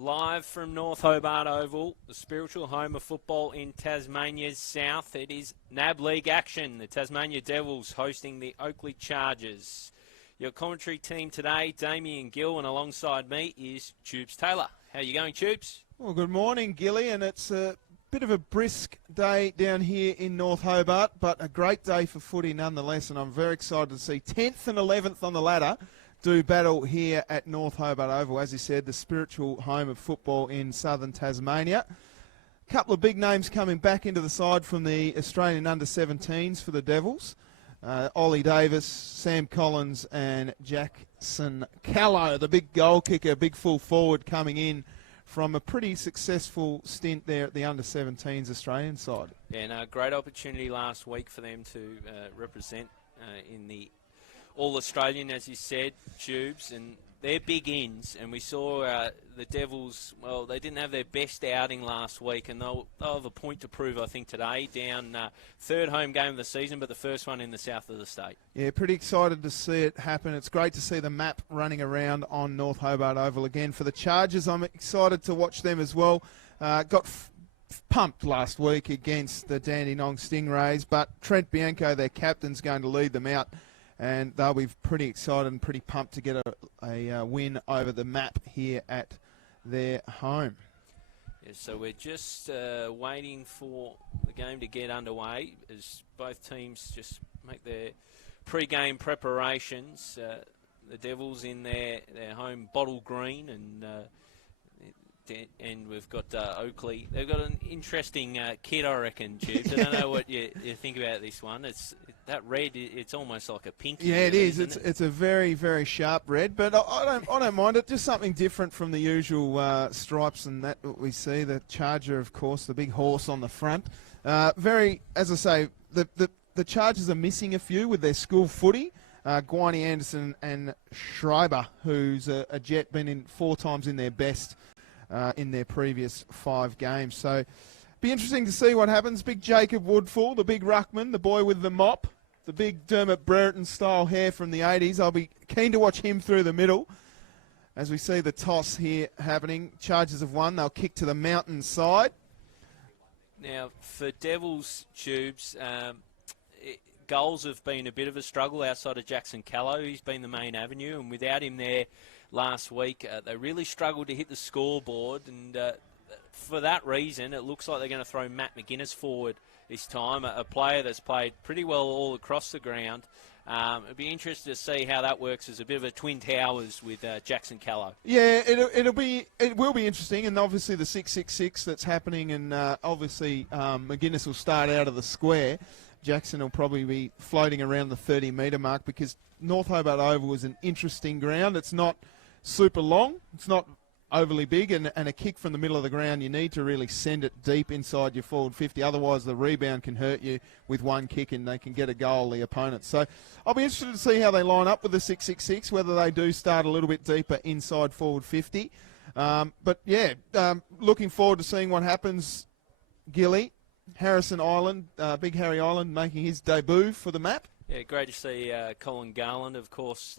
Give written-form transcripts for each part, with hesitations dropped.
Live from North Hobart Oval, the spiritual home of football in Tasmania's south. It is NAB League action. The Tasmania Devils hosting the Oakleigh Chargers. Your commentary team today, Damien Gill, and alongside me is Tubes Taylor. How are you going, Tubes? Well, good morning, Gilly, and it's a bit of a brisk day down here in North Hobart, but a great day for footy nonetheless, and I'm very excited to see 10th and 11th on the ladder do battle here at North Hobart Oval. As you said, the spiritual home of football in southern Tasmania. A couple of big names coming back into the side from the Australian under-17s for the Devils. Ollie Davis, Sam Collins and Jackson Callow, the big goal kicker, big full forward coming in from a pretty successful stint there at the under-17s Australian side. Yeah, no, great opportunity last week for them to represent in the All-Australian, as you said, Tubes, and they're big ins, and we saw the Devils, well, they didn't have their best outing last week, and they'll have a point to prove, I think, today, down third home game of the season, but the first one in the south of the state. Yeah, pretty excited to see it happen. It's great to see the map running around on North Hobart Oval again. For the Chargers, I'm excited to watch them as well. Got pumped last week against the Dandenong Stingrays, but Trent Bianco, their captain's going to lead them out. And they'll be pretty excited and pretty pumped to get a win over the map here at their home. Yeah, so we're just waiting for the game to get underway as both teams just make their pre-game preparations. The Devils in their home bottle green, and we've got Oakleigh. They've got an interesting kit, I reckon, Tubes. I don't know what you think about this one. That red, it's almost like a pink. Yeah, it is. It's a very, very sharp red, but I don't mind it. Just something different from the usual stripes and that we see. The Charger, of course, the big horse on the front. Very, as I say, the Chargers are missing a few with their school footy. Guiney Anderson and Schreiber, who's a Jet, been in 4 times in their best in their previous 5 games. So be interesting to see what happens. Big Jacob Woodfull, the big ruckman, the boy with the mop, the big Dermot Brereton-style hair from the 80s. I'll be keen to watch him through the middle as we see the toss here happening. Chargers have won. They'll kick to the mountain side. Now, for Devils, Tubes, goals have been a bit of a struggle outside of Jackson Callow. He's been the main avenue, and without him there last week, they really struggled to hit the scoreboard, and for that reason, it looks like they're going to throw Matt McGuinness forward this time, a player that's played pretty well all across the ground. It'd be interesting to see how that works as a bit of a twin towers with Jackson Callow. Yeah, it will be interesting, and obviously the 6-6-6 that's happening, and obviously McGuinness will start out of the square. Jackson will probably be floating around the 30-metre mark because North Hobart Oval is an interesting ground. It's not super long. It's not overly big, and a kick from the middle of the ground, you need to really send it deep inside your forward 50. Otherwise, the rebound can hurt you with one kick, and they can get a goal, the opponent. So I'll be interested to see how they line up with the 6-6-6, whether they do start a little bit deeper inside forward 50. But, yeah, looking forward to seeing what happens, Gilly. Harrison Island, Big Harry Island, making his debut for the map. Yeah, great to see Colin Garland, of course,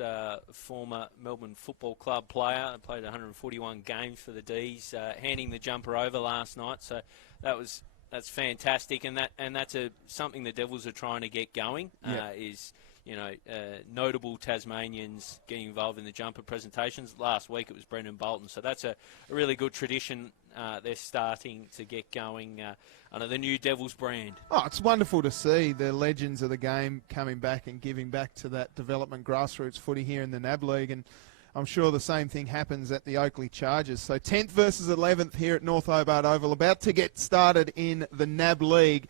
former Melbourne Football Club player, played 141 games for the D's, handing the jumper over last night. So that's fantastic, and that's something the Devils are trying to get going. Is notable Tasmanians getting involved in the jumper presentations. Last week it was Brendan Bolton, so that's a really good tradition they're starting to get going under the new Devils brand. Oh, it's wonderful to see the legends of the game coming back and giving back to that development grassroots footy here in the NAB League, and I'm sure the same thing happens at the Oakleigh Chargers. So 10th versus 11th here at North Hobart Oval, about to get started in the NAB League.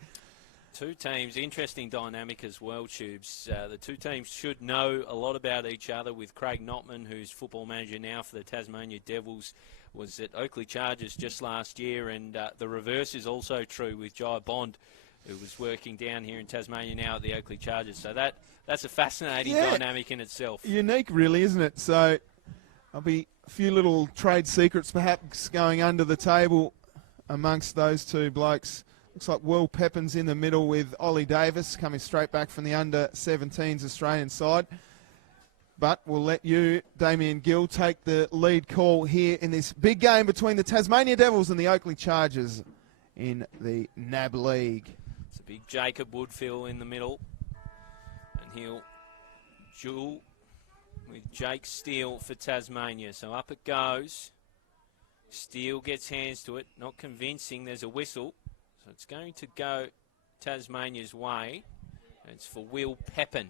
Two teams, interesting dynamic as well, Tubes. The two teams should know a lot about each other, with Craig Notman, who's football manager now for the Tasmania Devils, was at Oakleigh Chargers just last year, and the reverse is also true with Jai Bond, who was working down here in Tasmania now at the Oakleigh Chargers. So that's a fascinating dynamic in itself. Unique, really, isn't it? So there'll be a few little trade secrets perhaps going under the table amongst those two blokes. Looks like Will Pepin's in the middle with Ollie Davis coming straight back from the under-17s Australian side. But we'll let you, Damien Gill, take the lead call here in this big game between the Tasmania Devils and the Oakleigh Chargers in the NAB League. It's a big Jacob Woodfield in the middle. And he'll duel with Jake Steele for Tasmania. So up it goes. Steele gets hands to it. Not convincing. There's a whistle. So it's going to go Tasmania's way. It's for Will Pepin.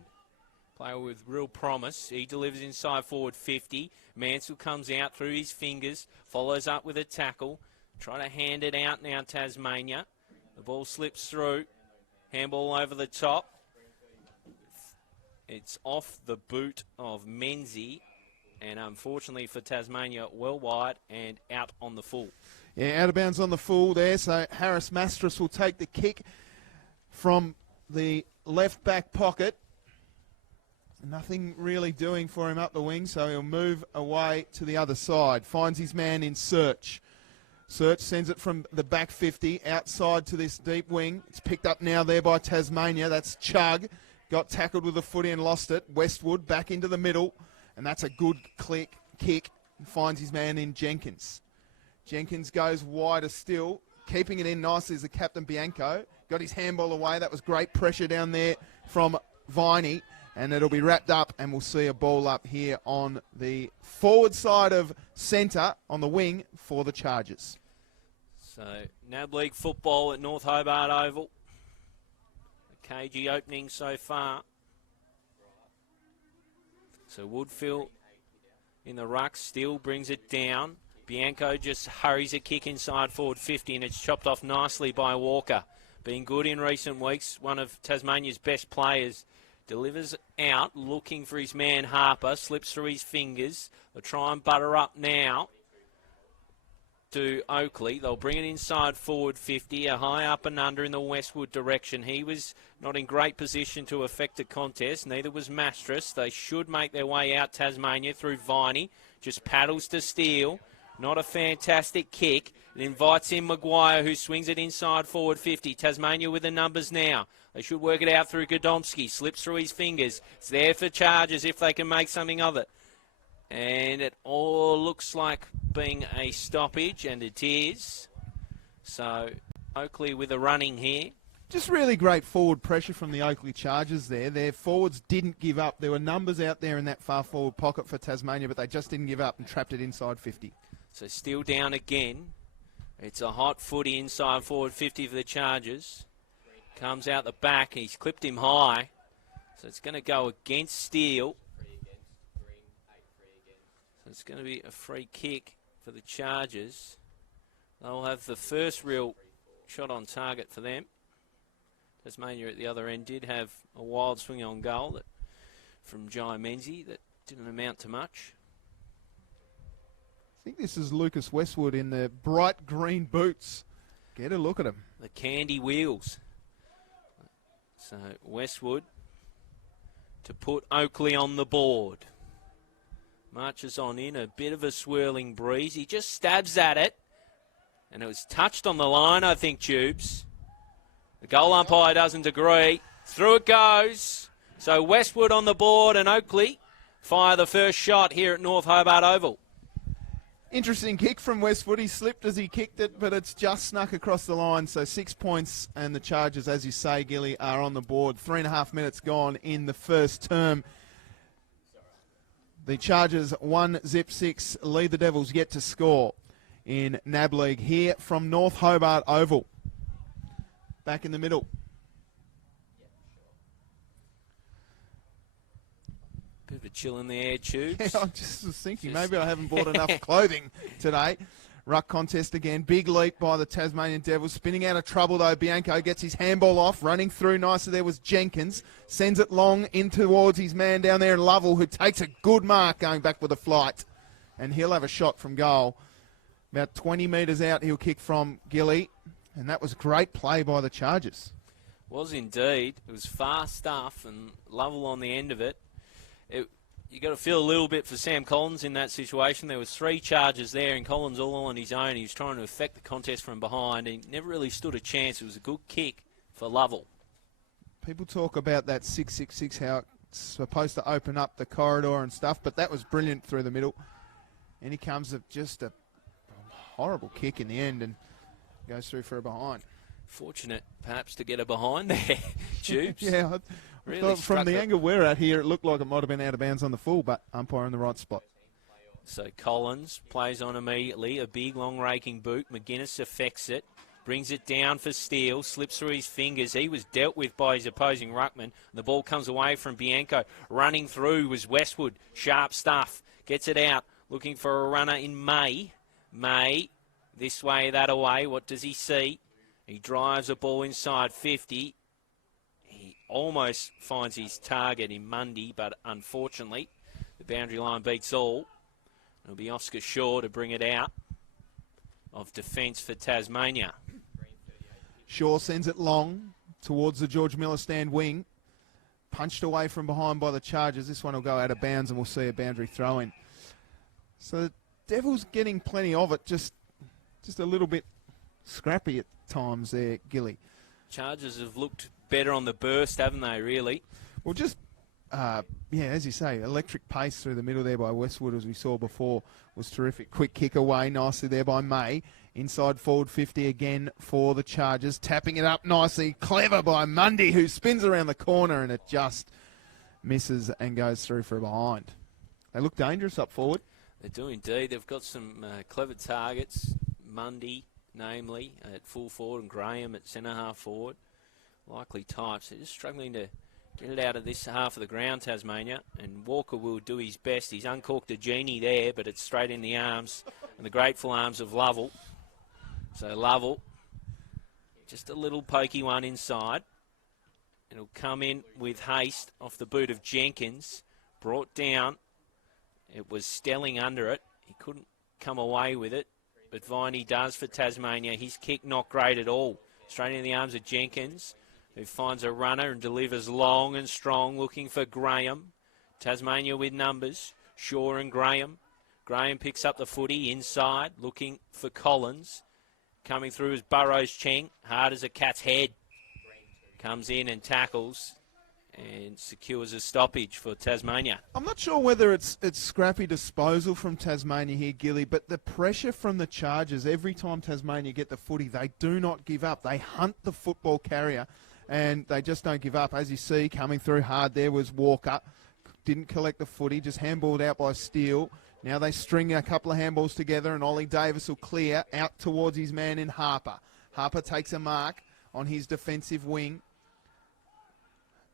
Player with real promise. He delivers inside forward 50. Mansell comes out through his fingers. Follows up with a tackle. Try to hand it out now, Tasmania. The ball slips through. Handball over the top. It's off the boot of Menzie. And unfortunately for Tasmania, well wide and out on the full. Yeah, out of bounds on the full there. So Harris Mastras will take the kick from the left back pocket. Nothing really doing for him up the wing, so he'll move away to the other side. Finds his man in Search. Search sends it from the back 50 outside to this deep wing. It's picked up now there by Tasmania. That's Chug. Got tackled with the footy and lost it. Westwood back into the middle, and that's a good kick. Finds his man in Jenkins. Jenkins goes wider still. Keeping it in nicely is the captain, Bianco. Got his handball away. That was great pressure down there from Viney. And it'll be wrapped up, and we'll see a ball up here on the forward side of centre on the wing for the Chargers. So, NAB League football at North Hobart Oval. The cagey opening so far. So, Woodfield in the ruck still brings it down. Bianco just hurries a kick inside forward 50, and it's chopped off nicely by Walker. Been good in recent weeks, one of Tasmania's best players. Delivers out, looking for his man Harper, slips through his fingers. They'll try and butter up now to Oakleigh. They'll bring it inside forward 50, a high up and under in the Westwood direction. He was not in great position to affect the contest, neither was Mastras. They should make their way out Tasmania through Viney. Just paddles to Steele. Not a fantastic kick. It invites in Maguire, who swings it inside forward 50. Tasmania with the numbers now. They should work it out through Godomski. Slips through his fingers. It's there for Chargers if they can make something of it. And it all looks like being a stoppage, and it is. So Oakleigh with a running here. Just really great forward pressure from the Oakleigh Chargers there. Their forwards didn't give up. There were numbers out there in that far forward pocket for Tasmania, but they just didn't give up and trapped it inside 50. So still down again. It's a hot footy inside forward 50 for the Chargers. Comes out the back. He's clipped him high. So it's going to go against Steele. So it's going to be a free kick for the Chargers. They'll have the first real shot on target for them. Tasmania at the other end did have a wild swing on goal from Jai Menzie that didn't amount to much. I think this is Lucas Westwood in the bright green boots. Get a look at him. The candy wheels. So Westwood to put Oakleigh on the board. Marches on in, a bit of a swirling breeze. He just stabs at it. And it was touched on the line, I think, Tubes. The goal umpire doesn't agree. Through it goes. So Westwood on the board, and Oakleigh fire the first shot here at North Hobart Oval. Interesting kick from Westwood. He slipped as he kicked it, but it's just snuck across the line. So 6 points, and the Chargers, as you say, Gilly, are on the board. 3.5 minutes gone in the first term. The Chargers 1-6 lead the Devils yet to score in NAB League here from North Hobart Oval. Back in the middle. Bit of a chill in the air, Tubes. Yeah, I just was thinking, maybe I haven't bought enough clothing today. Ruck contest again. Big leap by the Tasmanian Devils. Spinning out of trouble, though. Bianco gets his handball off. Running through nicely there was Jenkins. Sends it long in towards his man down there in Lovell, who takes a good mark going back with a flight. And he'll have a shot from goal. About 20 metres out, he'll kick from Gilly. And that was great play by the Chargers. Was indeed. It was fast stuff, and Lovell on the end of it. You got to feel a little bit for Sam Collins in that situation. There was 3 charges there, and Collins all on his own. He was trying to affect the contest from behind, and he never really stood a chance. It was a good kick for Lovell. People talk about that 6-6-6, how supposed to open up the corridor and stuff, but that was brilliant through the middle. And he comes with just a horrible kick in the end and goes through for a behind. Fortunate, perhaps, to get a behind there, Tubes. Yeah, I Really thought from struck the it. angle we're at here, it looked like it might have been out of bounds on the full, but umpire in the right spot. So Collins plays on immediately. A big, long raking boot. McGuinness affects it. Brings it down for Steele. Slips through his fingers. He was dealt with by his opposing ruckman. The ball comes away from Bianco. Running through was Westwood. Sharp stuff. Gets it out. Looking for a runner in May. May. This way, that away. What does he see? He drives a ball inside 50. He almost finds his target in Mundy, but unfortunately, the boundary line beats all. It'll be Oscar Shaw to bring it out of defence for Tasmania. Shaw sends it long towards the George Miller stand wing. Punched away from behind by the Chargers. This one will go out of bounds and we'll see a boundary throw in. So the Devils getting plenty of it, just a little bit scrappy at times there, Gilly. Chargers have looked better on the burst, haven't they, really? Well, just, as you say, electric pace through the middle there by Westwood, as we saw before, was terrific. Quick kick away nicely there by May. Inside forward 50 again for the Chargers. Tapping it up nicely. Clever by Mundy, who spins around the corner, and it just misses and goes through for a behind. They look dangerous up forward. They do indeed. They've got some clever targets. Mundy, namely, at full forward, and Graham at centre half forward. Likely types. They're just struggling to get it out of this half of the ground, Tasmania. And Walker will do his best. He's uncorked a genie there, but it's straight in the arms and the grateful arms of Lovell. So Lovell, just a little pokey one inside. It'll come in with haste off the boot of Jenkins. Brought down. It was Stelling under it. He couldn't come away with it. But Viney does for Tasmania. His kick not great at all. Straight in the arms of Jenkins, who finds a runner and delivers long and strong, looking for Graham. Tasmania with numbers. Shaw and Graham. Graham picks up the footy inside, looking for Collins. Coming through is Burrows Cheng. Hard as a cat's head. Comes in and tackles and secures a stoppage for Tasmania. I'm not sure whether it's scrappy disposal from Tasmania here, Gilly, but the pressure from the Chargers, every time Tasmania get the footy, they do not give up. They hunt the football carrier, and they just don't give up. As you see, coming through hard there was Walker. Didn't collect the footy, just handballed out by Steele. Now they string a couple of handballs together, and Ollie Davis will clear out towards his man in Harper. Harper takes a mark on his defensive wing.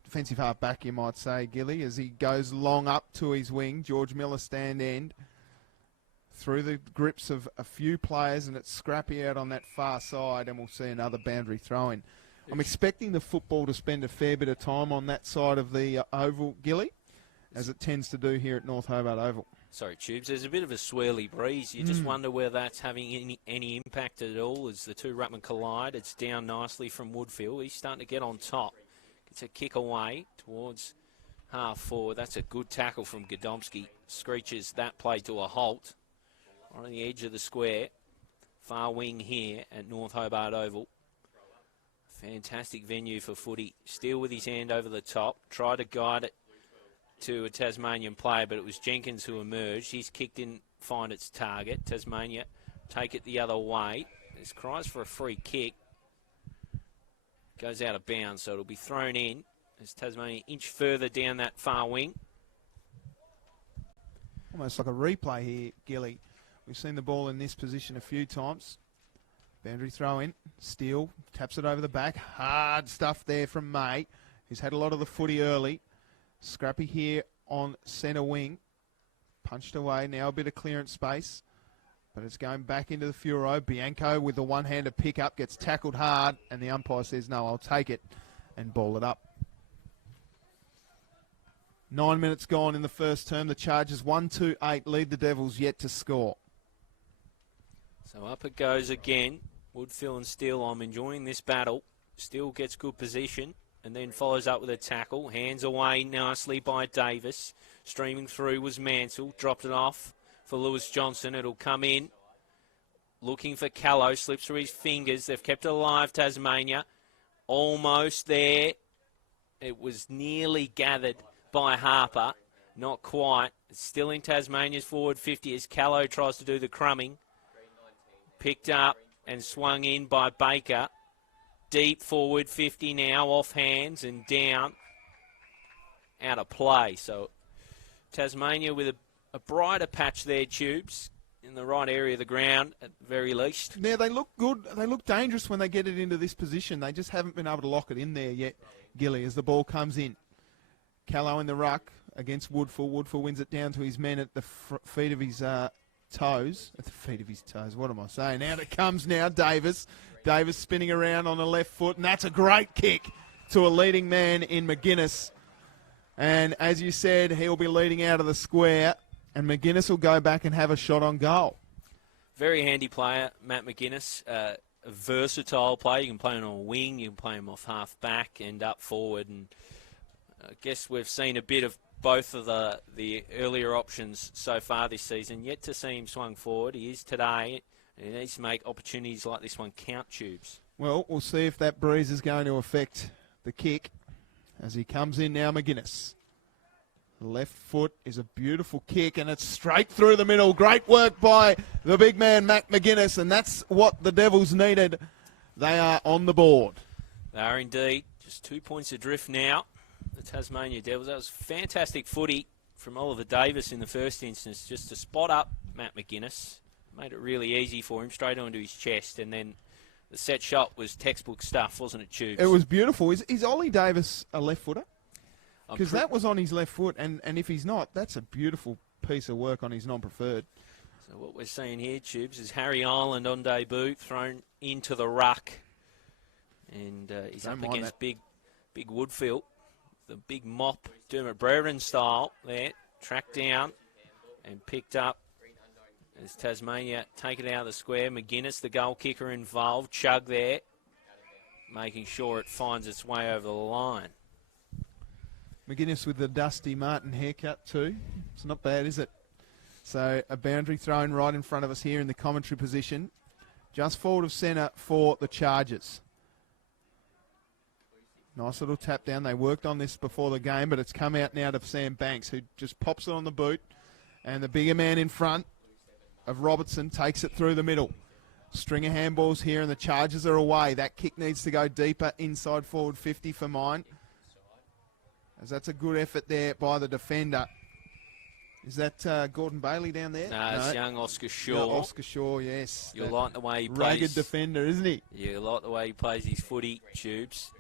Defensive half back, you might say, Gilly, as he goes long up to his wing. George Miller stand end. Through the grips of a few players, and it's scrappy out on that far side, and we'll see another boundary throw-in. I'm expecting the football to spend a fair bit of time on that side of the oval, Gilly, as it tends to do here at North Hobart Oval. Sorry, Tubes. There's a bit of a swirly breeze. You just wonder whether that's having any impact at all as the two ruckmen collide. It's down nicely from Woodfield. He's starting to get on top. Gets a kick away towards half forward. That's a good tackle from Godomski. Screeches that play to a halt. Right on the edge of the square. Far wing here at North Hobart Oval. Fantastic venue for footy. Steele with his hand over the top. Tried to guide it to a Tasmanian player, but it was Jenkins who emerged. He's kicked in, find its target. Tasmania take it the other way. There's cries for a free kick. Goes out of bounds, so it'll be thrown in as Tasmania inch further down that far wing. Almost like a replay here, Gilly. We've seen the ball in this position a few times. Boundary throw in. Steele taps it over the back. Hard stuff there from May, who's had a lot of the footy early. Scrappy here on centre wing. Punched away. Now a bit of clearance space. But it's going back into the Furo. Bianco with the one-handed pickup gets tackled hard, and the umpire says, no, I'll take it, and ball it up. 9 minutes gone in the first term. The Chargers 1-2-8 lead the Devils, yet to score. So up it goes again. Woodfield and Steele, I'm enjoying this battle. Steele gets good position and then follows up with a tackle. Hands away nicely by Davis. Streaming through was Mansell. Dropped it off for Lewis Johnson. It'll come in. Looking for Callow. Slips through his fingers. They've kept it alive, Tasmania. Almost there. It was nearly gathered by Harper. Not quite. It's still in Tasmania's forward 50 as Callow tries to do the crumbing. Picked up and swung in by Baker. Deep forward 50 now, off hands and down. Out of play. So Tasmania with a brighter patch there, Tubes, in the right area of the ground at the very least. Yeah, they look good. They look dangerous when they get it into this position. They just haven't been able to lock it in there yet, Gilly, as the ball comes in. Callow in the ruck against Woodfull. Woodfull wins it down to his men at the feet of his toes. At the feet of his toes, what am I saying? Out it comes now, Davis. Davis spinning around on the left foot, and that's a great kick to a leading man in McGuinness. And as you said, he'll be leading out of the square, and McGuinness will go back and have a shot on goal. Very handy player, Matt McGuinness. A versatile player. You can play him on a wing, you can play him off half back and up forward. And I guess we've seen a bit of both of the earlier options so far this season. Yet to see him swung forward. He is today. He needs to make opportunities like this one count, Tubes. Well, we'll see if that breeze is going to affect the kick as he comes in now, McGuinness. The left foot is a beautiful kick, and it's straight through the middle. Great work by the big man, Matt McGuinness, and that's what the Devils needed. They are on the board. They are indeed. Just 2 points adrift now. The Tasmania Devils. That was fantastic footy from Oliver Davis in the first instance, just to spot up Matt McGuinness. Made it really easy for him, straight onto his chest, and then the set shot was textbook stuff, wasn't it, Tubes? It was beautiful. Is Ollie Davis a left footer? Because that was on his left foot, and if he's not, that's a beautiful piece of work on his non-preferred. So what we're seeing here, Tubes, is Harry Ireland on debut, thrown into the ruck. And he's up against big Woodfield. The big mop, Dermot Brereton style there, tracked down and picked up. As Tasmania take it out of the square, McGuinness, the goal kicker, involved. Chug there, making sure it finds its way over the line. McGuinness with the Dusty Martin haircut too. It's not bad, is it? So a boundary thrown right in front of us here in the commentary position. Just forward of centre for the Chargers. Nice little tap down. They worked on this before the game, but it's come out now to Sam Banks, who just pops it on the boot. And the bigger man in front of Robertson takes it through the middle. String of handballs here, and the Chargers are away. That kick needs to go deeper inside forward 50 for mine. As that's a good effort there by the defender. Is that Gordon Bailey down there? No, it's young Oscar Shaw. Yeah, Oscar Shaw, yes. You like the way he plays. Ragged defender, isn't he? You like the way he plays his footy, Tubes.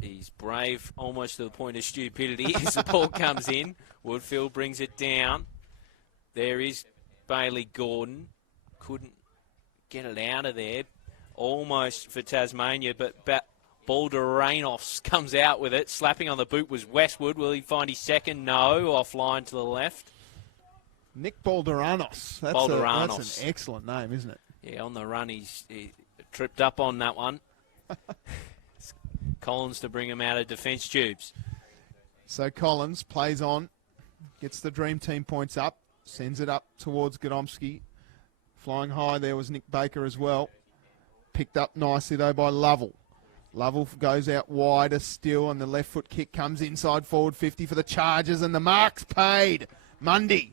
He's brave almost to the point of stupidity as the ball comes in. Woodfield brings it down. There is Bailey Gordon. Couldn't get it out of there. Almost for Tasmania, but Balderanos comes out with it. Slapping on the boot was Westwood. Will he find his second? No. Offline to the left. Nick Balderanos. That's an excellent name, isn't it? Yeah, on the run, he tripped up on that one. Collins to bring him out of defence, Tubes. So Collins plays on, gets the Dream Team points up, sends it up towards Godomski. Flying high there was Nick Baker as well. Picked up nicely, though, by Lovell. Lovell goes out wider still, and the left foot kick comes inside forward 50 for the Chargers, and the mark's paid. Mundy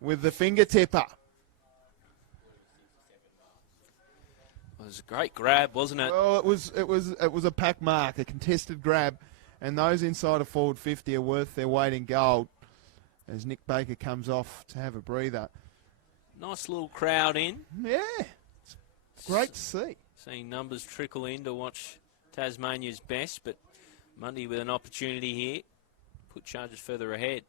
with the finger-tipper. It was a great grab, wasn't it? Well, it was a pack mark, a contested grab, and those inside of forward 50 are worth their weight in gold as Nick Baker comes off to have a breather. Nice little crowd in. Yeah, it's great to see. Seeing numbers trickle in to watch Tasmania's best, but Mundy with an opportunity here. Put Chargers further ahead.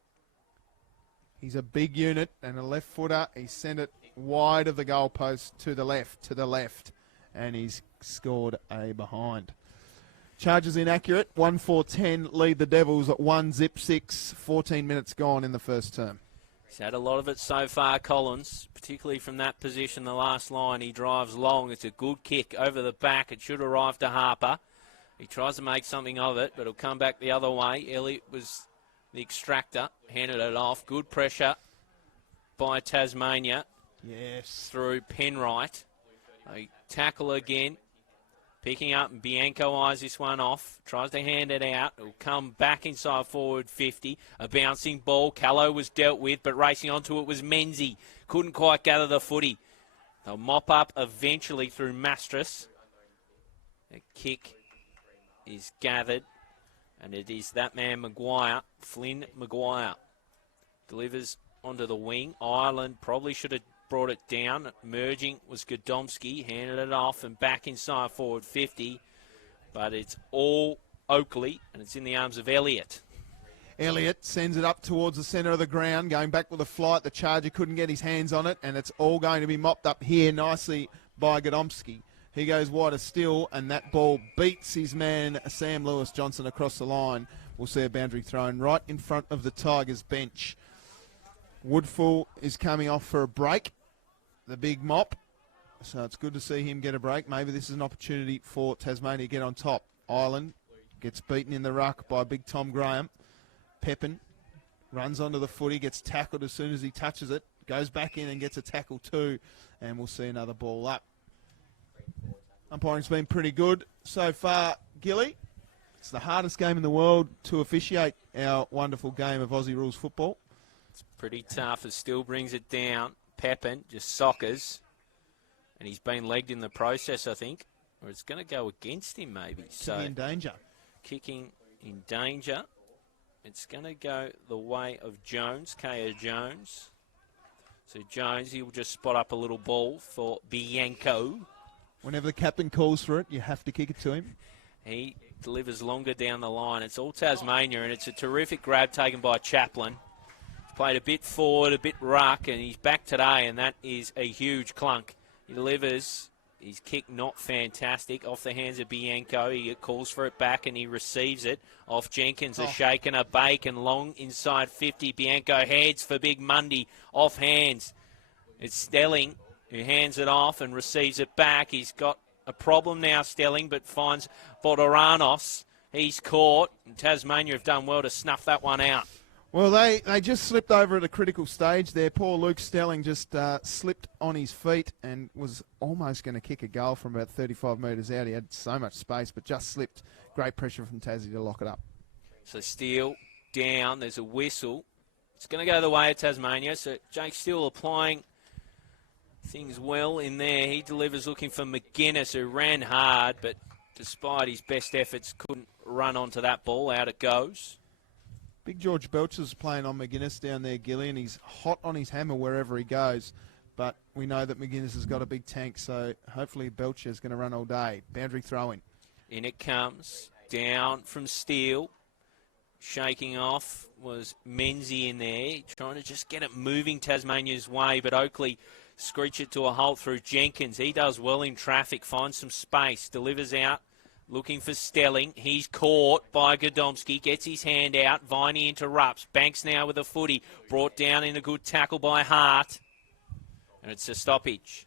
He's a big unit and a left footer. He sent it wide of the goalpost to the left. And he's scored a behind. Chargers inaccurate. 1-4-10 lead the Devils at 1-6. 14 minutes gone in the first term. He's had a lot of it so far, Collins, particularly from that position, the last line. He drives long. It's a good kick over the back. It should arrive to Harper. He tries to make something of it, but it'll come back the other way. Elliott was the extractor, handed it off. Good pressure by Tasmania. Yes. Through Penwright. They tackle again. Picking up, and Bianco eyes this one off. Tries to hand it out. It'll come back inside forward 50. A bouncing ball. Callow was dealt with, but racing onto it was Menzie. Couldn't quite gather the footy. They'll mop up eventually through Mastras. A kick is gathered, and it is that man Maguire, Flynn Maguire. Delivers onto the wing. Ireland probably should have brought it down. Merging was Godomski, handed it off and back inside forward 50. But it's all Oakleigh, and it's in the arms of Elliott. Elliott sends it up towards the centre of the ground, going back with a flight. The Charger couldn't get his hands on it, and it's all going to be mopped up here nicely by Godomski. He goes wider still, and that ball beats his man, Sam Lewis-Johnson, across the line. We'll see a boundary thrown right in front of the Tigers bench. Woodfull is coming off for a break, the big mop. So it's good to see him get a break. Maybe this is an opportunity for Tasmania to get on top. Ireland gets beaten in the ruck by big Tom Graham. Pepin runs onto the footy, gets tackled as soon as he touches it, goes back in and gets a tackle too, and we'll see another ball up. Umpiring's been pretty good so far, Gilly. It's the hardest game in the world to officiate our wonderful game of Aussie rules football. It's pretty tough. It still brings it down. Pepin just soccers, and he's been legged in the process, I think, or it's going to go against him maybe. So in danger. Kicking in danger. It's going to go the way of Jones, K.O. Jones. So Jones, he'll just spot up a little ball for Bianco. Whenever the captain calls for it, you have to kick it to him. He delivers longer down the line. It's all Tasmania, and it's a terrific grab taken by Chaplin. He's played a bit forward, a bit ruck, and he's back today, and that is a huge clunk. He delivers. His kick not fantastic. Off the hands of Bianco. He calls for it back, and he receives it. Off Jenkins, a shake and a bake, and long inside 50. Bianco heads for Big Mundy. Off hands. It's Stelling who hands it off and receives it back. He's got a problem now, Stelling, but finds Bodoranos. He's caught, and Tasmania have done well to snuff that one out. Well, they just slipped over at a critical stage there. Poor Luke Stelling just slipped on his feet and was almost going to kick a goal from about 35 metres out. He had so much space, but just slipped. Great pressure from Tassie to lock it up. So Steele down. There's a whistle. It's going to go the way of Tasmania. So Jake Steele applying things well in there. He delivers looking for McGuinness, who ran hard, but despite his best efforts, couldn't run onto that ball. Out it goes. Big George Belcher's playing on McGuinness down there, Gilly, and he's hot on his hammer wherever he goes. But we know that McGuinness has got a big tank, so hopefully Belcher's going to run all day. Boundary throw-in. In it comes. Down from Steele. Shaking off was Menzie in there, trying to just get it moving Tasmania's way, but Oakleigh screech it to a halt through Jenkins. He does well in traffic, finds some space, delivers out. Looking for Stelling. He's caught by Godomski. Gets his hand out. Viney interrupts. Banks now with a footy. Brought down in a good tackle by Hart. And it's a stoppage.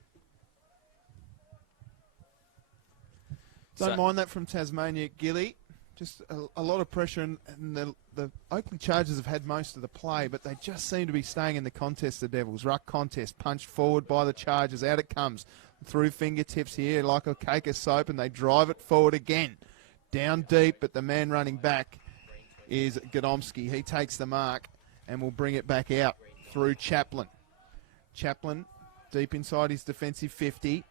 Don't mind that from Tasmania, Gilly. Just a lot of pressure. And the Oakleigh Chargers have had most of the play, but they just seem to be staying in the contest, the Devils. Ruck contest. Punched forward by the Chargers. Out it comes. Through fingertips here like a cake of soap, and they drive it forward again. Down deep, but the man running back is Godomski. He takes the mark and will bring it back out through Chaplin. Chaplin deep inside his defensive 50.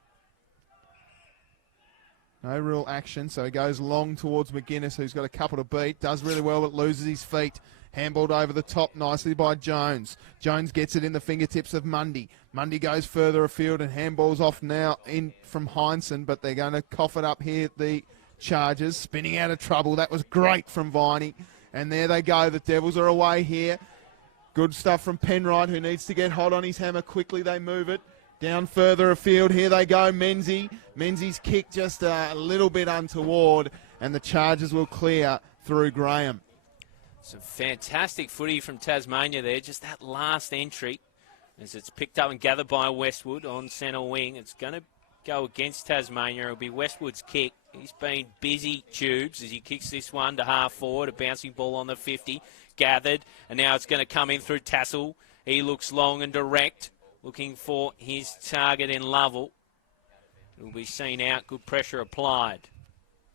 No real action, so he goes long towards McGuinness, who's got a couple to beat. Does really well, but loses his feet. Handballed over the top nicely by Jones. Jones gets it in the fingertips of Mundy. Mundy goes further afield and handballs off now in from Heinsohn, but they're going to cough it up here, the Chargers. Spinning out of trouble. That was great from Viney. And there they go. The Devils are away here. Good stuff from Penrite, who needs to get hot on his hammer. Quickly they move it. Down further afield. Here they go. Menzie. Menzie's kick just a little bit untoward, and the Chargers will clear through Graham. Some fantastic footy from Tasmania there. Just that last entry as it's picked up and gathered by Westwood on centre wing. It's going to go against Tasmania. It'll be Westwood's kick. He's been busy, Tubes, as he kicks this one to half forward. A bouncing ball on the 50. Gathered. And now it's going to come in through Tassel. He looks long and direct, looking for his target in Lovell. Will be seen out. Good pressure applied.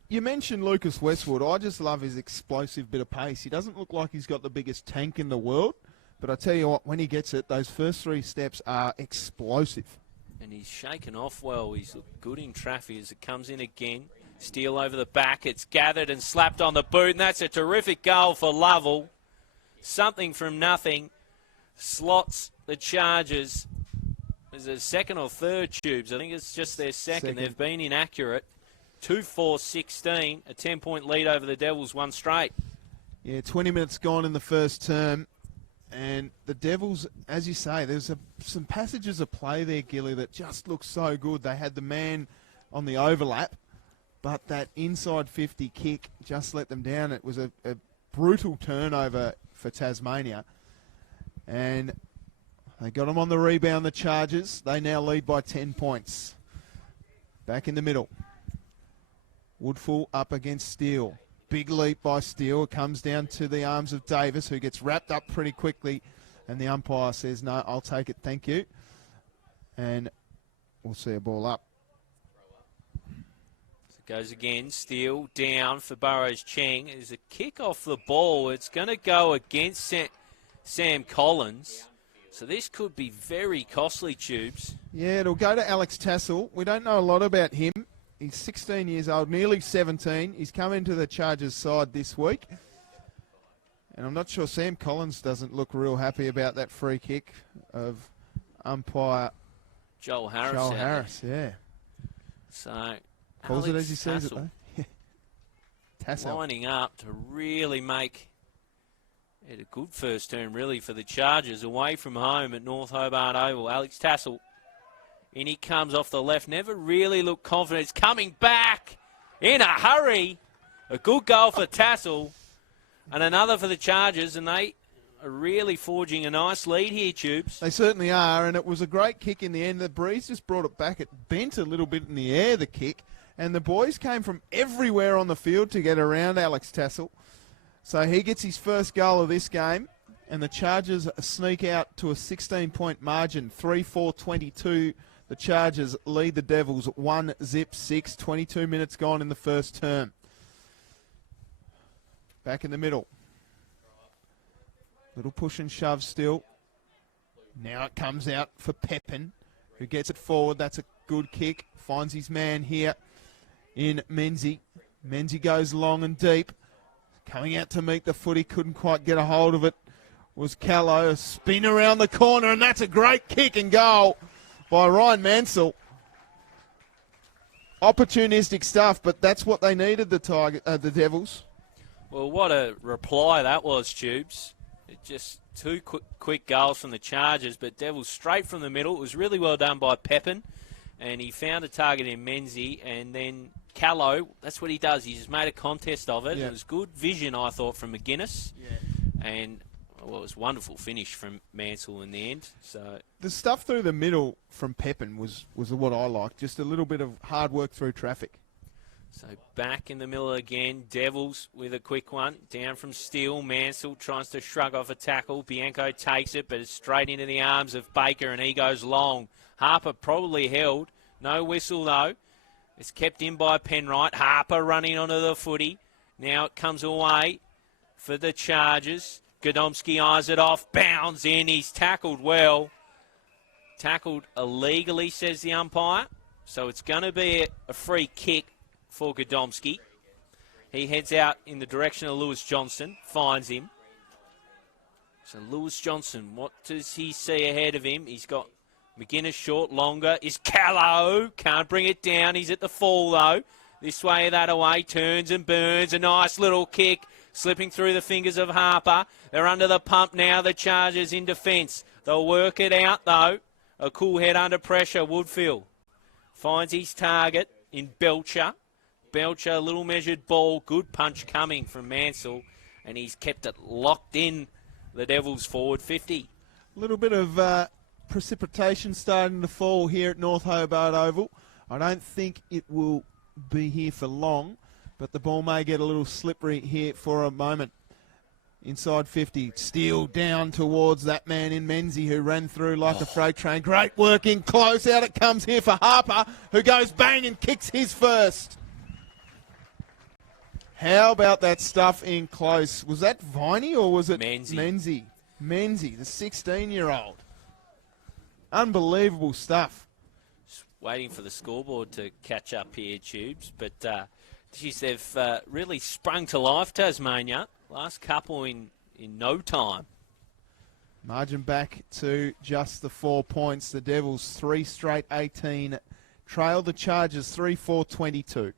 You mentioned Lucas Westwood. I just love his explosive bit of pace. He doesn't look like he's got the biggest tank in the world, but I tell you what, when he gets it, those first 3 steps are explosive. And he's shaken off well. He's looked good in traffic as it comes in again. Steele over the back. It's gathered and slapped on the boot, and that's a terrific goal for Lovell. Something from nothing. Slots the Chargers. Is it second or third, Tubes? I think it's just their second. They've been inaccurate. 2-4-16. A 10-point lead over the Devils, one straight. Yeah, 20 minutes gone in the first term. And the Devils, as you say, there's some passages of play there, Gilly, that just look so good. They had the man on the overlap, but that inside 50 kick just let them down. It was a brutal turnover for Tasmania. And they got them on the rebound, the Chargers. They now lead by 10 points. Back in the middle. Woodfull up against Steele. Big leap by Steele. It comes down to the arms of Davis, who gets wrapped up pretty quickly. And the umpire says, no, I'll take it, thank you. And we'll see a ball up. So it goes again. Steele down for Burrows Cheng. There's a kick off the ball. It's going to go against Sam Collins. So this could be very costly, Tubes. Yeah, it'll go to Alex Tassel. We don't know a lot about him. He's 16 years old, nearly 17. He's come into the Chargers side this week. And I'm not sure Sam Collins doesn't look real happy about that free kick of umpire Joel Harris. Joel Harris, yeah. So, calls it as he sees it, though. Tassel lining up to really make it a good first term, really, for the Chargers. Away from home at North Hobart Oval. Alex Tassel. In he comes off the left. Never really looked confident. It's coming back in a hurry. A good goal for Tassel. And another for the Chargers. And they are really forging a nice lead here, Tubes. They certainly are. And it was a great kick in the end. The breeze just brought it back. It bent a little bit in the air, the kick. And the boys came from everywhere on the field to get around Alex Tassel. So he gets his first goal of this game. And the Chargers sneak out to a 16-point margin. 3-4-22. The Chargers lead the Devils 1-6, 22 minutes gone in the first term. Back in the middle. Little push and shove still. Now it comes out for Pepin, who gets it forward. That's a good kick. Finds his man here in Menzie. Menzie goes long and deep. Coming out to meet the footy. Couldn't quite get a hold of it. Was Callow. A spin around the corner, and that's a great kick and goal by Ryan Mansell. Opportunistic stuff, but that's what they needed, the Devils. Well, what a reply that was, Tubes. It just two quick goals from the Chargers, but Devils straight from the middle. It was really well done by Pepin, and he found a target in Menzie, and then Callow, that's what he does. He just made a contest of it. Yeah. It was good vision, I thought, from McGuinness. Yeah. And well, it was a wonderful finish from Mansell in the end. So the stuff through the middle from Pepin was what I liked. Just a little bit of hard work through traffic. So back in the middle again. Devils with a quick one. Down from Steele. Mansell tries to shrug off a tackle. Bianco takes it, but it's straight into the arms of Baker, and he goes long. Harper probably held. No whistle, though. It's kept in by Penwright. Harper running onto the footy. Now it comes away for the Chargers. Godomski eyes it off, bounds in, he's tackled well. Tackled illegally, says the umpire. So it's going to be a free kick for Godomski. He heads out in the direction of Lewis Johnson, finds him. So Lewis Johnson, what does he see ahead of him? He's got McGuinness short, longer. Is Callow, can't bring it down, he's at the fall though. This way, that away, turns and burns, a nice little kick. Slipping through the fingers of Harper. They're under the pump now, the Chargers in defence. They'll work it out, though. A cool head under pressure, Woodfield. Finds his target in Belcher. Belcher, a little measured ball. Good punch coming from Mansell. And he's kept it locked in, the Devils forward 50. A little bit of precipitation starting to fall here at North Hobart Oval. I don't think it will be here for long, but the ball may get a little slippery here for a moment. Inside 50, Steele down towards that man in Menzie who ran through like a freight train. Great work in close. Out it comes here for Harper, who goes bang and kicks his first. How about that stuff in close? Was that Viney or was it Menzie? Menzie, the 16-year-old. Unbelievable stuff. Just waiting for the scoreboard to catch up here, Tubes. But, geez, they've really sprung to life, Tasmania. Last couple in no time. Margin back to just the 4 points. The Devils 3 straight 18 trail the Chargers 3-4-22.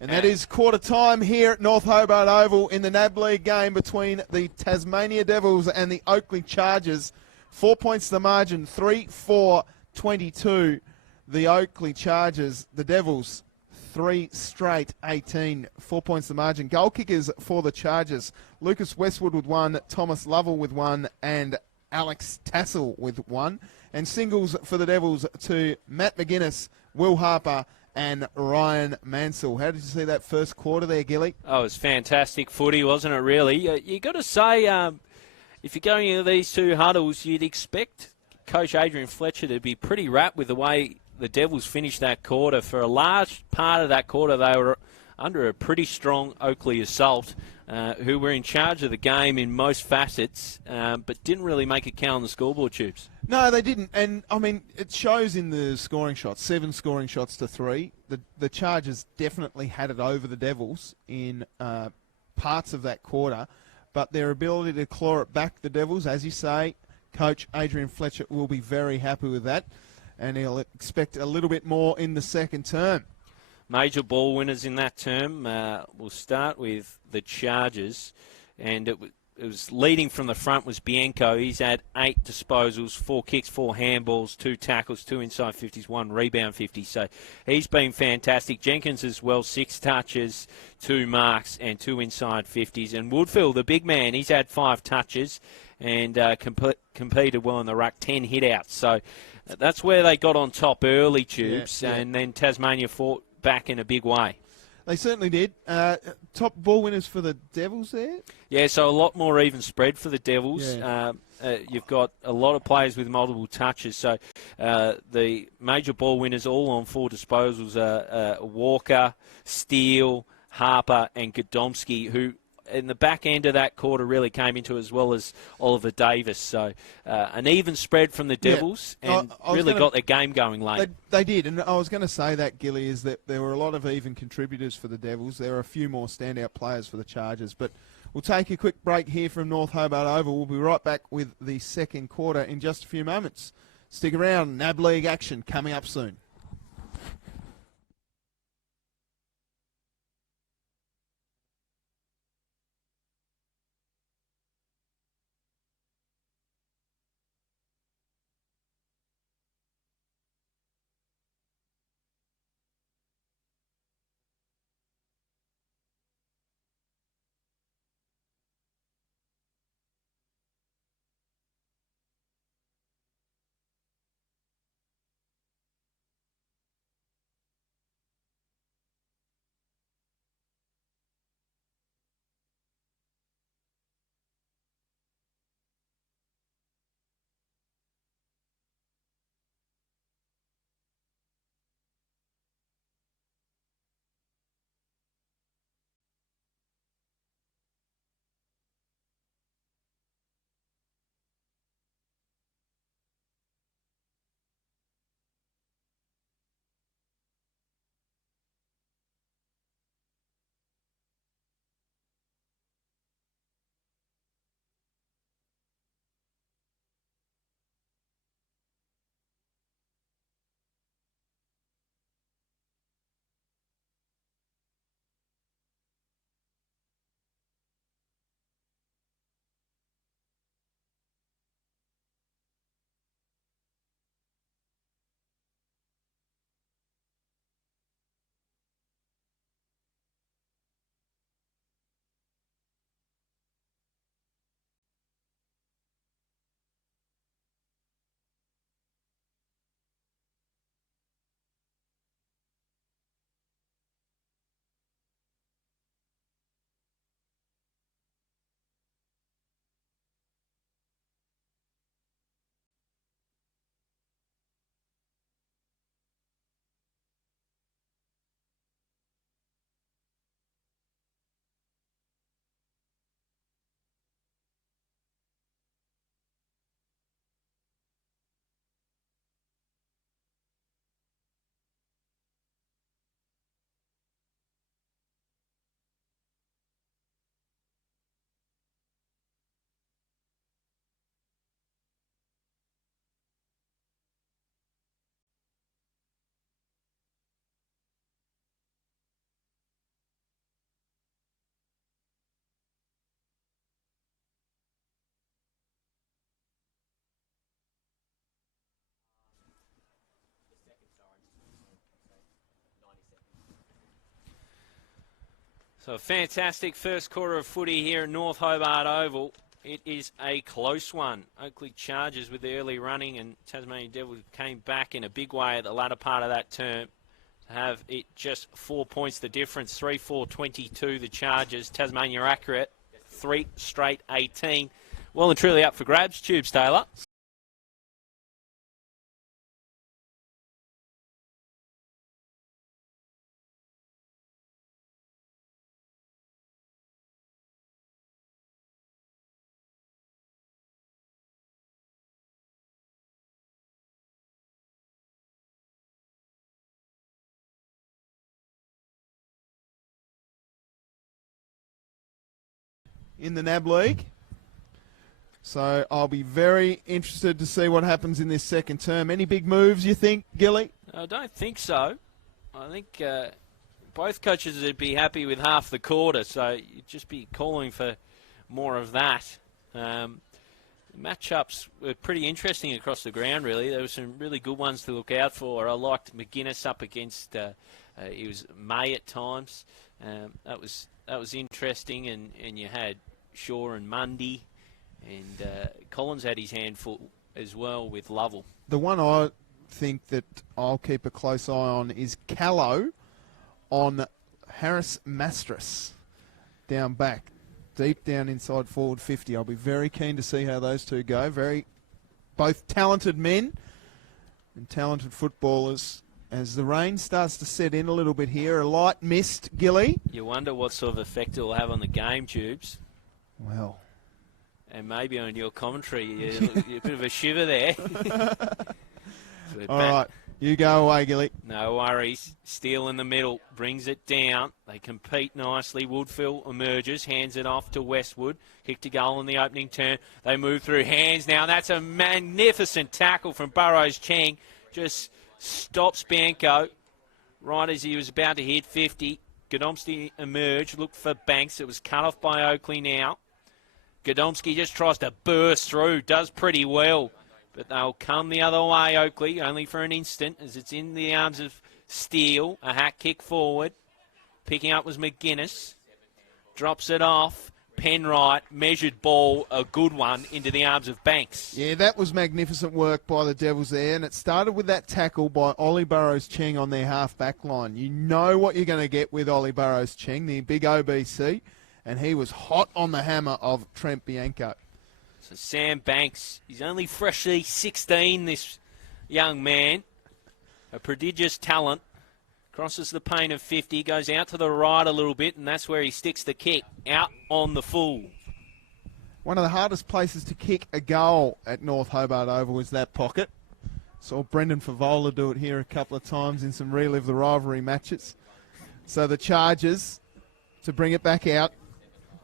And that is quarter time here at North Hobart Oval in the NAB League game between the Tasmania Devils and the Oakleigh Chargers. 4 points the margin, 3-4-22. The Oakleigh Chargers, the Devils, 3 straight 18. 4 points the margin. Goal kickers for the Chargers. Lucas Westwood with 1, Thomas Lovell with 1, and Alex Tassel with 1. And singles for the Devils to Matt McGuinness, Will Harper, and Ryan Mansell. How did you see that first quarter there, Gilly? Oh, it was fantastic footy, wasn't it, really? You got to say, if you're going into these two huddles, you'd expect Coach Adrian Fletcher to be pretty wrapped with the way the Devils finished that quarter. For a large part of that quarter, they were under a pretty strong Oakleigh assault, who were in charge of the game in most facets, but didn't really make it count on the scoreboard, Tubes. No, they didn't. And, I mean, it shows in the scoring shots, 7 scoring shots to 3. The Chargers definitely had it over the Devils in parts of that quarter, but their ability to claw it back, the Devils, as you say, Coach Adrian Fletcher will be very happy with that, and he'll expect a little bit more in the second term. Major ball winners in that term. We'll start with the Chargers, and it was leading from the front was Bianco. He's had 8 disposals, 4 kicks, 4 handballs, 2 tackles, 2 inside 50s, 1 rebound 50. So he's been fantastic. Jenkins as well, 6 touches, 2 marks, and 2 inside 50s. And Woodfield, the big man, he's had 5 touches and competed well in the ruck, 10 hit-outs. So that's where they got on top early, Tubes, and then Tasmania fought back in a big way. They certainly did. Top ball winners for the Devils there? Yeah, so a lot more even spread for the Devils. Yeah. You've got a lot of players with multiple touches. So the major ball winners all on 4 disposals are Walker, Steele, Harper and Godomski, who in the back end of that quarter really came into, as well as Oliver Davis. So an even spread from the Devils, and really got their game going late. They did, and I was going to say that, Gilly, is that there were a lot of even contributors for the Devils. There were a few more standout players for the Chargers, but we'll take a quick break here from North Hobart Oval. We'll be right back with the second quarter in just a few moments. Stick around, NAB League action coming up soon. So a fantastic first quarter of footy here at North Hobart Oval. It is a close one. Oakleigh Chargers with the early running, and Tasmania Devils came back in a big way at the latter part of that term to have it just 4 points the difference. 3-4-22 the Chargers. Tasmania accurate. 3 straight 18. Well and truly up for grabs. Tubes, Taylor. In the NAB League. So I'll be very interested to see what happens in this second term. Any big moves, you think, Gilly? I don't think so. I think both coaches would be happy with half the quarter, so you'd just be calling for more of that. Matchups were pretty interesting across the ground, really. There were some really good ones to look out for. I liked McGuinness up against it was May at times. That was interesting, and you had Shaw and Mundy, and Collins had his handful as well with Lovell. The one I think that I'll keep a close eye on is Callow on Harris Mastras down back, deep down inside forward 50. I'll be very keen to see how those two go. Both talented men and talented footballers. As the rain starts to set in a little bit here, a light mist, Gilly. You wonder what sort of effect it will have on the game, Tubes. Well. And maybe on your commentary, you're a bit of a shiver there. All right, you go away, Gilly. No worries. Steele in the middle, brings it down. They compete nicely. Woodfill emerges, hands it off to Westwood. Kick to goal in the opening turn. They move through hands now. That's a magnificent tackle from Burrows Cheng. Just stops Bianco right as he was about to hit 50. Godomski emerged, looked for Banks. It was cut off by Oakleigh now. Godomski just tries to burst through, does pretty well. But they'll come the other way, Oakleigh, only for an instant as it's in the arms of Steele. A hack kick forward. Picking up was McGuinness. Drops it off. Penwright, measured ball, a good one, into the arms of Banks. Yeah, that was magnificent work by the Devils there, and it started with that tackle by Ollie Burrows Cheng on their half-back line. You know what you're going to get with Ollie Burrows Cheng, the big OBC, and he was hot on the hammer of Trent Bianco. So Sam Banks, he's only freshly 16, this young man, a prodigious talent. Crosses the paint of 50, goes out to the right a little bit, and that's where he sticks the kick, out on the full. One of the hardest places to kick a goal at North Hobart Oval is that pocket. Saw Brendan Favola do it here a couple of times in some Relive the Rivalry matches. So the Chargers to bring it back out.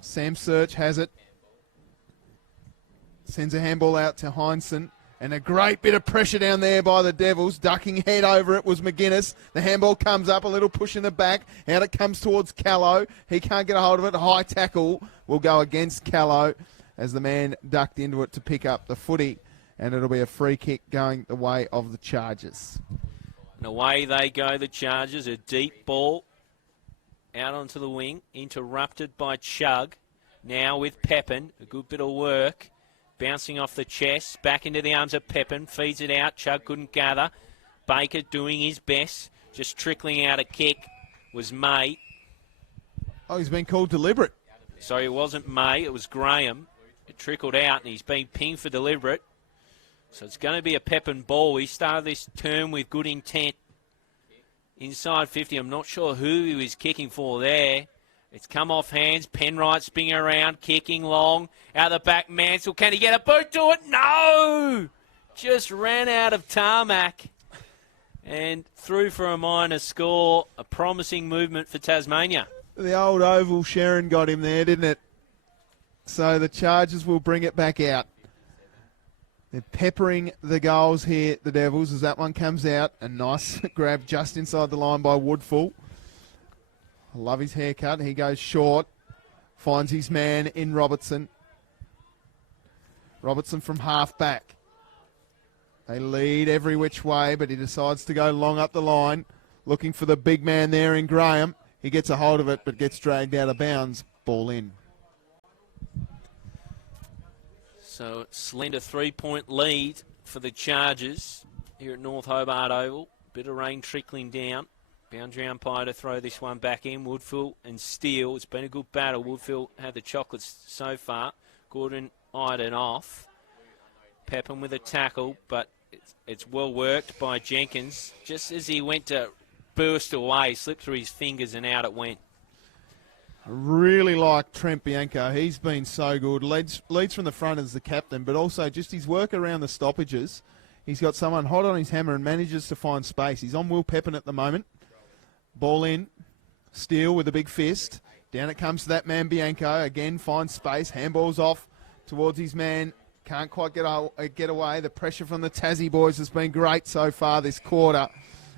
Sam Search has it. Sends a handball out to Heinsohn. And a great bit of pressure down there by the Devils. Ducking head over it was McGuinness. The handball comes up, a little push in the back. Out it comes towards Callow. He can't get a hold of it. High tackle will go against Callow as the man ducked into it to pick up the footy. And it'll be a free kick going the way of the Chargers. And away they go, the Chargers. A deep ball out onto the wing. Interrupted by Chug. Now with Pepin. A good bit of work. Bouncing off the chest, back into the arms of Pepin, feeds it out, Chug couldn't gather. Baker doing his best, just trickling out a kick was May. Oh, he's been called deliberate. Sorry, it wasn't May, it was Graham. It trickled out and he's been pinged for deliberate. So it's going to be a Pepin ball. He started this term with good intent. Inside 50, I'm not sure who he was kicking for there. It's come off hands. Penwright spinning around, kicking long. Out the back, Mansell. Can he get a boot to it? No! Just ran out of tarmac. And through for a minor score. A promising movement for Tasmania. The old oval Sharon got him there, didn't it? So the Chargers will bring it back out. They're peppering the goals here, the Devils, as that one comes out. A nice grab just inside the line by Woodfull. I love his haircut. He goes short. Finds his man in Robertson. Robertson from half-back. They lead every which way, but he decides to go long up the line. Looking for the big man there in Graham. He gets a hold of it, but gets dragged out of bounds. Ball in. So slender 3-point lead for the Chargers here at North Hobart Oval. Bit of rain trickling down. Boundary umpire to throw this one back in. Woodfill and Steele. It's been a good battle. Woodfill had the chocolates so far. Gordon eyed it off. Pepin with a tackle, but it's well worked by Jenkins. Just as he went to burst away, slipped through his fingers and out it went. I really like Trent Bianco. He's been so good. Leads from the front as the captain, but also just his work around the stoppages. He's got someone hot on his hammer and manages to find space. He's on Will Pepin at the moment. Ball in. Steele with a big fist. Down it comes to that man Bianco. Again, finds space. Handball's off towards his man. Can't quite get away. The pressure from the Tassie boys has been great so far this quarter.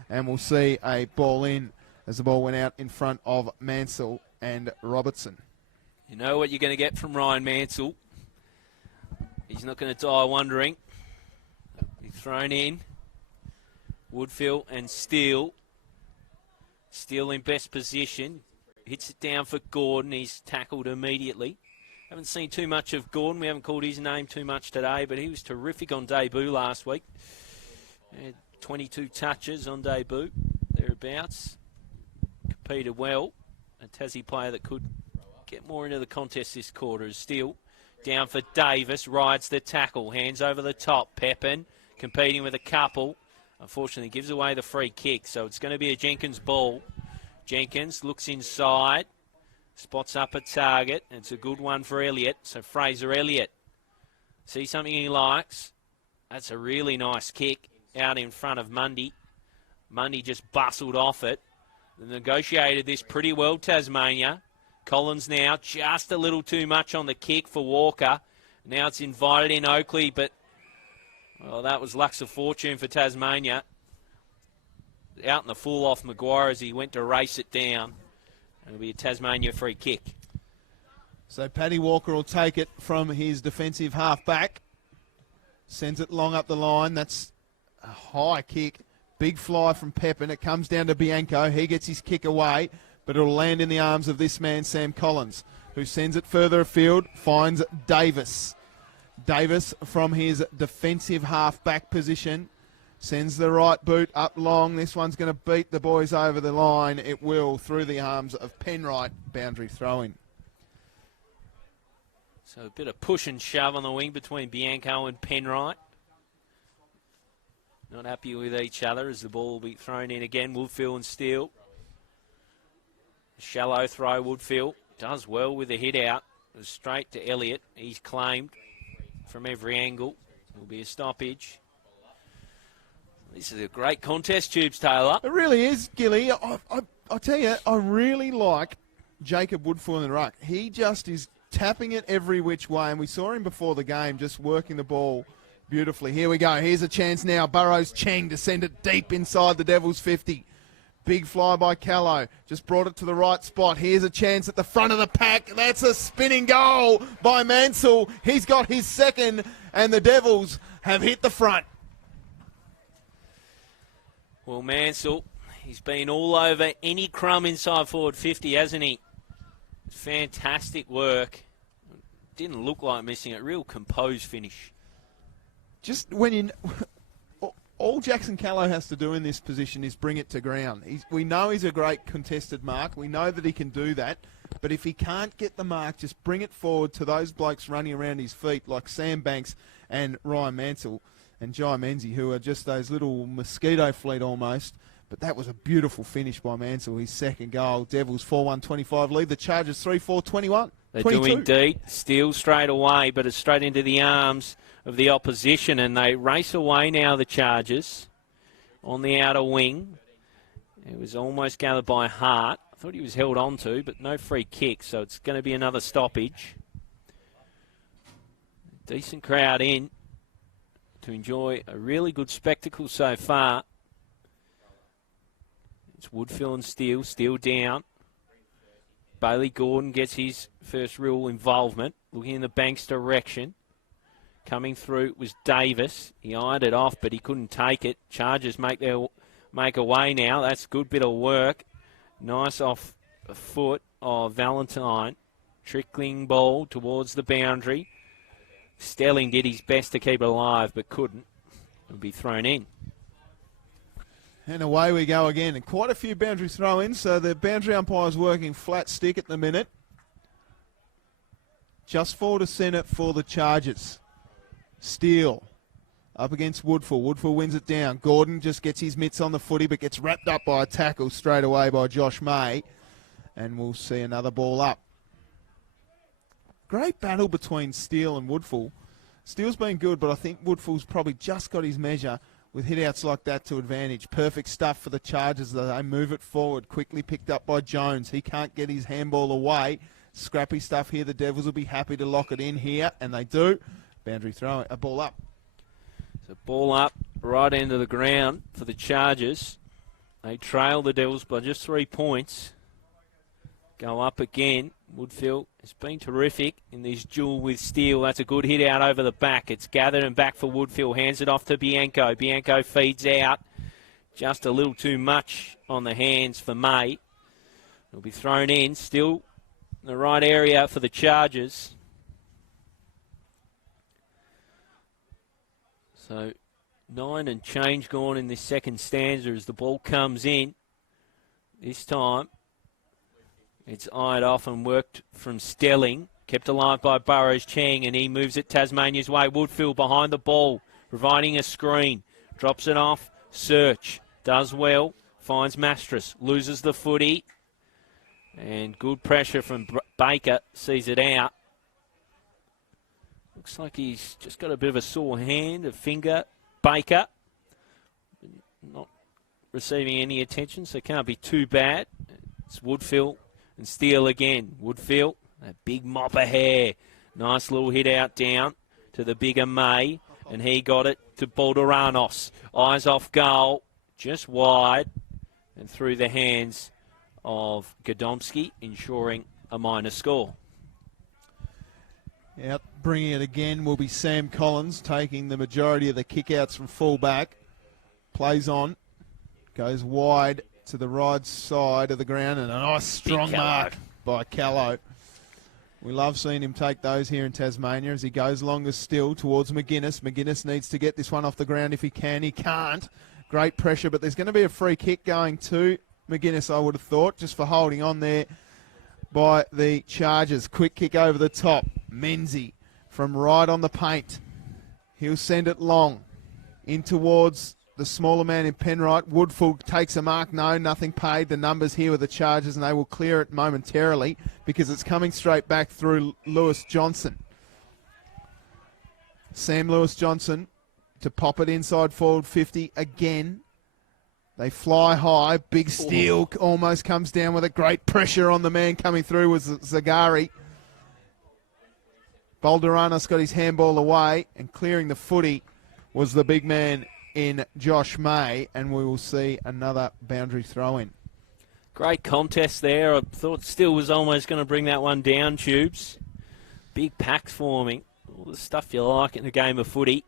And we'll see a ball in as the ball went out in front of Mansell and Robertson. You know what you're going to get from Ryan Mansell. He's not going to die wondering. He's thrown in. Woodfill and Steele. Steele in best position. Hits it down for Gordon. He's tackled immediately. Haven't seen too much of Gordon. We haven't called his name too much today, but he was terrific on debut last week. Had 22 touches on debut, thereabouts. Competed well. A Tassie player that could get more into the contest this quarter is Steele. Down for Davis, rides the tackle, hands over the top. Pepin competing with a couple. Unfortunately, gives away the free kick, so it's going to be a Jenkins ball. Jenkins looks inside. Spots up a target. It's a good one for Elliott. So Fraser Elliott. See something he likes. That's a really nice kick out in front of Mundy. Mundy just bustled off it. They negotiated this pretty well, Tasmania. Collins now just a little too much on the kick for Walker. Now it's invited in Oakleigh, but well, that was lucks of fortune for Tasmania. Out in the full off Maguire as he went to race it down. It'll be a Tasmania free kick. So Paddy Walker will take it from his defensive half-back. Sends it long up the line. That's a high kick. Big fly from Pepin. It comes down to Bianco. He gets his kick away, but it'll land in the arms of this man, Sam Collins, who sends it further afield, finds Davis. Davis from his defensive half-back position. Sends the right boot up long. This one's going to beat the boys over the line. It will through the arms of Penwright. Boundary throw-in. So a bit of push and shove on the wing between Bianco and Penwright. Not happy with each other as the ball will be thrown in again. Woodfill and Steele. Shallow throw, Woodfill. Does well with the hit out. It was straight to Elliott. He's claimed from every angle. It will be a stoppage. This is a great contest, Tubes Taylor. It really is, Gilly. I tell you, I really like Jacob Woodfill in the ruck. He just is tapping it every which way, and we saw him before the game just working the ball beautifully. Here we go. Here's a chance now. Burrows Cheng to send it deep inside the Devils' 50. Big fly by Callow. Just brought it to the right spot. Here's a chance at the front of the pack. That's a spinning goal by Mansell. He's got his second, and the Devils have hit the front. Well, Mansell, he's been all over any crumb inside forward 50, hasn't he? Fantastic work. Didn't look like missing it. Real composed finish. Just when you... All Jackson Callow has to do in this position is bring it to ground. We know he's a great contested mark. We know that he can do that. But if he can't get the mark, just bring it forward to those blokes running around his feet like Sam Banks and Ryan Mansell and Jai Menzie, who are just those little mosquito fleet almost. But that was a beautiful finish by Mansell, his second goal. Devils 4-1-25 lead. The Chargers 3-4-21. They do indeed. Steele straight away, but it's straight into the arms of the opposition, and they race away now, the Chargers, on the outer wing. It was almost gathered by Hart. I thought he was held on to, but no free kick, so it's going to be another stoppage. Decent crowd in to enjoy a really good spectacle so far. It's Woodfill and Steele. Steele down. Bailey Gordon gets his first real involvement. Looking in the Banks direction. Coming through was Davis. He eyed it off, but he couldn't take it. Chargers make away now. That's a good bit of work. Nice off foot of Valentine. Trickling ball towards the boundary. Stelling did his best to keep it alive, but couldn't. It'll be thrown in. And away we go again. And quite a few boundary throw-ins, so the boundary umpire's working flat stick at the minute. Just forward to centre for the Chargers. Steele up against Woodfull. Woodfull wins it down. Gordon just gets his mitts on the footy, but gets wrapped up by a tackle straight away by Josh May. And we'll see another ball up. Great battle between Steele and Woodfull. Steele's been good, but I think Woodfull's probably just got his measure with hit-outs like that to advantage. Perfect stuff for the Chargers. They move it forward. Quickly picked up by Jones. He can't get his handball away. Scrappy stuff here. The Devils will be happy to lock it in here, and they do. Boundary throw, a ball up. So ball up, right end of the ground for the Chargers. They trail the Devils by just 3 points. Go up again. Woodfield has been terrific in this duel with Steele. That's a good hit out over the back. It's gathered and back for Woodfield. Hands it off to Bianco. Bianco feeds out. Just a little too much on the hands for May. It'll be thrown in. Still in the right area for the Chargers. So 9 and change gone in this second stanza as the ball comes in. This time it's eyed off and worked from Stelling. Kept alive by Burrows Chang, and he moves it Tasmania's way. Woodfield behind the ball, providing a screen. Drops it off. Search. Does well. Finds Mastras. Loses the footy. And good pressure from Baker. Sees it out. Looks like he's just got a bit of a sore hand, a finger. Baker. Not receiving any attention, so it can't be too bad. It's Woodfield. And Steele again. Woodfield, a big mop of hair. Nice little hit out down to the bigger May. And he got it to Balderanos. Eyes off goal. Just wide. And through the hands of Godomski, ensuring a minor score. Out bringing it again will be Sam Collins, taking the majority of the kickouts from full-back. Plays on. Goes wide to the right side of the ground, and a nice strong mark by Callow. We love seeing him take those here in Tasmania as he goes longer still towards McGuinness. McGuinness needs to get this one off the ground if he can. He can't. Great pressure, but there's going to be a free kick going to McGuinness, I would have thought, just for holding on there by the Chargers. Quick kick over the top. Menzie from right on the paint. He'll send it long in towards the smaller man in Penrite. Woodfull takes a mark. No, nothing paid. The numbers here with the Chargers, and they will clear it momentarily because it's coming straight back through Lewis Johnson. Sam Lewis Johnson to pop it inside forward 50 again. They fly high. Big steal almost comes down with a great pressure on the man coming through was Zagari. Balderanos got his handball away, and clearing the footy was the big man in Josh May, and we will see another boundary throw-in. Great contest there. I thought Steele was almost going to bring that one down, Tubes. Big packs forming. All the stuff you like in a game of footy.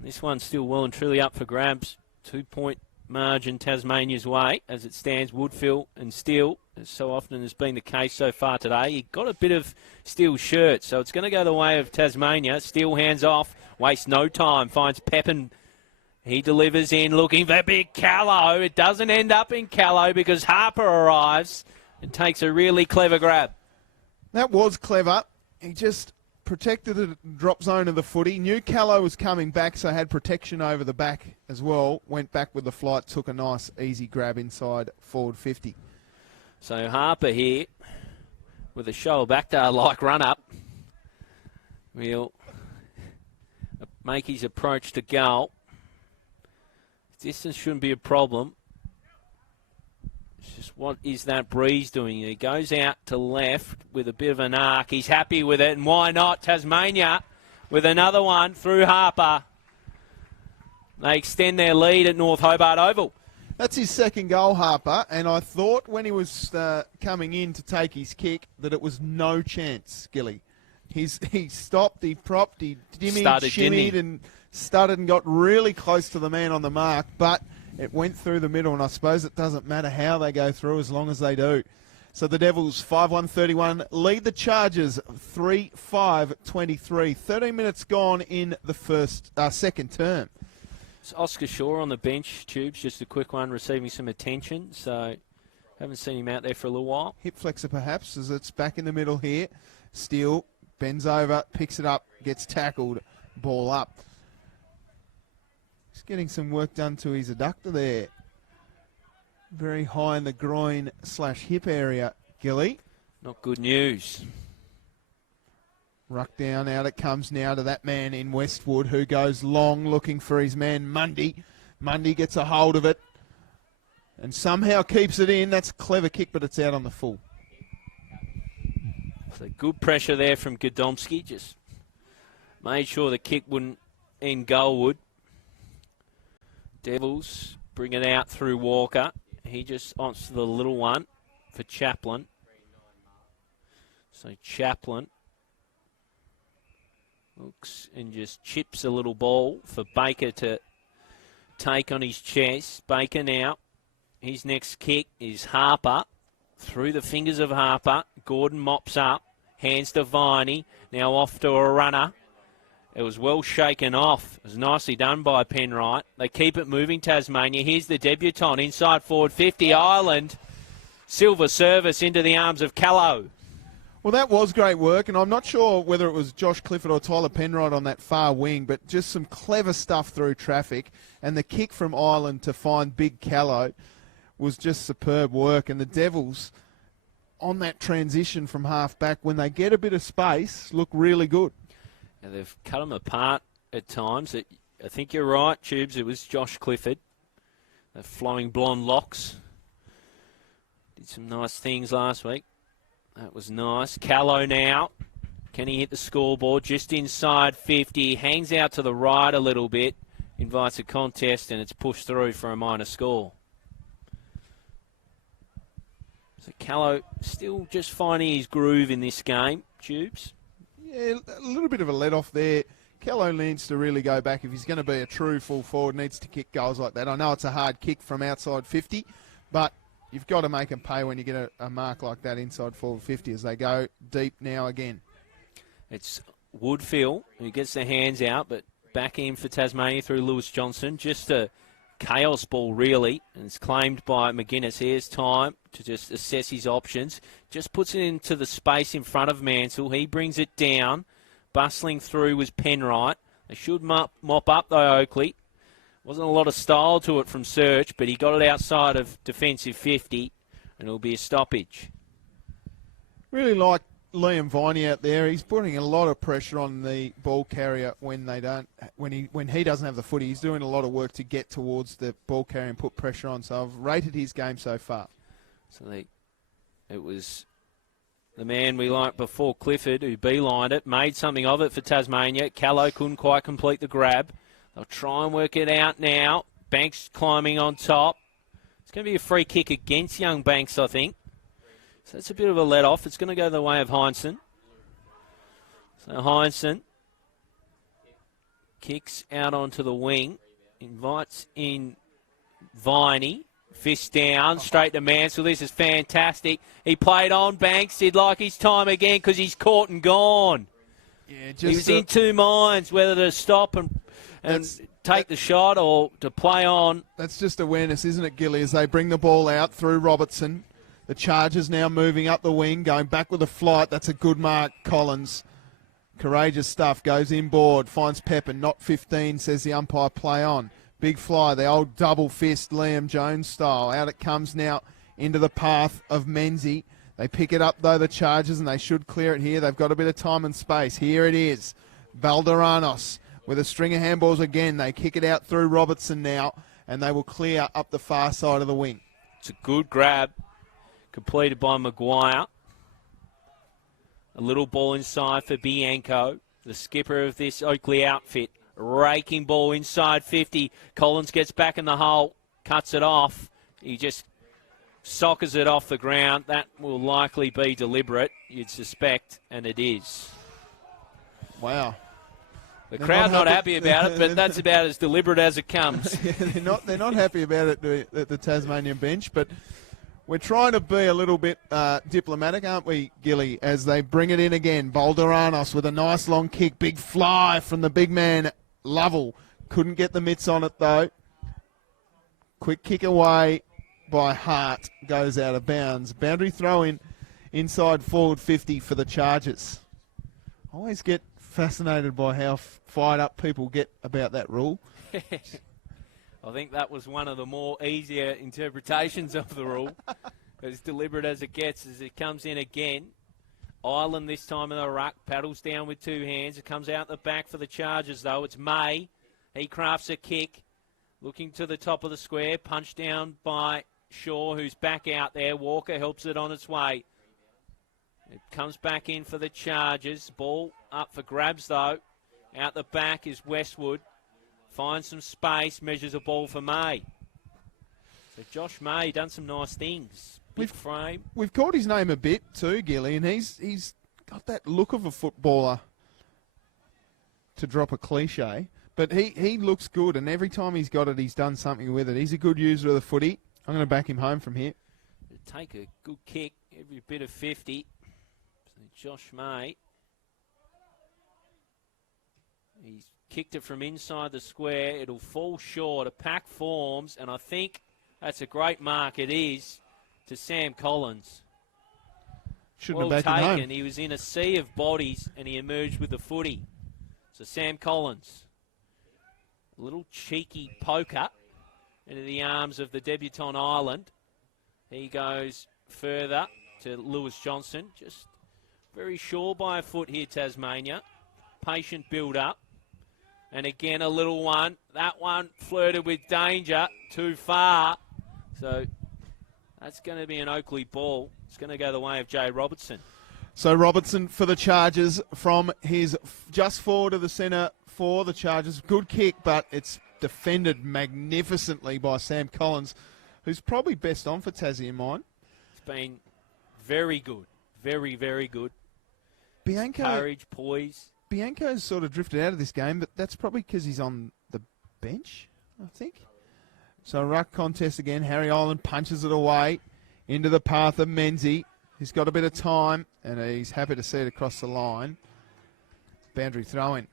This one's still well and truly up for grabs. 2-point margin Tasmania's way as it stands. Woodfield and Steele, as so often has been the case so far today. He got a bit of Steele's shirt, so it's going to go the way of Tasmania. Steele hands off, wastes no time, finds Pepin. He delivers in, looking for big Callow. It doesn't end up in Callow because Harper arrives and takes a really clever grab. That was clever. He just protected the drop zone of the footy. Knew Callow was coming back, so had protection over the back as well. Went back with the flight, took a nice, easy grab inside forward 50. So Harper here with a show back-like run-up. Will make his approach to goal. Distance shouldn't be a problem. It's just what is that breeze doing? He goes out to left with a bit of an arc. He's happy with it, and why not? Tasmania with another one through Harper. They extend their lead at North Hobart Oval. That's his second goal, Harper, and I thought when he was coming in to take his kick that it was no chance, Gilly. He stopped, he propped, he shimmied and stuttered and got really close to the man on the mark, but It went through the middle, and I suppose it doesn't matter how they go through as long as they do. So the Devils, 5-1-31, lead the Chargers 3-5-23. 13 minutes gone in the second term. It's Oscar Shaw on the bench, Tubes, just a quick one, receiving some attention. So haven't seen him out there for a little while. Hip flexor perhaps, as it's back in the middle here. Steele bends over, picks it up, gets tackled, ball up. He's getting some work done to his adductor there. Very high in the groin/hip area, Gilly. Not good news. Ruck down, out it comes now to that man in Westwood who goes long looking for his man Mundy. Mundy gets a hold of it and somehow keeps it in. That's a clever kick, but it's out on the full. So good pressure there from Godomski. Just made sure the kick wouldn't end goalwood. Devils bring it out through Walker. He just wants the little one for Chaplin. So Chaplin looks and just chips a little ball for Baker to take on his chest. Baker now. His next kick is Harper. Through the fingers of Harper. Gordon mops up. Hands to Viney. Now off to a runner. It was well shaken off. It was nicely done by Penrite. They keep it moving, Tasmania. Here's the debutant, inside forward 50, Ireland. Silver service into the arms of Callow. Well, that was great work, and I'm not sure whether it was Josh Clifford or Tyler Penrite on that far wing, but just some clever stuff through traffic. And the kick from Ireland to find Big Callow was just superb work. And the Devils, on that transition from half back, when they get a bit of space, look really good. Now they've cut them apart at times. I think you're right, Tubes. It was Josh Clifford. The flowing blonde locks. Did some nice things last week. That was nice. Callow now. Can he hit the scoreboard? Just inside 50. Hangs out to the right a little bit. Invites a contest, and it's pushed through for a minor score. So Callow still just finding his groove in this game, Tubes. Yeah, a little bit of a let-off there. Callow needs to really go back. If he's going to be a true full forward, needs to kick goals like that. I know it's a hard kick from outside 50, but you've got to make them pay when you get a mark like that inside forward 50 as they go deep now again. It's Woodfield who gets the hands out, but back in for Tasmania through Lewis Johnson. Just a chaos ball, really, and it's claimed by McGuinness. Here's time to just assess his options. Just puts it into the space in front of Mansell. He brings it down. Bustling through was Penrite. They should mop up, though, Oakleigh. Wasn't a lot of style to it from Search, but he got it outside of defensive 50, and it'll be a stoppage. Really like Liam Viney out there. He's putting a lot of pressure on the ball carrier when he doesn't have the footy. He's doing a lot of work to get towards the ball carrier and put pressure on. So I've rated his game so far. So it was the man we liked before, Clifford, who beelined it, made something of it for Tasmania. Callow couldn't quite complete the grab. They'll try and work it out now. Banks climbing on top. It's going to be a free kick against young Banks, I think. So it's a bit of a let-off. It's going to go the way of Heinsohn. So Heinsohn kicks out onto the wing. Invites in Viney. Fist down, straight to Mansell. This is fantastic. He played on Banks. He'd like his time again because he's caught and gone. Yeah, just he was in two minds whether to stop and take the shot or to play on. That's just awareness, isn't it, Gilly, as they bring the ball out through Robertson. The Chargers now moving up the wing, going back with a flight. That's a good mark, Collins. Courageous stuff. Goes inboard, finds Pepper. Not 15, says the umpire, play on. Big fly, the old double fist, Liam Jones style. Out it comes now into the path of Menzie. They pick it up, though, the Chargers, and they should clear it here. They've got a bit of time and space. Here it is. Valderanos with a string of handballs again. They kick it out through Robertson now, and they will clear up the far side of the wing. It's a good grab, completed by Maguire. A little ball inside for Bianco, the skipper of this Oakleigh outfit. Raking ball inside 50. Collins gets back in the hole, cuts it off. He just sockers it off the ground. That will likely be deliberate, you'd suspect, and it is. Wow. The crowd not happy about it, but that's about as deliberate as it comes. Yeah, they're not happy about it at the Tasmanian bench, but we're trying to be a little bit diplomatic, aren't we, Gilly, as they bring it in again. Bolderanos with a nice long kick. Big fly from the big man, Lovell. Couldn't get the mitts on it, though. Quick kick away by Hart. Goes out of bounds. Boundary throw in inside forward 50 for the Chargers. I always get fascinated by how fired up people get about that rule. I think that was one of the more easier interpretations of the rule. As deliberate as it gets, as it comes in again. Ireland this time in the ruck, paddles down with two hands. It comes out the back for the Chargers, though. It's May. He crafts a kick. Looking to the top of the square. Punched down by Shaw, who's back out there. Walker helps it on its way. It comes back in for the Chargers. Ball up for grabs, though. Out the back is Westwood. Finds some space, measures a ball for May. So Josh May done some nice things. Big frame. We've called his name a bit too, Gilly, and he's got that look of a footballer, to drop a cliche. But he looks good, and every time he's got it, he's done something with it. He's a good user of the footy. I'm going to back him home from here. Take a good kick, every bit of 50. So Josh May. He's kicked it from inside the square. It'll fall short. A pack forms, and I think that's a great mark. It is to Sam Collins. Shouldn't well have backed him taken. home. He was in a sea of bodies, and he emerged with the footy. So Sam Collins, a little cheeky poker into the arms of the debutant Ireland. He goes further to Lewis Johnson. Just very sure by a foot here, Tasmania. Patient build-up. And again, a little one. That one flirted with danger. Too far. So that's going to be an Oakleigh ball. It's going to go the way of Jay Robertson. So Robertson for the Chargers from his just forward of the centre for the Chargers. Good kick, but it's defended magnificently by Sam Collins, who's probably best on for Tassie in mine. It's been very good. Very, very good. Bianco, courage, poise. Bianco's sort of drifted out of this game, but that's probably because he's on the bench, I think. So ruck contest again. Harry Ireland punches it away into the path of Menzie. He's got a bit of time, and he's happy to see it across the line. Boundary throw-in.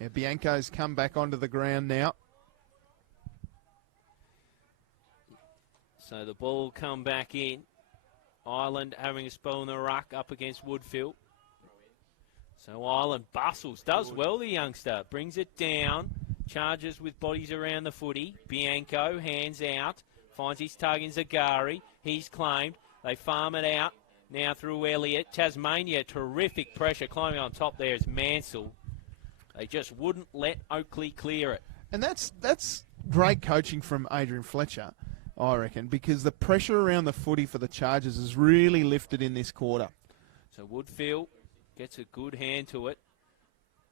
Yeah, Bianco's come back onto the ground now. So the ball will come back in. Ireland having a spell in the ruck up against Woodfield. So Ireland bustles, does well, the youngster. Brings it down, charges with bodies around the footy. Bianco, hands out, finds his tug in Zagari. He's claimed. They farm it out now through Elliott. Tasmania, terrific pressure. Climbing on top there is Mansell. They just wouldn't let Oakleigh clear it. And that's great coaching from Adrian Fletcher, I reckon, because the pressure around the footy for the Chargers is really lifted in this quarter. So Woodfield gets a good hand to it.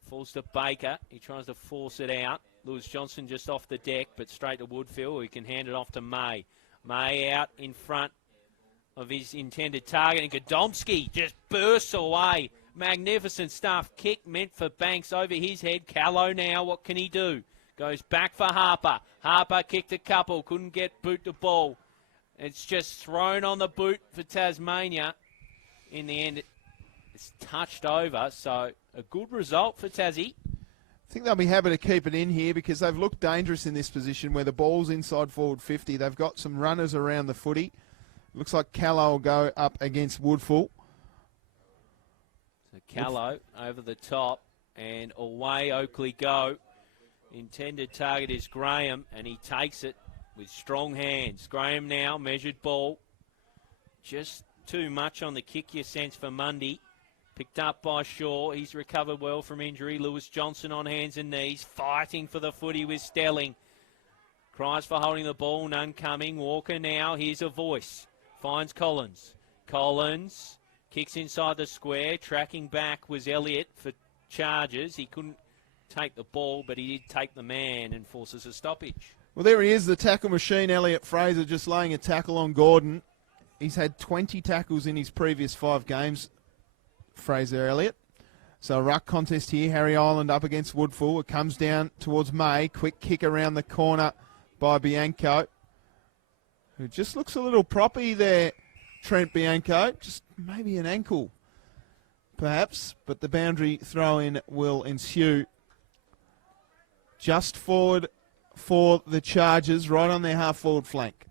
Falls to Baker. He tries to force it out. Lewis Johnson just off the deck, but straight to Woodfield. He can hand it off to May. May out in front of his intended target. And Godomski just bursts away. Magnificent stuff. Kick meant for Banks over his head. Callow now. What can he do? Goes back for Harper. Harper kicked a couple. Couldn't get boot the ball. It's just thrown on the boot for Tasmania. In the end, it's touched over. So a good result for Tassie. I think they'll be happy to keep it in here because they've looked dangerous in this position where the ball's inside forward 50. They've got some runners around the footy. Looks like Callow will go up against Woodfull. So Callow over the top and away Oakleigh go. Intended target is Graham and he takes it with strong hands. Graham now, measured ball. Just too much on the kick, you sense, for Mundy. Picked up by Shaw. He's recovered well from injury. Lewis Johnson on hands and knees. Fighting for the footy with Stelling. Cries for holding the ball. None coming. Walker now. Here's a voice. Finds Collins. Collins kicks inside the square. Tracking back was Elliott for Chargers. He couldn't take the ball, but he did take the man and forces a stoppage. Well, there he is, the tackle machine. Elliott Fraser just laying a tackle on Gordon. He's had 20 tackles in his previous 5 games, Fraser Elliott. So a ruck contest here. Harry Island up against Woodfull. It comes down towards May. Quick kick around the corner by Bianco, who just looks a little proppy there, Trent Bianco. Just maybe an ankle, perhaps. But the boundary throw-in will ensue. Just forward for the Chargers, right on their half-forward flank.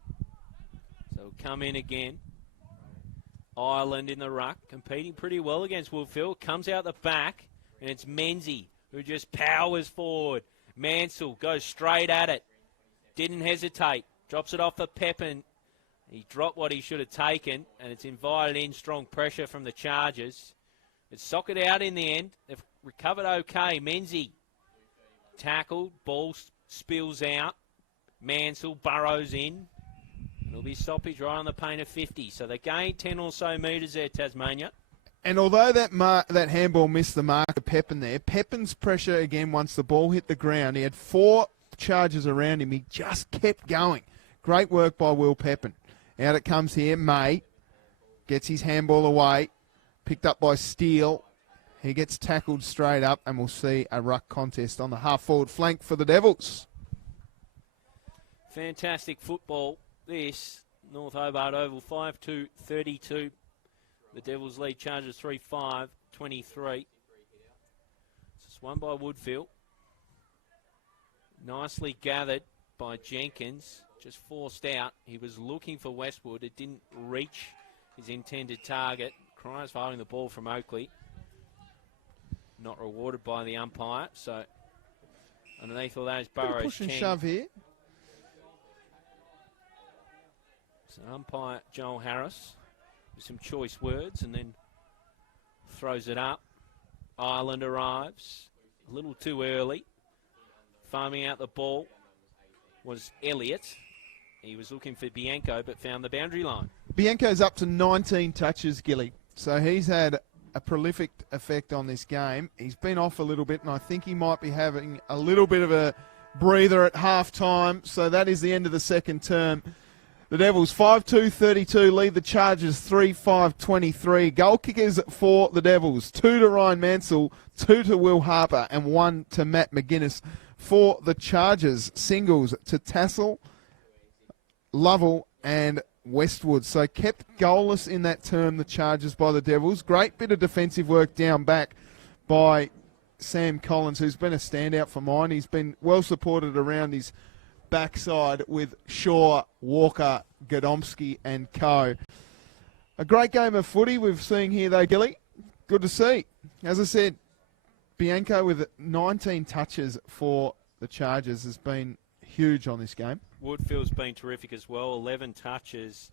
So come in again. Ireland in the ruck, competing pretty well against Woodfield. Comes out the back, and it's Menzie who just powers forward. Mansell goes straight at it. Didn't hesitate. Drops it off for Pepin. He dropped what he should have taken, and it's invited in strong pressure from the Chargers. It's socket out in the end. They've recovered okay. Menzie tackled. Ball spills out. Mansell burrows in. It'll be stoppage right on the paint of 50. So they gained 10 or so metres there, Tasmania. And although that handball missed the mark of Pepin there, Pepin's pressure again once the ball hit the ground. He had 4 Chargers around him. He just kept going. Great work by Will Pepin. Out it comes here. May gets his handball away. Picked up by Steele. He gets tackled straight up, and we'll see a ruck contest on the half-forward flank for the Devils. Fantastic football. This, North Hobart Oval, 5-2-32. The Devils lead Chargers 3-5, 23. It's won by Woodfield. Nicely gathered by Jenkins. Just forced out. He was looking for Westwood. It didn't reach his intended target. Cries for holding the ball from Oakleigh. Not rewarded by the umpire. So underneath all those Burrows. Push and shove here. So umpire Joel Harris with some choice words and then throws it up. Ireland arrives a little too early. Farming out the ball was Elliott. He was looking for Bianco but found the boundary line. Bianco's up to 19 touches, Gilly. So he's had a prolific effect on this game. He's been off a little bit, and I think he might be having a little bit of a breather at half-time. So that is the end of the second term. The Devils 5-2-32 lead the Chargers 3-5-23. Goal kickers for the Devils. 2 to Ryan Mansell, 2 to Will Harper, and 1 to Matt McGuinness. For the Chargers, singles to Tassel, Lovell, and Westwood. So kept goalless in that term, the Chargers, by the Devils. Great bit of defensive work down back by Sam Collins, who's been a standout for mine. He's been well supported around his backside with Shaw, Walker, Godomsky and co. A great game of footy we've seen here though, Gilly. Good to see. As I said, Bianco with 19 touches for the Chargers has been huge on this game. Woodfield's been terrific as well. 11 touches.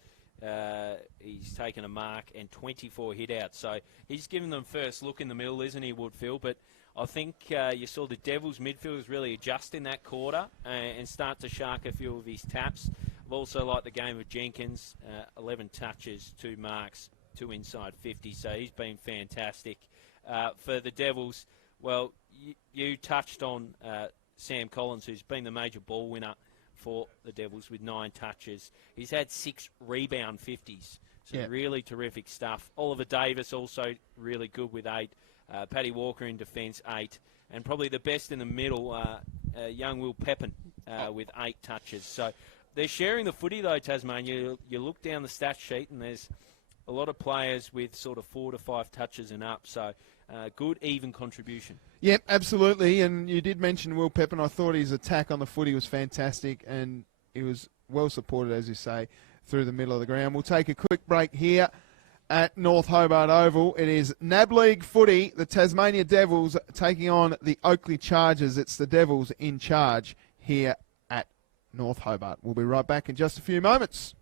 He's taken a mark and 24 hit-outs. So he's given them first look in the middle, isn't he, Woodfield? But I think you saw the Devils midfielders really adjust in that quarter and start to shark a few of his taps. I've also liked the game of Jenkins. 11 touches, 2 marks, 2 inside 50. So he's been fantastic. For the Devils, well, you touched on Sam Collins, who's been the major ball winner for the Devils with 9 touches. He's had 6 rebound 50s. So really terrific stuff. Oliver Davis also really good with 8. Paddy Walker in defence, 8. And probably the best in the middle, young Will Pepin with 8 touches. So they're sharing the footy though, Tasmania. You look down the stat sheet and there's a lot of players with sort of 4 to 5 touches and up. So good, even contribution. Yep, absolutely. And you did mention Will Pepin. I thought his attack on the footy was fantastic, and he was well supported, as you say, through the middle of the ground. We'll take a quick break here at North Hobart Oval. It is NAB League footy, the Tasmania Devils taking on the Oakleigh Chargers. It's the Devils in charge here at North Hobart. We'll be right back in just a few moments.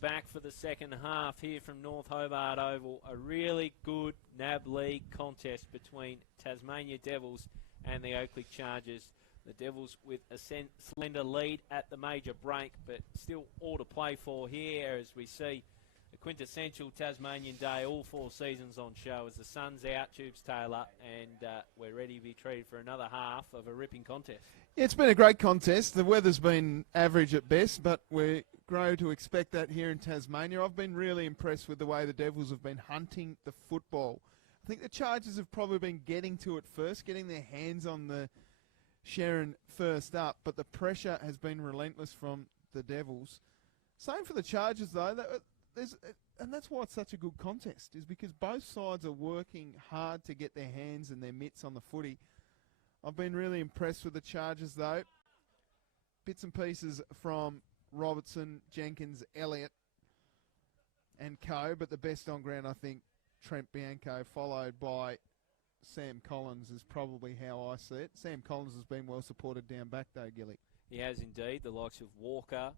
back for the second half here from North Hobart Oval. A really good NAB League contest between Tasmania Devils and the Oakleigh Chargers. The Devils with a slender lead at the major break, but still all to play for here as we see a quintessential Tasmanian day, all 4 seasons on show as the sun's out, Tubes Taylor, and we're ready to be treated for another half of a ripping contest. Yeah, it's been a great contest. The weather's been average at best, but we grow to expect that here in Tasmania. I've been really impressed with the way the Devils have been hunting the football. I think the Chargers have probably been getting to it first, getting their hands on the Sharon first up, but the pressure has been relentless from the Devils. Same for the Chargers, though. And that's why it's such a good contest, is because both sides are working hard to get their hands and their mitts on the footy. I've been really impressed with the Chargers, though. Bits and pieces from Robertson, Jenkins, Elliott, and co. But the best on ground, I think, Trent Bianco, followed by Sam Collins, is probably how I see it. Sam Collins has been well supported down back, though, Gilly. He has indeed. The likes of Walker,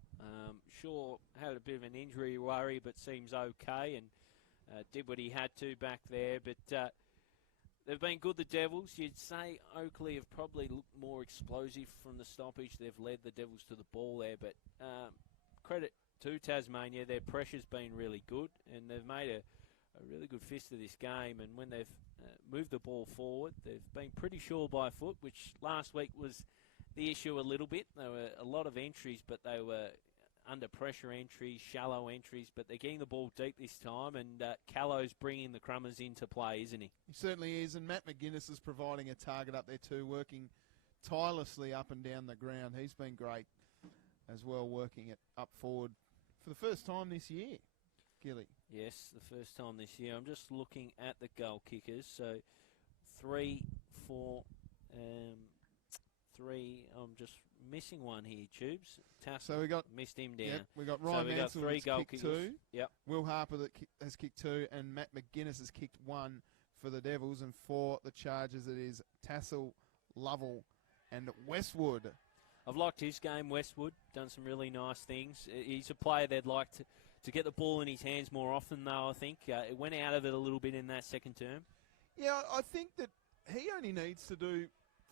sure, had a bit of an injury worry, but seems okay and did what he had to back there. But they've been good, the Devils. You'd say Oakleigh have probably looked more explosive from the stoppage. They've led the Devils to the ball there, but credit to Tasmania. Their pressure's been really good, and they've made a really good fist of this game. And when they've moved the ball forward, they've been pretty sure by foot, which last week was the issue a little bit. There were a lot of entries, but they were under pressure entries, shallow entries, but they're getting the ball deep this time, and Callo's bringing the Crummers into play, isn't he? He certainly is, and Matt McGuinness is providing a target up there too, working tirelessly up and down the ground. He's been great as well, working it up forward for the first time this year, Gilly. Yes, the first time this year. I'm just looking at the goal kickers. So 3, 4, 3. I'm just missing one here, Tubes. So we got missed him down. Yep, we got Ryan Mansell three that's goal kicked kickers. 2. Yep. Will Harper that has kicked 2, and Matt McGuinness has kicked 1 for the Devils, and for the Chargers it is Tassel, Lovell, and Westwood. I've liked his game, Westwood. Done some really nice things. He's a player they'd like to get the ball in his hands more often, though, I think. It went out of it a little bit in that second term. Yeah, I think that he only needs to do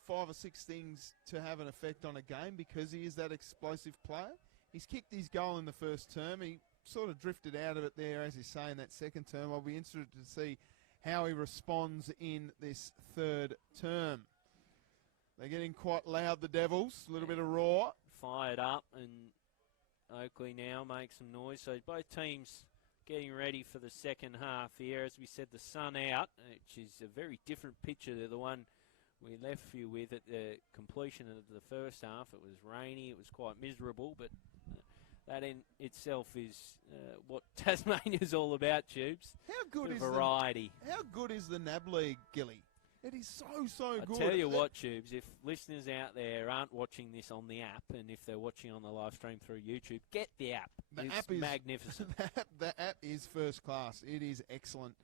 5 or 6 things to have an effect on a game because he is that explosive player. He's kicked his goal in the first term. He sort of drifted out of it there, as you say, in that second term. I'll be interested to see how he responds in this third term. They're getting quite loud, the Devils. A little bit of roar. Fired up, and Oakleigh now makes some noise. So both teams getting ready for the second half here. As we said, the sun out, which is a very different picture to the one we left you with at the completion of the first half. It was rainy, it was quite miserable, but that in itself is what Tasmania's all about, Tubes. How good is variety? How good is the NAB League, Gilly? It is so good. I tell you what, Tubes, if listeners out there aren't watching this on the app, and if they're watching on the live stream through YouTube, get the app. The app is magnificent. The app is first class. It is excellent.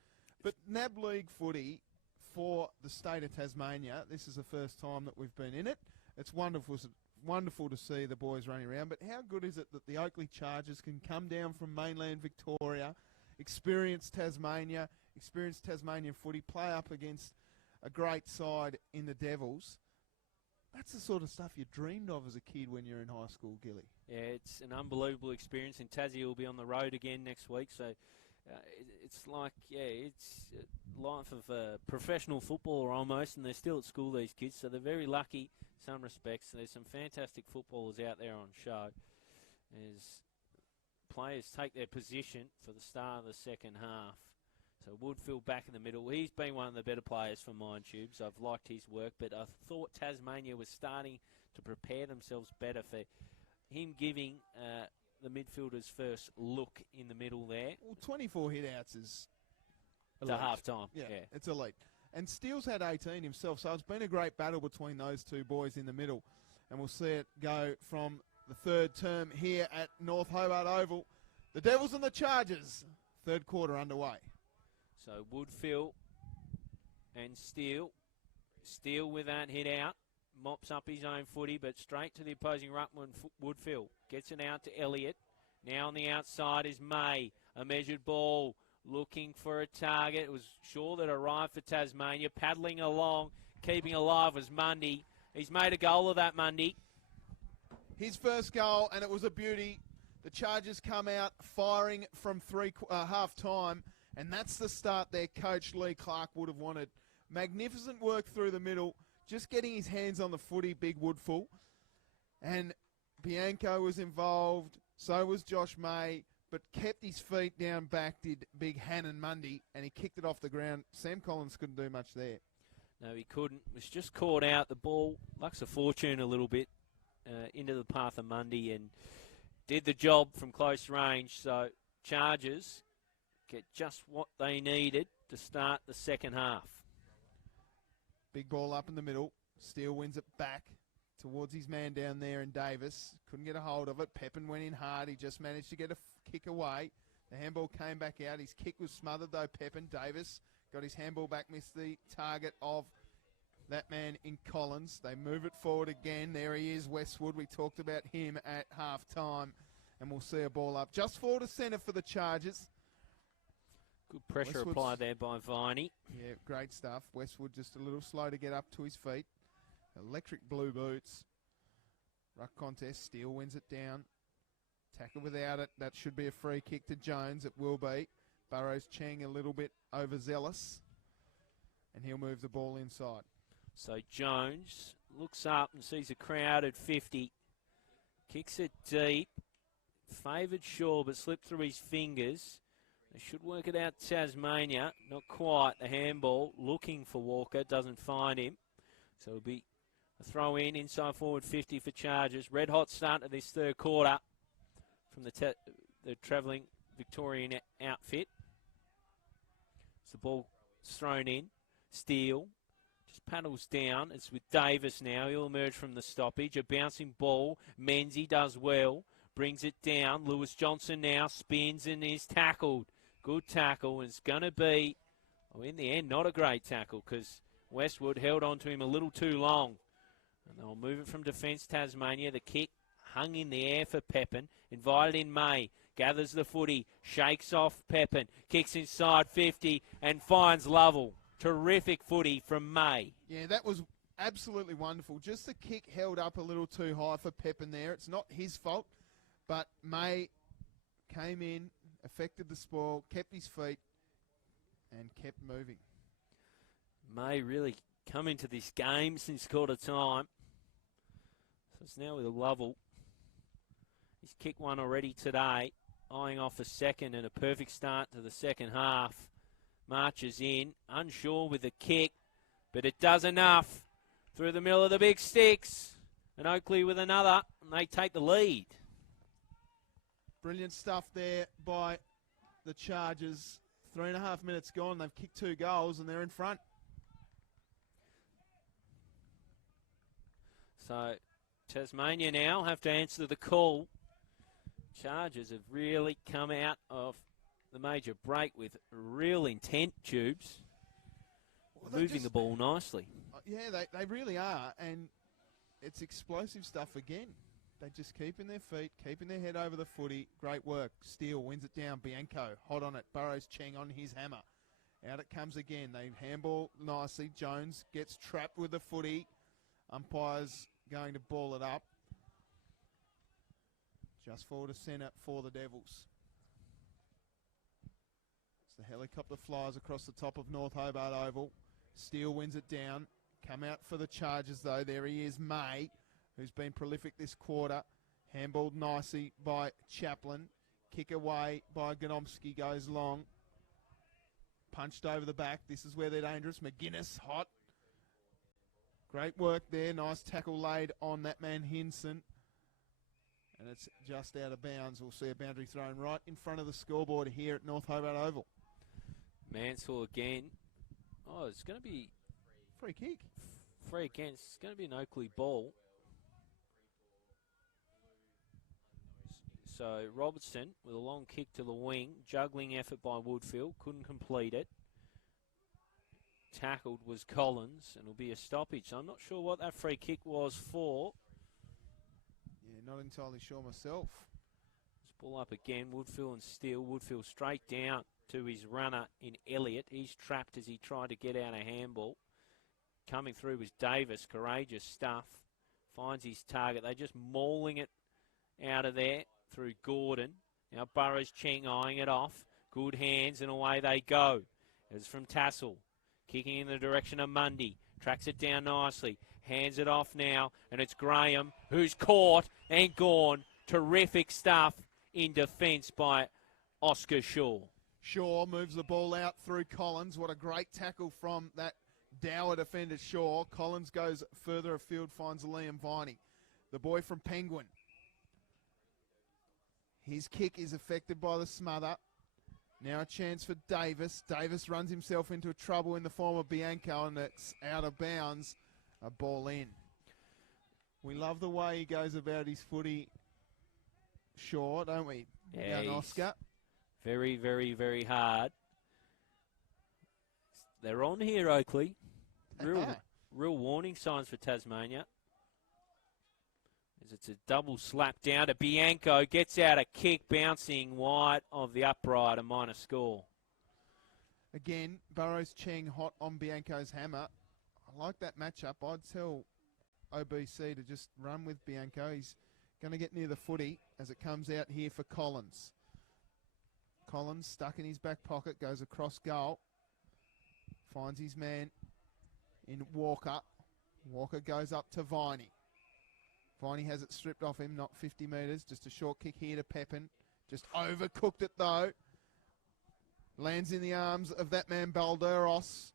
But NAB League footy for the state of Tasmania, this is the first time that we've been in it. It's wonderful to see the boys running around. But how good is it that the Oakleigh Chargers can come down from mainland Victoria, experience Tasmania, experience Tasmanian footy, play up against a great side in the Devils? That's the sort of stuff you dreamed of as a kid when you're in high school, Gilly. Yeah, it's an unbelievable experience, and Tassie will be on the road again next week, so it's like, it's life of a professional footballer almost, and they're still at school, these kids, so they're very lucky in some respects. There's some fantastic footballers out there on show as players take their position for the start of the second half. So Woodfield back in the middle. He's been one of the better players for mine, Tubes. I've liked his work, but I thought Tasmania was starting to prepare themselves better for him giving the midfielders first look in the middle there. Well, 24 hit-outs is elite. To half-time. Yeah, it's elite. And Steele's had 18 himself, so it's been a great battle between those two boys in the middle. And we'll see it go from the third term here at North Hobart Oval. The Devils and the Chargers, third quarter underway. So Woodfield and Steele. Steele with that hit out. Mops up his own footy, but straight to the opposing ruckman, Woodfield. Gets it out to Elliott. Now on the outside is May. A measured ball, looking for a target. It was Shaw that arrived for Tasmania. Paddling along, keeping alive was Mundy. He's made a goal of that, Mundy. His first goal, and it was a beauty. The Chargers come out firing from half-time, and that's the start there Coach Lee Clark would have wanted. Magnificent work through the middle, just getting his hands on the footy, Big Woodfull. And Bianco was involved, so was Josh May, but kept his feet down back, did Big Hannon Mundy, and he kicked it off the ground. Sam Collins couldn't do much there. No, he couldn't. Was just caught out. The ball lacks a fortune a little bit into the path of Mundy and did the job from close range. So Chargers get just what they needed to start the second half. Big ball up in the middle. Steele wins it back towards his man down there in Davis. Couldn't get a hold of it. Pepin went in hard. He just managed to get a kick away. The handball came back out. His kick was smothered though, Pepin. Davis got his handball back, missed the target of that man in Collins. They move it forward again. There he is, Westwood. We talked about him at half-time, and we'll see a ball up. Just forward to centre for the Chargers. Good pressure applied there by Viney. Yeah, great stuff. Westwood just a little slow to get up to his feet. Electric blue boots. Ruck contest. Steele wins it down. Tackle without it. That should be a free kick to Jones. It will be. Burrows Cheng a little bit overzealous. And he'll move the ball inside. So Jones looks up and sees a crowded 50. Kicks it deep. Favoured Shaw, but slipped through his fingers. They should work it out Tasmania. Not quite. The handball looking for Walker. Doesn't find him. So it'll be a throw in. Inside forward 50 for Chargers. Red hot start to this third quarter from the travelling Victorian outfit. So the ball thrown in. Steele just paddles down. It's with Davis now. He'll emerge from the stoppage. A bouncing ball. Menzie does well. Brings it down. Lewis Johnson now spins and is tackled. Good tackle. And it's going to be, in the end, not a great tackle because Westwood held on to him a little too long. And they'll move it from defence, Tasmania. The kick hung in the air for Pepin. Invited in May. Gathers the footy. Shakes off Pepin. Kicks inside 50 and finds Lovell. Terrific footy from May. Yeah, that was absolutely wonderful. Just the kick held up a little too high for Pepin there. It's not his fault, but May came in, affected the spoil, kept his feet, and kept moving. May really come into this game since quarter time. So it's now with a Lovell. He's kicked one already today, eyeing off a second and a perfect start to the second half. Marches in, unsure with the kick, but it does enough through the middle of the big sticks. And Oakleigh with another, and they take the lead. Brilliant stuff there by the Chargers. 3.5 minutes gone. They've kicked 2 goals, and they're in front. So Tasmania now have to answer the call. Chargers have really come out of the major break with real intent, Tubes. Well, moving the ball nicely. Yeah, they really are, and it's explosive stuff again. They just keeping their feet, keeping their head over the footy. Great work. Steele wins it down. Bianco, hot on it. Burrows Cheng on his hammer. Out it comes again. They handball nicely. Jones gets trapped with the footy. Umpire's going to ball it up. Just forward to centre for the Devils. The helicopter flies across the top of North Hobart Oval. Steele wins it down. Come out for the Chargers, though. There he is, May, who's been prolific this quarter. Handballed nicely by Chaplin. Kick away by Gonomsky, goes long. Punched over the back. This is where they're dangerous. McGuinness, hot. Great work there. Nice tackle laid on that man, Hinson. And it's just out of bounds. We'll see a boundary thrown right in front of the scoreboard here at North Hobart Oval. Mansell again. Oh, it's going to be free kick. Free again. It's going to be an Oakleigh ball. So Robertson with a long kick to the wing. Juggling effort by Woodfield. Couldn't complete it. Tackled was Collins, and it'll be a stoppage. So I'm not sure what that free kick was for. Yeah, not entirely sure myself. It's Ball up again, Woodfield and Steele. Woodfield straight down to his runner in Elliott. He's trapped as he tried to get out a handball. Coming through was Davis, courageous stuff. Finds his target. They're just mauling it out of there through Gordon. Now Burrows Cheng eyeing it off. Good hands and away they go. It's from Tassel. Kicking in the direction of Mundy. Tracks it down nicely. Hands it off now. And it's Graham who's caught and gone. Terrific stuff in defence by Oscar Shaw. Shaw moves the ball out through Collins. What a great tackle from that Dower defender Shaw. Collins goes further afield, finds Liam Viney. The boy from Penguin. His kick is affected by the smother. Now a chance for Davis. Davis runs himself into trouble in the form of Bianco, and it's out of bounds. A ball in. We love the way he goes about his footy, Shaw, don't we? Yeah, young Oscar. Very, very, very hard. They're on here, Oakleigh. Real warning signs for Tasmania. As it's a double slap down to Bianco. Gets out a kick, bouncing wide of the upright, a minor score. Again, Burrows Cheng hot on Bianco's hammer. I like that matchup. I'd tell OBC to just run with Bianco. He's going to get near the footy as it comes out here for Collins. Collins stuck in his back pocket, goes across goal. Finds his man in Walker. Walker goes up to Viney. Viney has it stripped off him, not 50 metres. Just a short kick here to Pepin. Just overcooked it though. Lands in the arms of that man Balderos.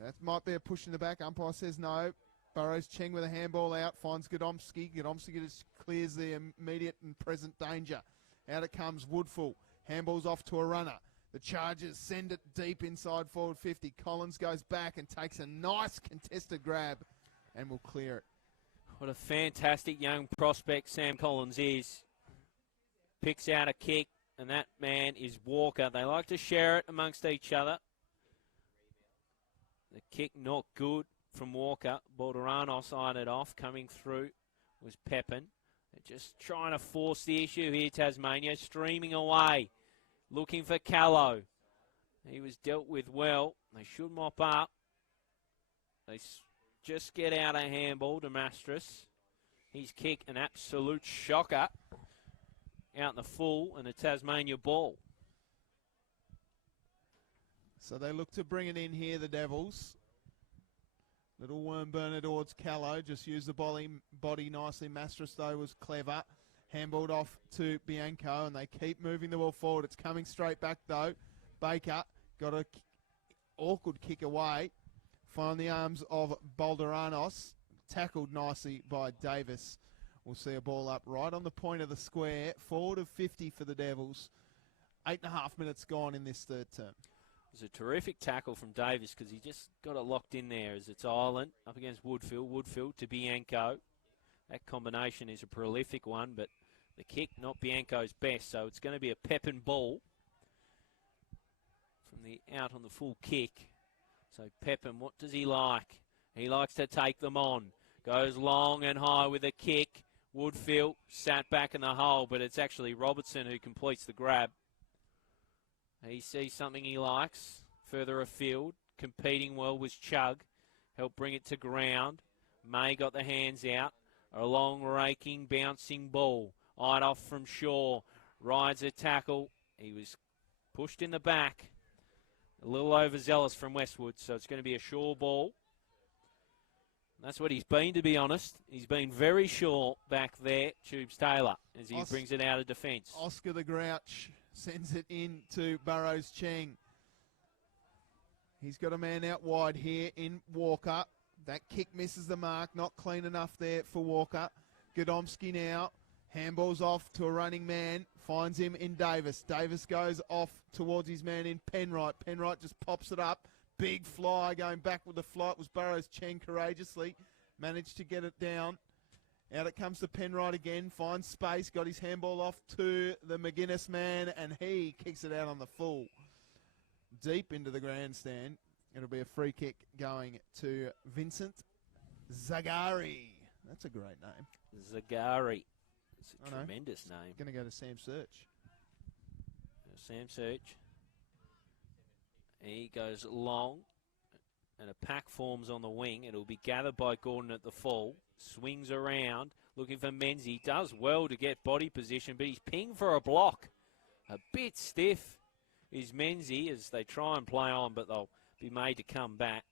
That might be a push in the back. Umpire says no. Burrows Cheng with a handball out. Finds Godomski. Godomski just clears the immediate and present danger. Out it comes Woodfull. Handball's off to a runner. The Chargers send it deep inside forward 50. Collins goes back and takes a nice contested grab and will clear it. What a fantastic young prospect Sam Collins is. Picks out a kick, and that man is Walker. They like to share it amongst each other. The kick not good from Walker. Balderanos eyed it off. Coming through was Pepin. They're just trying to force the issue here, Tasmania. Streaming away. Looking for Callow. He was dealt with well. They should mop up. They just get out a handball to Mastris. His kick, an absolute shocker. Out in the full and a Tasmania ball. So they look to bring it in here, the Devils. Little worm burner towards Callow. Just used the body nicely. Mastris, though, was clever. Handballed off to Bianco, and they keep moving the ball forward. It's coming straight back, though. Baker got an awkward kick away. Find the arms of Balderanos. Tackled nicely by Davis. We'll see a ball up right on the point of the square. Forward of 50 for the Devils. 8.5 minutes gone in this third term. It was a terrific tackle from Davis because he just got it locked in there as it's Ireland up against Woodfield. Woodfield to Bianco. That combination is a prolific one, but the kick not Bianco's best, so it's going to be a Pepin ball from the out on the full kick. So Pepin, what does he like? He likes to take them on. Goes long and high with a kick. Woodfield sat back in the hole, but it's actually Robertson who completes the grab. He sees something he likes. Further afield, competing well was Chug. Helped bring it to ground. May got the hands out. A long raking, bouncing ball. Eyed off from Shaw. Rides a tackle. He was pushed in the back. A little overzealous from Westwood, so it's going to be a Shaw ball. That's what he's been, to be honest. He's been very short back there, Tubes Taylor, as he brings it out of defence. Oscar the Grouch sends it in to Burrows Cheng. He's got a man out wide here in Walker. That kick misses the mark. Not clean enough there for Walker. Godomski now. Handballs off to a running man. Finds him in Davis. Davis goes off towards his man in Penwright. Penwright just pops it up. Big fly going back with the flight was Burrows Cheng courageously. Managed to get it down. Out it comes to Penwright again. Finds space. Got his handball off to the McGuinness man. And he kicks it out on the full. Deep into the grandstand. It'll be a free kick going to Vincent Zagari. That's a great name. Zagari. It's a tremendous name. Going to go to Sam Search. Sam Search. He goes long, and a pack forms on the wing. It'll be gathered by Gordon at the full. Swings around, looking for Menzies. Does well to get body position, but he's pinged for a block. A bit stiff is Menzies as they try and play on, but they'll be made to come back.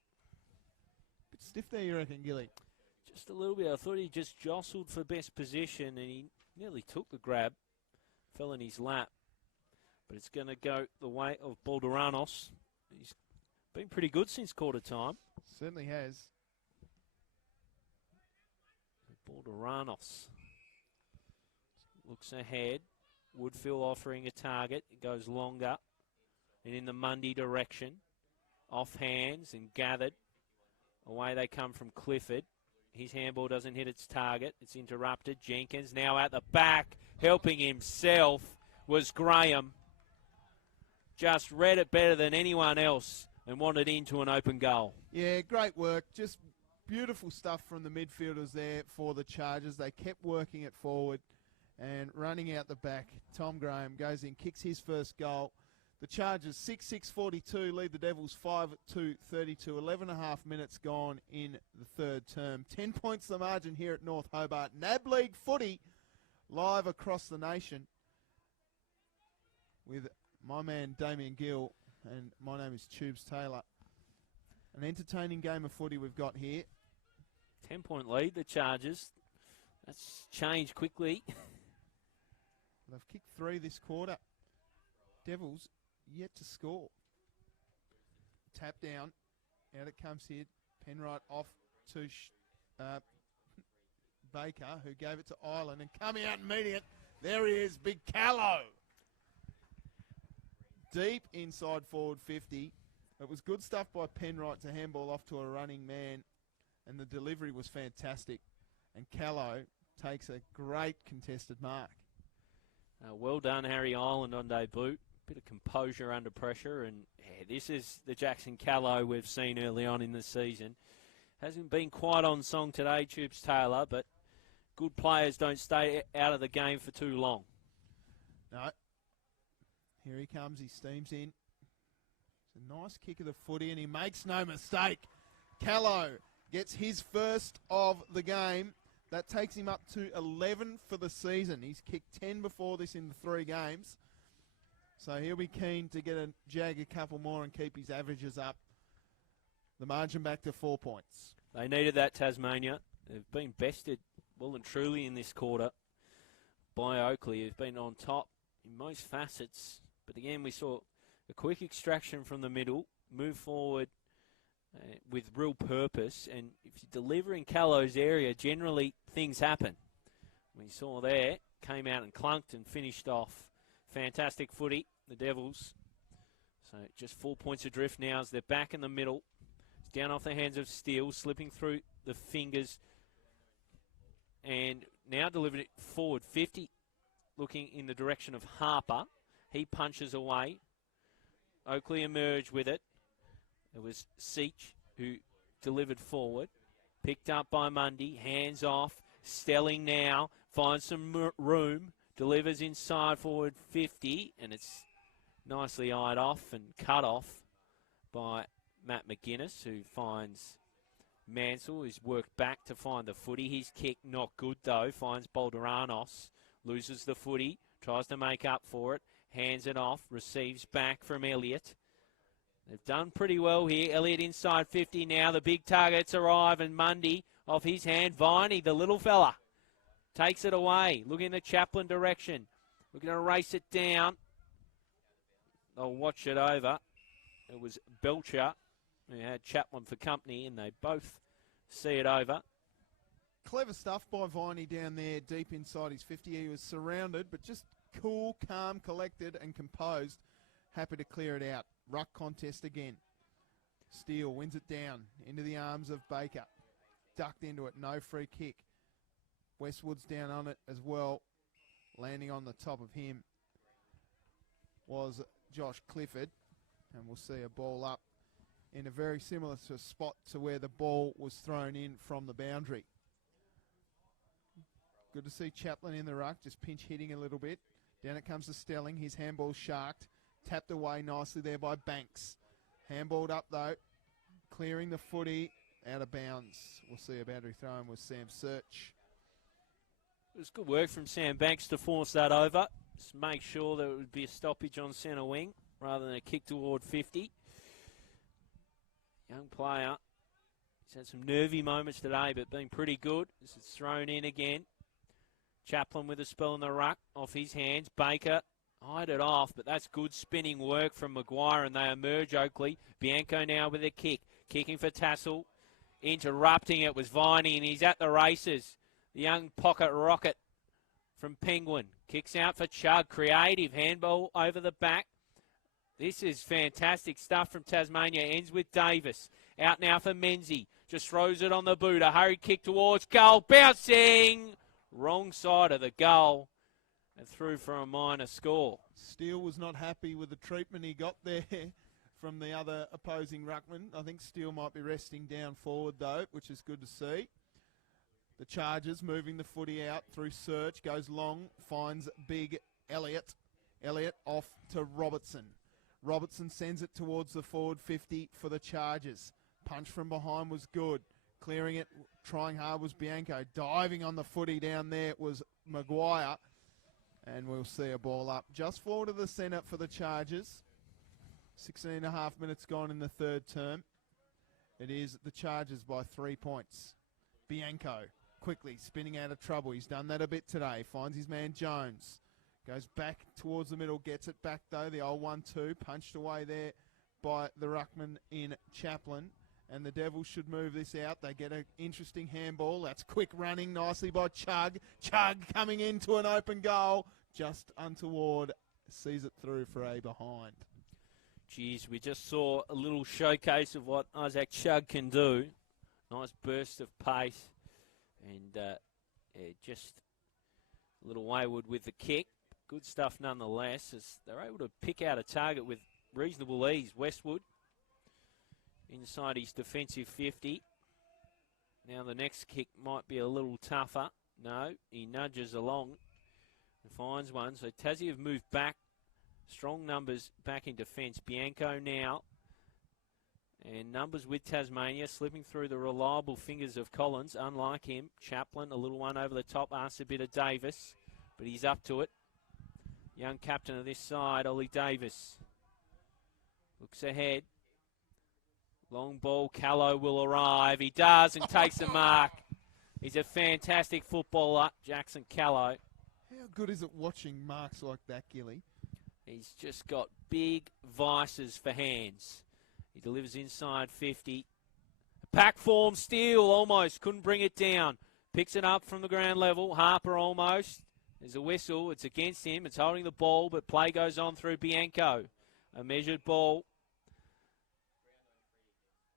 Bit stiff there, you reckon, Gilly? Just a little bit. I thought he just jostled for best position, and he nearly took the grab. Fell in his lap. But it's going to go the way of Balderanos. He's been pretty good since quarter time. Certainly has. Balderanos looks ahead. Woodfield offering a target. It goes longer and in the Mundy direction. Off hands and gathered. Away they come from Clifford. His handball doesn't hit its target. It's interrupted. Jenkins now at the back. Helping himself was Graham. Just read it better than anyone else and wanted into an open goal. Yeah, great work. Just beautiful stuff from the midfielders there for the Chargers. They kept working it forward and running out the back. Tom Graham goes in, kicks his first goal. The Chargers 6-6-42 lead the Devils 5-2-32. 11.5 minutes gone in the third term. 10 points the margin here at North Hobart. NAB League footy live across the nation with my man Damien Gill, and my name is Tubes Taylor. An entertaining game of footy we've got here. 10-point lead, the Chargers. That's changed quickly. They've kicked 3 this quarter. Devils yet to score. Tap down. Out it comes here. Penwright off to Baker, who gave it to Ireland, and coming out and meeting it. There he is, Big Callow. Deep inside forward 50. It was good stuff by Penwright to handball off to a running man, and the delivery was fantastic. And Callow takes a great contested mark. Well done, Harry Ireland, on debut. Bit of composure under pressure, and this is the Jackson Callow we've seen early on in the season. Hasn't been quite on song today, Tubes Taylor, but good players don't stay out of the game for too long. No. Here he comes, he steams in. It's a nice kick of the footy, and he makes no mistake. Callow gets his first of the game. That takes him up to 11 for the season. He's kicked 10 before this in the 3 games. So he'll be keen to jag a couple more and keep his averages up. The margin back to 4 points. They needed that, Tasmania. They've been bested well and truly in this quarter by Oakleigh. They've been on top in most facets. But again, we saw a quick extraction from the middle, move forward with real purpose. And if you deliver in Callow's area, generally things happen. We saw there, came out and clunked and finished off. Fantastic footy, the Devils. So just 4 points adrift now as they're back in the middle. It's down off the hands of Steele, slipping through the fingers. And now delivered it forward 50, looking in the direction of Harper. He punches away. Oakleigh emerged with it. It was Seach who delivered forward. Picked up by Mundy. Hands off. Stelling now. Finds some room. Delivers inside forward 50. And it's nicely eyed off and cut off by Matt McGuinness, who finds Mansell, who's worked back to find the footy. His kick not good though. Finds Balderanos. Loses the footy. Tries to make up for it. Hands it off. Receives back from Elliott. They've done pretty well here. Elliott inside 50 now. The big targets arrive, and Mundy off his hand. Viney, the little fella, takes it away. Looking in the Chaplin direction. Looking to race it down. They'll watch it over. It was Belcher who had Chaplin for company, and they both see it over. Clever stuff by Viney down there deep inside his 50. He was surrounded, but just cool, calm, collected, and composed. Happy to clear it out. Ruck contest again. Steele wins it down into the arms of Baker. Ducked into it, no free kick. Westwood's down on it as well. Landing on the top of him was Josh Clifford. And we'll see a ball up in a very similar spot to where the ball was thrown in from the boundary. Good to see Chaplin in the ruck, just pinch hitting a little bit. Down it comes to Stelling. His handball sharked. Tapped away nicely there by Banks. Handballed up, though. Clearing the footy. Out of bounds. We'll see a boundary throw in with Sam Search. It was good work from Sam Banks to force that over. Just make sure that it would be a stoppage on centre wing rather than a kick toward 50. Young player. He's had some nervy moments today, but been pretty good. This is thrown in again. Chaplin with a spell in the ruck. Off his hands. Baker eyed it off, but that's good spinning work from Maguire, and they emerge, Oakleigh. Bianco now with a kick. Kicking for Tassel. Interrupting it was Viney, and he's at the races. The young pocket rocket from Penguin. Kicks out for Chug. Creative handball over the back. This is fantastic stuff from Tasmania. Ends with Davis. Out now for Menzie. Just throws it on the boot. A hurried kick towards goal. Bouncing. Wrong side of the goal. And through for a minor score. Steele was not happy with the treatment he got there from the other opposing ruckman. I think Steele might be resting down forward, though, which is good to see. The Chargers moving the footy out through Search. Goes long. Finds big Elliott. Elliott off to Robertson. Robertson sends it towards the forward 50 for the Chargers. Punch from behind was good. Clearing it, trying hard was Bianco. Diving on the footy down there was Maguire. And we'll see a ball up just forward of the centre for the Chargers. 16.5 minutes gone in the third term. It is the Chargers by 3 points. Bianco quickly spinning out of trouble. He's done that a bit today. Finds his man Jones. Goes back towards the middle. Gets it back though. The old 1-2. Punched away there by the ruckman in Chaplin. And the Devils should move this out. They get an interesting handball. That's quick running nicely by Chug. Chug coming into an open goal. Just untoward. Sees it through for a behind. Geez, we just saw a little showcase of what Isaac Chug can do. Nice burst of pace. And just a little wayward with the kick. Good stuff nonetheless, as they're able to pick out a target with reasonable ease. Westwood inside his defensive 50. Now the next kick might be a little tougher. No, he nudges along and finds one. So Tassie have moved back. Strong numbers back in defence. Bianco now. And numbers with Tasmania slipping through the reliable fingers of Collins. Unlike him, Chaplin, a little one over the top, asks a bit of Davis, but he's up to it. Young captain of this side, Ollie Davis. Looks ahead. Long ball, Callow will arrive. He does and takes the mark. He's a fantastic footballer, Jackson Callow. How good is it watching marks like that, Gilly? He's just got big vices for hands. He delivers inside 50. Pack form, Steele almost couldn't bring it down. Picks it up from the ground level. Harper almost. There's a whistle. It's against him. It's holding the ball, but play goes on through Bianco. A measured ball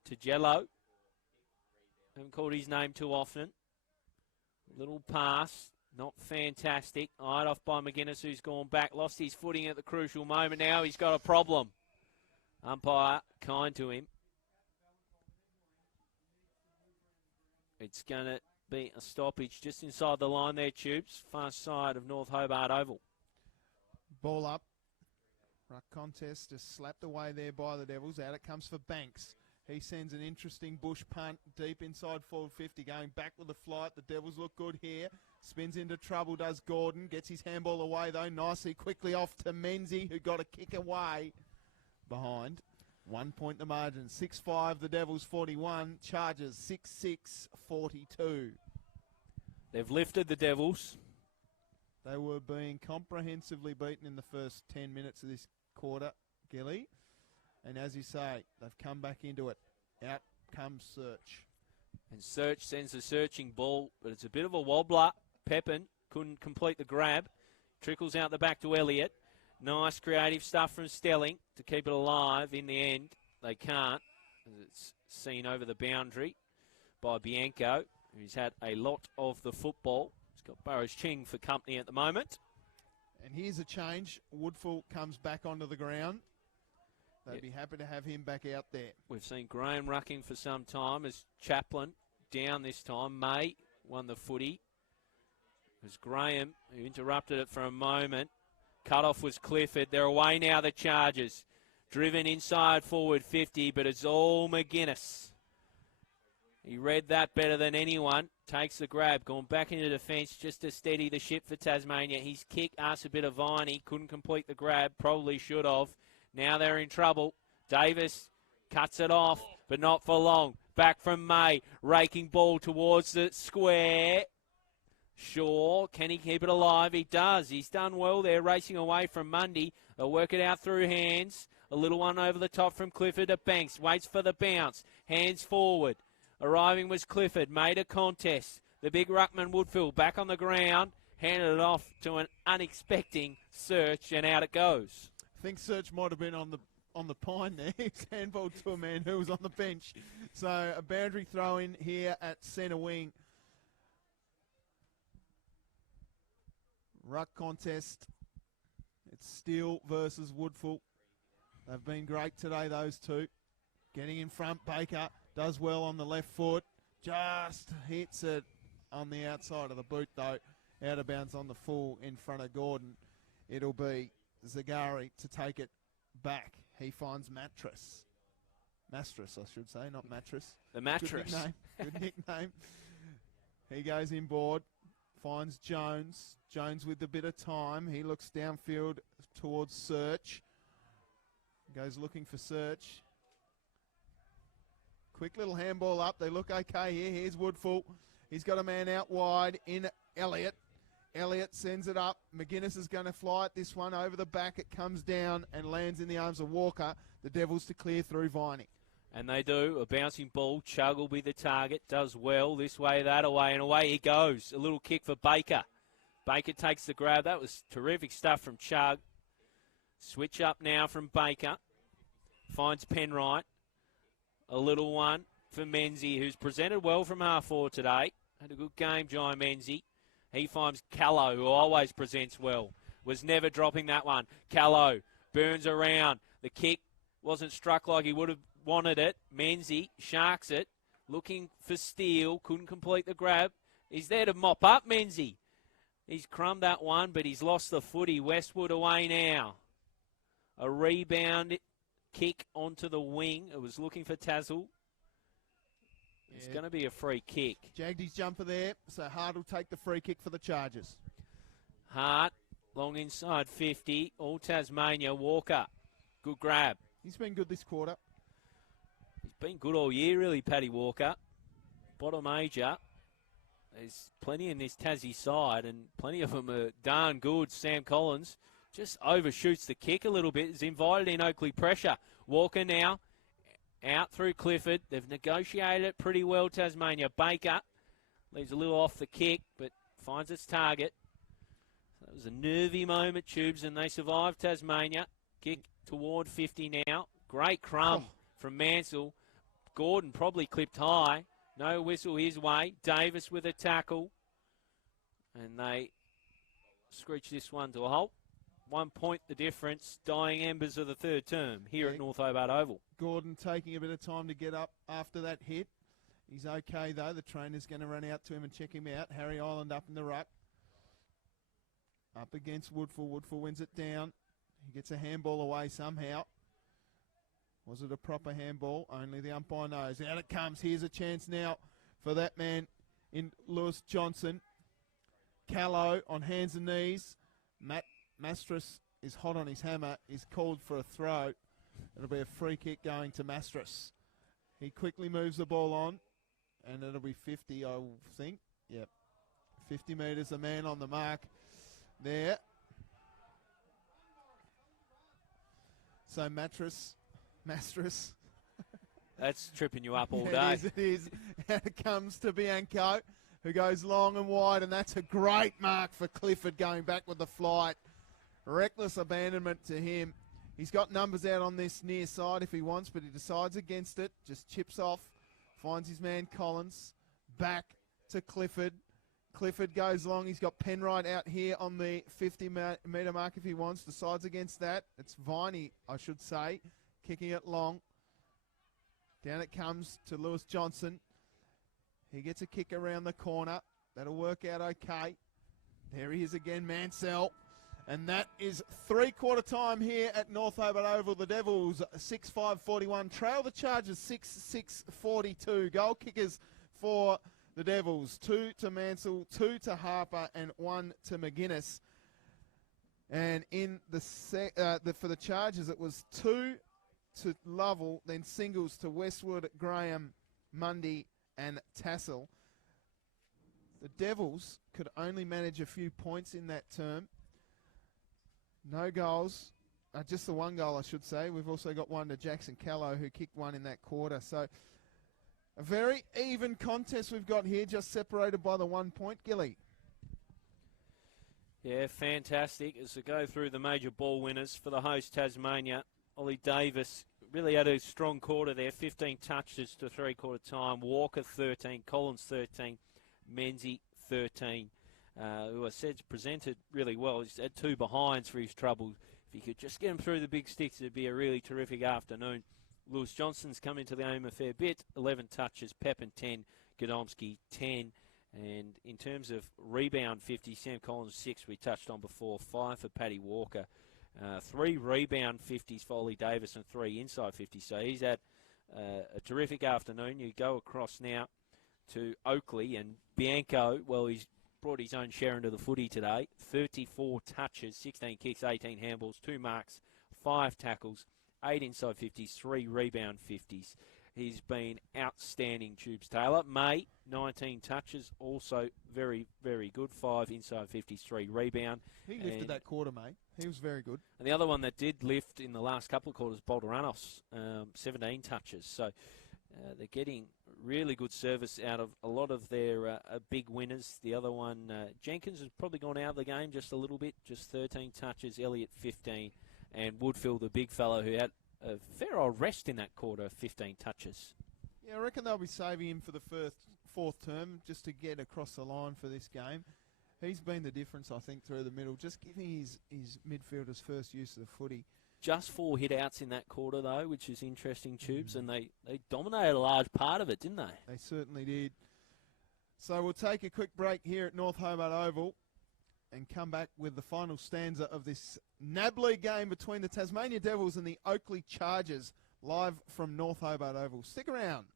to Jello. Haven't called his name too often. Little pass. Not fantastic. Eyed off by McGuinness, who's gone back. Lost his footing at the crucial moment. Now he's got a problem. Umpire kind to him. It's going to be a stoppage just inside the line there, Tubes. Far side of North Hobart Oval. Ball up. Ruck contest just slapped away there by the Devils. Out it comes for Banks. He sends an interesting bush punt deep inside forward 50. Going back with the flight. The Devils look good here. Spins into trouble, does Gordon. Gets his handball away though. Nicely, quickly off to Menzie, who got a kick away behind. 1 point the margin. 6-5 the Devils 41. Chargers 6-6 42. They've lifted the Devils. They were being comprehensively beaten in the first 10 minutes of this quarter, Gilly. And as you say, they've come back into it. Out comes Search. And Search sends a searching ball, but it's a bit of a wobbler. Pepin couldn't complete the grab. Trickles out the back to Elliott. Nice creative stuff from Stelling to keep it alive. In the end, they can't. It's seen over the boundary by Bianco, who's had a lot of the football. He's got Burrows Ching for company at the moment. And here's a change. Woodfull comes back onto the ground. They'd be happy to have him back out there. We've seen Graham rucking for some time as Chaplin down this time. May won the footy. It was Graham who interrupted it for a moment. Cut-off was Clifford. They're away now, the Chargers. Driven inside forward 50, but it's all McGuinness. He read that better than anyone. Takes the grab, gone back into defence just to steady the ship for Tasmania. His kick asked a bit of Viney. Couldn't complete the grab. Probably should have. Now they're in trouble. Davis cuts it off, but not for long. Back from May. Raking ball towards the square. Shaw, can he keep it alive? He does. He's done well there, racing away from Mundy. They'll work it out through hands. A little one over the top from Clifford to Banks. Waits for the bounce. Hands forward. Arriving was Clifford. Made a contest. The big ruckman Woodfield back on the ground. Handed it off to an unexpected Search, and out it goes. I think Search might have been on the pine there. He's handballed to a man who was on the bench. So a boundary throw in here at centre wing. Ruck contest. It's Steele versus Woodfull. They've been great today, those two. Getting in front, Baker does well on the left foot. Just hits it on the outside of the boot, though. Out of bounds on the full in front of Gordon. It'll be Zagari to take it back. He finds Mastras, I should say, not mattress. The mattress. Good nickname. Good nickname. He goes inboard, finds Jones. Jones with a bit of time. He looks downfield towards Search. Goes looking for Search. Quick little handball up. They look okay here. Here's Woodfull. He's got a man out wide in Elliott. Elliott sends it up. McGuinness is going to fly it this one over the back. It comes down and lands in the arms of Walker. The Devils to clear through Viney. And they do. A bouncing ball. Chug will be the target. Does well. This way, that away, and away he goes. A little kick for Baker. Baker takes the grab. That was terrific stuff from Chug. Switch up now from Baker. Finds Penwright. A little one for Menzie, who's presented well from half forward today. Had a good game, Jai Menzie. He finds Callow, who always presents well. Was never dropping that one. Callow burns around. The kick wasn't struck like he would have wanted it. Menzie sharks it. Looking for Steele. Couldn't complete the grab. He's there to mop up Menzie. He's crumbed that one, but he's lost the footy. Westwood away now. A rebound kick onto the wing. It was looking for Tazzle. It's going to be a free kick. Jagged his jumper there, so Hart will take the free kick for the Chargers. Hart, long inside 50. All Tasmania. Walker, good grab. He's been good this quarter. He's been good all year, really, Paddy Walker. Bottom major. There's plenty in this Tassie side, and plenty of them are darn good. Sam Collins just overshoots the kick a little bit. Is invited in Oakleigh pressure. Walker now. Out through Clifford. They've negotiated it pretty well, Tasmania. Baker leaves a little off the kick, but finds its target. That was a nervy moment, Tubes, and they survived Tasmania. Kick toward 50 now. Great crumb from Mansell. Gordon probably clipped high. No whistle his way. Davis with a tackle. And they screech this one to a halt. 1 point the difference. Dying embers of the third term here at North Hobart Oval. Gordon taking a bit of time to get up after that hit. He's okay, though. The trainer's going to run out to him and check him out. Harry Island up in the ruck. Up against Woodfull. Woodfull wins it down. He gets a handball away somehow. Was it a proper handball? Only the umpire knows. Out it comes. Here's a chance now for that man in Lewis Johnson. Callow on hands and knees. Mastras is hot on his hammer. He's called for a throw. It'll be a free kick going to Mastras. He quickly moves the ball on, and it'll be 50, I think. Yep. 50 metres, a man on the mark there. So Mastras. That's tripping you up all Yeah, day. it is. And it comes to Bianco, who goes long and wide, and that's a great mark for Clifford going back with the flight. Reckless abandonment to him. He's got numbers out on this near side if he wants, but he decides against it. Just chips off, finds his man Collins. Back to Clifford. Clifford goes long. He's got Penwright out here on the 50-metre mark if he wants. Decides against that. It's Viney, I should say, kicking it long. Down it comes to Lewis Johnson. He gets a kick around the corner. That'll work out okay. There he is again, Mansell. And that is three-quarter time here at North Hobart Oval. The Devils 6-5-41 trail the Chargers 6-6-42. Goal kickers for the Devils, 2 to Mansell, 2 to Harper, and 1 to McGuinness. And in the for the Chargers, it was 2 to Lovell, then singles to Westwood, Graham, Mundy, and Tassel. The Devils could only manage a few points in that term. No goals, just the one goal, I should say. We've also got one to Jackson Callow, who kicked one in that quarter. So a very even contest we've got here, just separated by the 1 point. Gilly. Yeah, fantastic. As we go through the major ball winners for the host Tasmania, Ollie Davis really had a strong quarter there, 15 touches to three-quarter time. Walker 13, Collins 13, Menzie 13. Who I said presented really well. He's had 2 behinds for his trouble. If he could just get him through the big sticks, it'd be a really terrific afternoon. Lewis Johnson's come into the aim a fair bit, 11 touches, Pepin 10, Godomsky 10. And in terms of rebound 50, Sam Collins 6 we touched on before, 5 for Paddy Walker. 3 rebound 50s for Ollie Davis and 3 inside 50s. So he's had a terrific afternoon. You go across now to Oakleigh, and Bianco, well, he's brought his own share into the footy today. 34 touches, 16 kicks, 18 handballs, 2 marks, 5 tackles, 8 inside 50s, 3 rebound 50s. He's been outstanding, Tubes Taylor. May, 19 touches, also very, very good. 5 inside 50s, 3 rebound. He lifted that quarter, mate. He was very good. And the other one that did lift in the last couple of quarters, Balderanos, 17 touches. So they're getting really good service out of a lot of their big winners. The other one, Jenkins, has probably gone out of the game just a little bit, just 13 touches. Elliott, 15. And Woodfield, the big fellow, who had a fair old rest in that quarter, 15 touches. Yeah, I reckon they'll be saving him for the fourth term just to get across the line for this game. He's been the difference, I think, through the middle, just giving his midfielders first use of the footy. Just 4 hit-outs in that quarter, though, which is interesting, Tubes, and they dominated a large part of it, didn't they? They certainly did. So we'll take a quick break here at North Hobart Oval and come back with the final stanza of this NAB League game between the Tasmania Devils and the Oakleigh Chargers, live from North Hobart Oval. Stick around.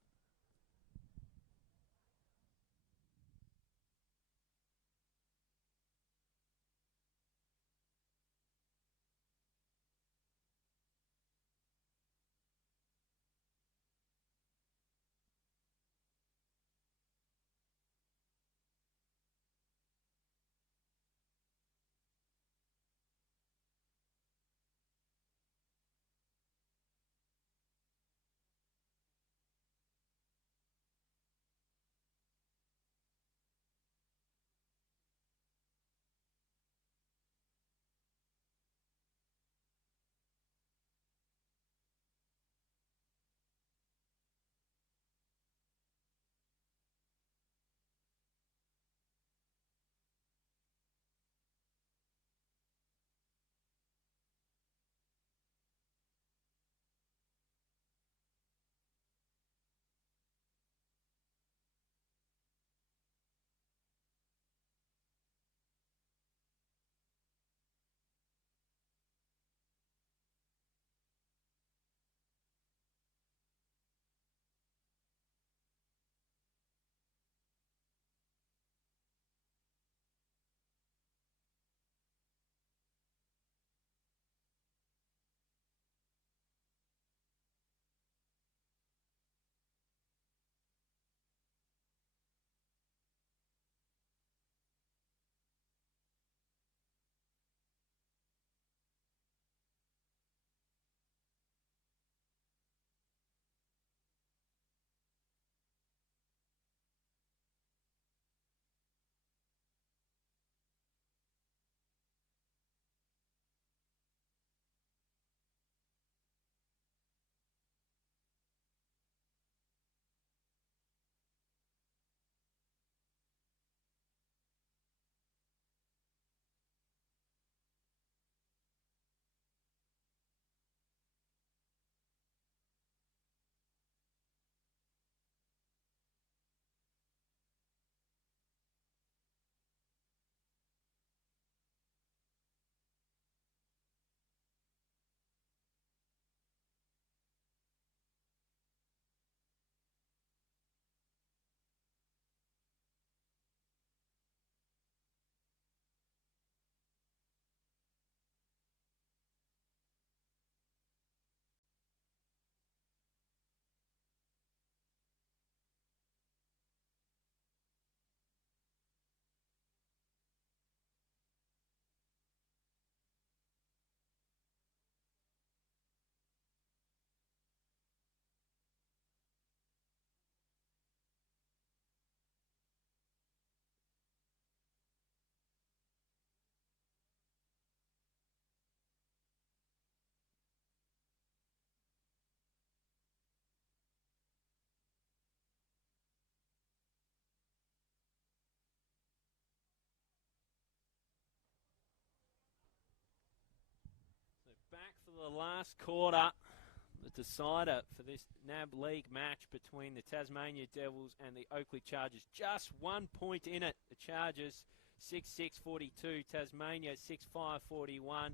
the last quarter, the decider for this NAB League match between the Tasmania Devils and the Oakleigh Chargers. Just 1 point in it. The Chargers 6-6-42, Tasmania 6-5-41.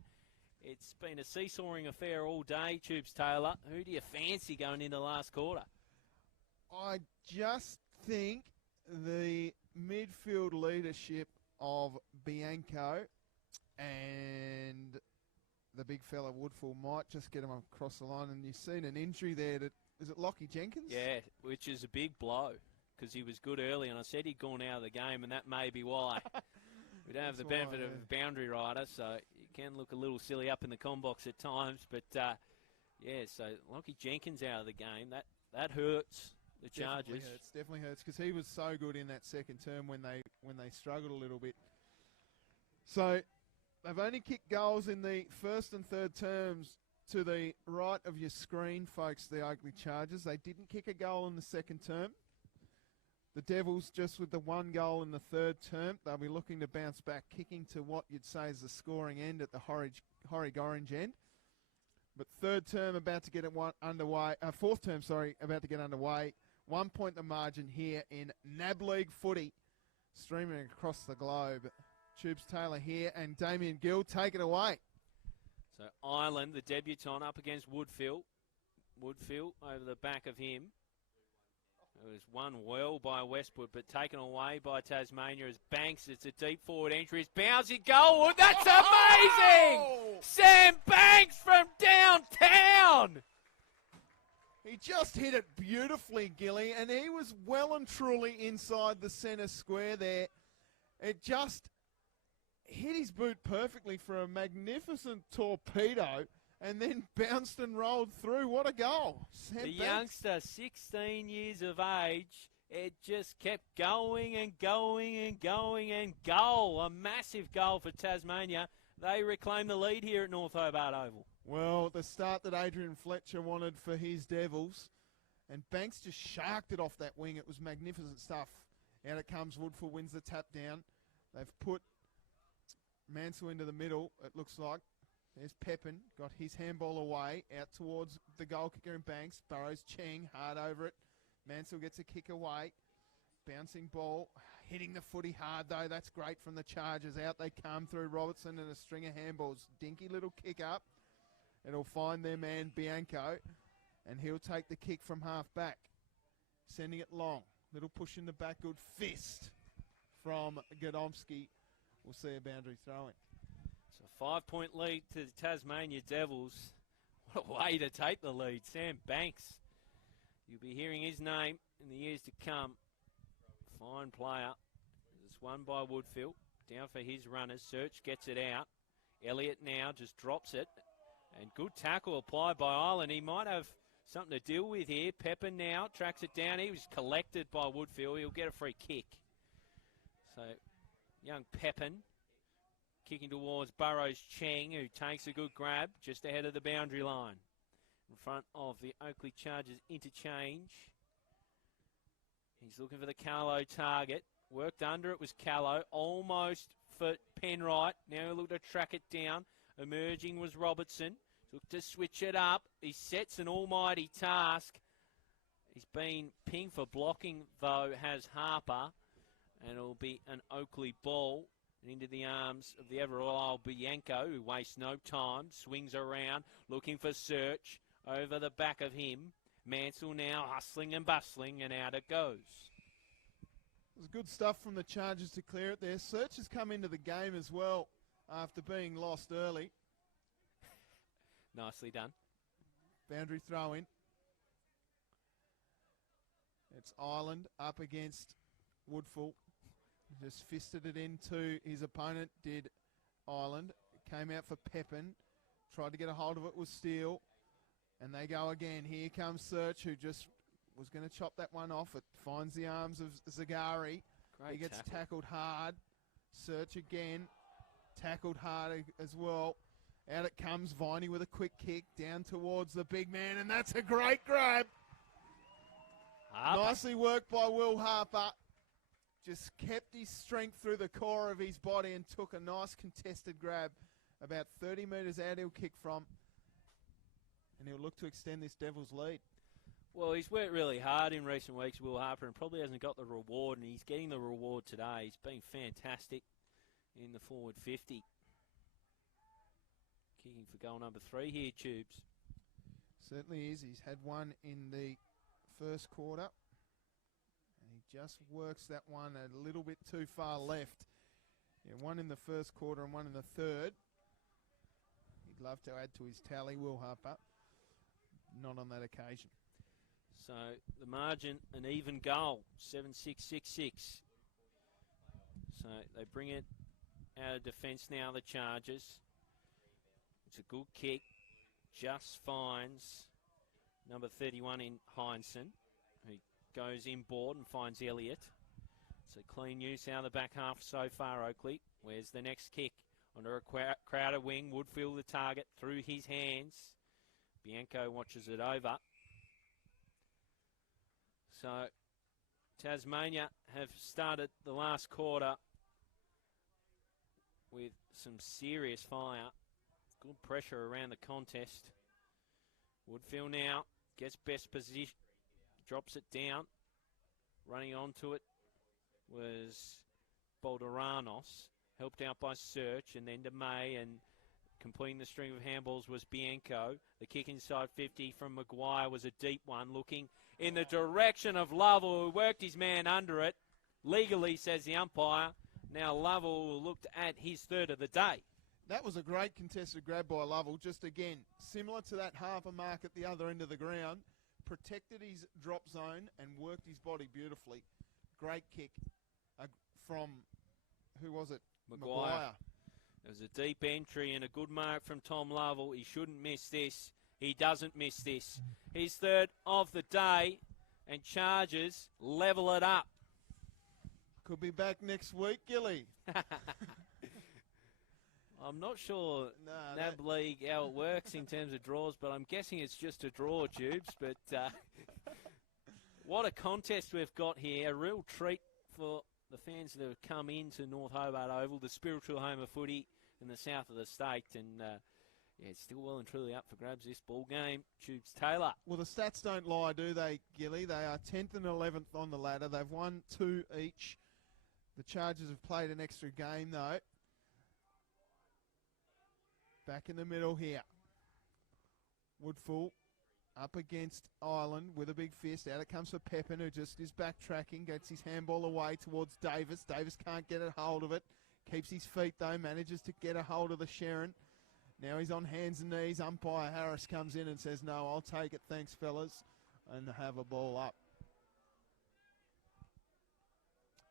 It's been a seesawing affair all day, Tubes Taylor. Who do you fancy going into the last quarter? I just think the midfield leadership of Bianco and the big fella Woodfull might just get him across the line. And you've seen an injury there. Is it Lockie Jenkins? Yeah, which is a big blow because he was good early, and I said he'd gone out of the game, and that may be why. We don't have the benefit of a boundary rider, so you can look a little silly up in the comm box at times. But, so Lockie Jenkins out of the game, that hurts the Chargers. Definitely hurts because he was so good in that second term when they struggled a little bit. So they've only kicked goals in the first and third terms to the right of your screen, folks, the Oakleigh Chargers. They didn't kick a goal in the second term. The Devils just with the 1 goal in the third term. They'll be looking to bounce back, kicking to what you'd say is the scoring end at the Horrig Orange end. But third term about to get it underway. Fourth term, about to get underway. 1 point the margin here in NAB League footy, streaming across the globe. Tubes Taylor here and Damien Gill take it away. So Ireland, the debutant, up against Woodfill. Woodfill over the back of him. It was won well by Westwood, but taken away by Tasmania as Banks. It's a deep forward entry. It's bouncing goal. That's amazing! Sam Banks from downtown! He just hit it beautifully, Gilly, and he was well and truly inside the centre square there. It just hit his boot perfectly for a magnificent torpedo and then bounced and rolled through. What a goal. The youngster, 16 years of age, it just kept going and going and going and goal. A massive goal for Tasmania. They reclaim the lead here at North Hobart Oval. Well, the start that Adrian Fletcher wanted for his Devils, and Banks just sharked it off that wing. It was magnificent stuff. Out it comes. Woodfull wins the tap down. They've put Mansell into the middle, it looks like. There's Pepin, got his handball away, out towards the goal kicker in Banks. Burrows Cheng, hard over it. Mansell gets a kick away. Bouncing ball, hitting the footy hard though. That's great from the Chargers. Out they come through Robertson and a string of handballs. Dinky little kick up. It'll find their man Bianco, and he'll take the kick from half back. Sending it long. Little push in the back, good fist from Godomski. We'll see a boundary throw-in. So a 5-point lead to the Tasmania Devils. What a way to take the lead. Sam Banks. You'll be hearing his name in the years to come. Fine player. It's won by Woodfill. Down for his runners. Search gets it out. Elliott now just drops it. And good tackle applied by Ireland. He might have something to deal with here. Pepin now tracks it down. He was collected by Woodfill. He'll get a free kick. So young Pepin kicking towards Burrows Cheng, who takes a good grab just ahead of the boundary line. In front of the Oakleigh Chargers interchange. He's looking for the Carlo target. Worked under it was Callow. Almost for Penwright. Now he'll look to track it down. Emerging was Robertson. Look to switch it up. He sets an almighty task. He's been pinged for blocking, though, has Harper. And it'll be an Oakleigh ball. And into the arms of the ever-reliable Bianco, who wastes no time. Swings around, looking for Search. Over the back of him. Mansell now hustling and bustling, and out it goes. It was good stuff from the Chargers to clear it there. Search has come into the game as well after being lost early. Nicely done. Boundary throw in. It's Ireland up against Woodfull. Just fisted it into his opponent, did Ireland. Came out for Pepin. Tried to get a hold of it with Steele. And they go again. Here comes Search, who just was going to chop that one off. It finds the arms of Zagari. Great he gets tackle. tackled hard. Search again. Tackled hard as well. Out it comes. Viney with a quick kick down towards the big man. And that's a great grab. Harper. Nicely worked by Will Harper. Just kept his strength through the core of his body and took a nice contested grab. About 30 metres out he'll kick from. and he'll look to extend this Devils lead. Well, he's worked really hard in recent weeks, Will Harper, and probably hasn't got the reward, and he's getting the reward today. He's been fantastic in the forward 50. Kicking for goal number 3 here, Tubes. Certainly is. He's had one in the first quarter, and he just works that one a little bit too far left. Yeah, one in the first quarter and one in the third. He'd love to add to his tally, Will Harper. Not on that occasion. So the margin, an even goal, 7-6-6-6. So they bring it out of defence now, the Chargers. It's a good kick. Just finds number 31 in Heinsohn, who goes inboard and finds Elliott. It's a clean use out of the back half so far, Oakleigh. Where's the next kick? Under a Crowder wing, Woodfield the target through his hands. Bianco watches it over. So Tasmania have started the last quarter with some serious fire. Good pressure around the contest. Woodfield now gets best position, drops it down. Running onto it was Balderanos, helped out by Search, and then to May, and completing the string of handballs was Bianco. The kick inside 50 from Maguire was a deep one, looking in the direction of Lovell, who worked his man under it. Legally, says the umpire. Now Lovell looked at his third of the day. That was a great contested grab by Lovell. Just again, similar to that Harper mark at the other end of the ground. Protected his drop zone and worked his body beautifully. Great kick from, who was it? Maguire. There was a deep entry and a good mark from Tom Lovell. He shouldn't miss this. He doesn't miss this. His third of the day, and Chargers level it up. Could be back next week, Gilly. I'm not sure NAB League how it works in terms of draws, but I'm guessing it's just a draw, Tubes. But what a contest we've got here. A real treat for the fans that have come into North Hobart Oval, the spiritual home of footy in the south of the state. And it's still well and truly up for grabs this ball game. Tubes Taylor. Well, the stats don't lie, do they, Gilly? They are 10th and 11th on the ladder. They've won 2 each. The Chargers have played an extra game, though. Back in the middle here. Woodfull up against Ireland with a big fist. Out it comes for Pepin, who just is backtracking, gets his handball away towards Davis. Davis can't get a hold of it. Keeps his feet, though, manages to get a hold of the Sharon. Now he's on hands and knees. Umpire Harris comes in and says, no, I'll take it, thanks, fellas, and have a ball up.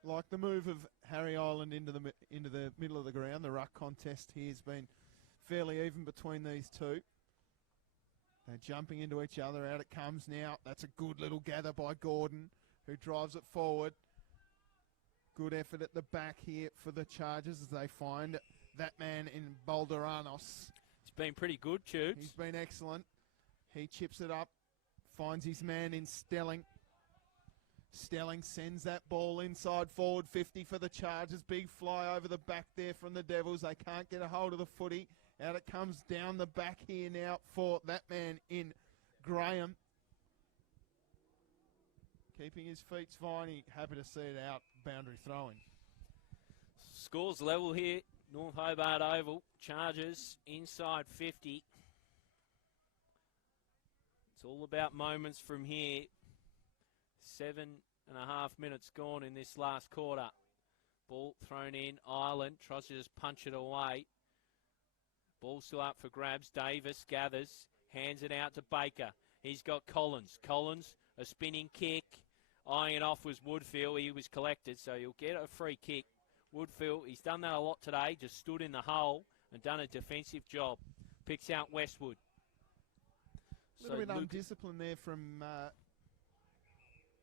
Like the move of Harry Island into the middle of the ground, the ruck contest here has been fairly even between these two. They're jumping into each other. Out it comes now. That's a good little gather by Gordon, who drives it forward. Good effort at the back here for the Chargers as they find that man in Balderanos. He's been pretty good, Tubes. He's been excellent. He chips it up, finds his man in Stelling. Stelling sends that ball inside forward 50 for the Chargers. Big fly over the back there from the Devils. They can't get a hold of the footy. Out it comes down the back here now for that man in Graham. Keeping his feet fine. He happy to see it out. Boundary throwing. Scores level here. North Hobart Oval. Chargers inside 50. It's all about moments from here. 7.5 minutes gone in this last quarter. Ball thrown in. Ireland tries to just punch it away. Ball still up for grabs. Davis gathers. Hands it out to Baker. He's got Collins. Collins, a spinning kick. Eyeing it off was Woodfield. He was collected, so he'll get a free kick. Woodfield, he's done that a lot today. Just stood in the hole and done a defensive job. Picks out Westwood. A little bit undisciplined there from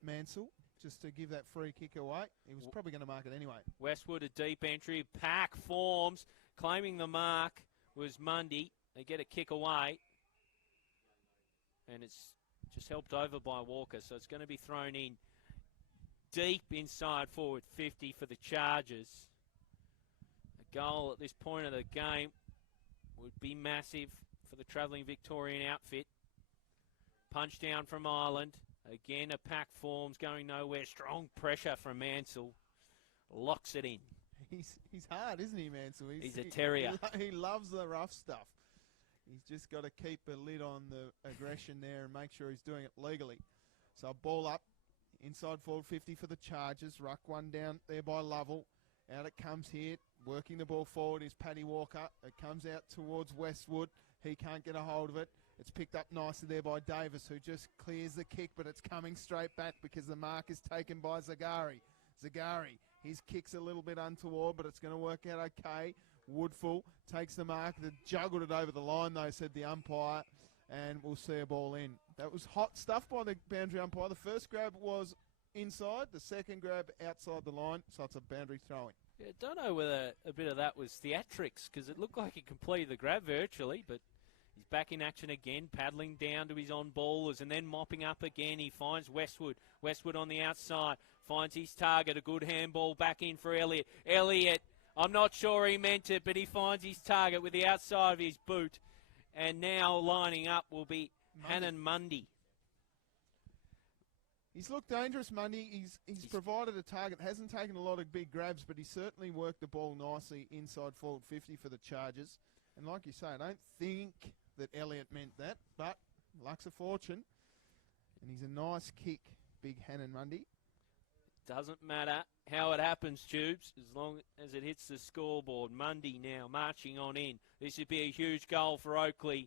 Mansell, just to give that free kick away. He was probably going to mark it anyway. Westwood, a deep entry. Pack forms. Claiming the mark was Mundy. They get a kick away. And it's just helped over by Walker. So it's going to be thrown in deep inside forward 50 for the Chargers. A goal at this point of the game would be massive for the travelling Victorian outfit. Punch down from Ireland. Again, a pack forms going nowhere. Strong pressure from Mansell. Locks it in. He's hard, isn't he, Mansell? He's a terrier. He loves the rough stuff. He's just got to keep a lid on the aggression there and make sure he's doing it legally. So ball up, inside forward 50 for the Chargers. Ruck one down there by Lovell. Out it comes here. Working the ball forward is Paddy Walker. It comes out towards Westwood. He can't get a hold of it. It's picked up nicely there by Davis, who just clears the kick, but it's coming straight back because the mark is taken by Zagari. Zagari, his kick's a little bit untoward, but it's going to work out okay. Woodfull takes the mark. They juggled it over the line, though, said the umpire, and we'll see a ball in. That was hot stuff by the boundary umpire. The first grab was inside. The second grab outside the line, so it's a boundary throw-in. Yeah, don't know whether a bit of that was theatrics, because it looked like he completed the grab virtually, but he's back in action again, paddling down to his on-ballers and then mopping up again. He finds Westwood. Westwood on the outside. Finds his target. A good handball back in for Elliott. Elliott, I'm not sure he meant it, but he finds his target with the outside of his boot. And now lining up will be Hannon Mundy. He's looked dangerous, Mundy. He's provided a target. Hasn't taken a lot of big grabs, but he certainly worked the ball nicely inside forward 50 for the Chargers. And like you say, I don't think that Elliott meant that, but luck's a fortune. And he's a nice kick, big Hannon Mundy. Doesn't matter how it happens, Tubes, as long as it hits the scoreboard. Mundy now marching on in. This would be a huge goal for Oakleigh.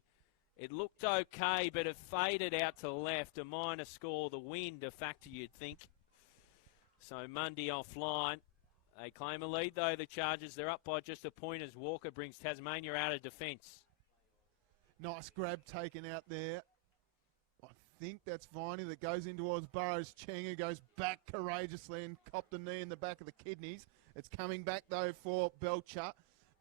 It looked okay, but it faded out to the left. A minor score, the wind, a factor you'd think. So Mundy offline. They claim a lead, though, the Chargers. They're up by just a point as Walker brings Tasmania out of defence. Nice grab taken out there. I think that's Viney that goes in towards Burrows. Chenga goes back courageously and copped a knee in the back of the kidneys. It's coming back, though, for Belcher.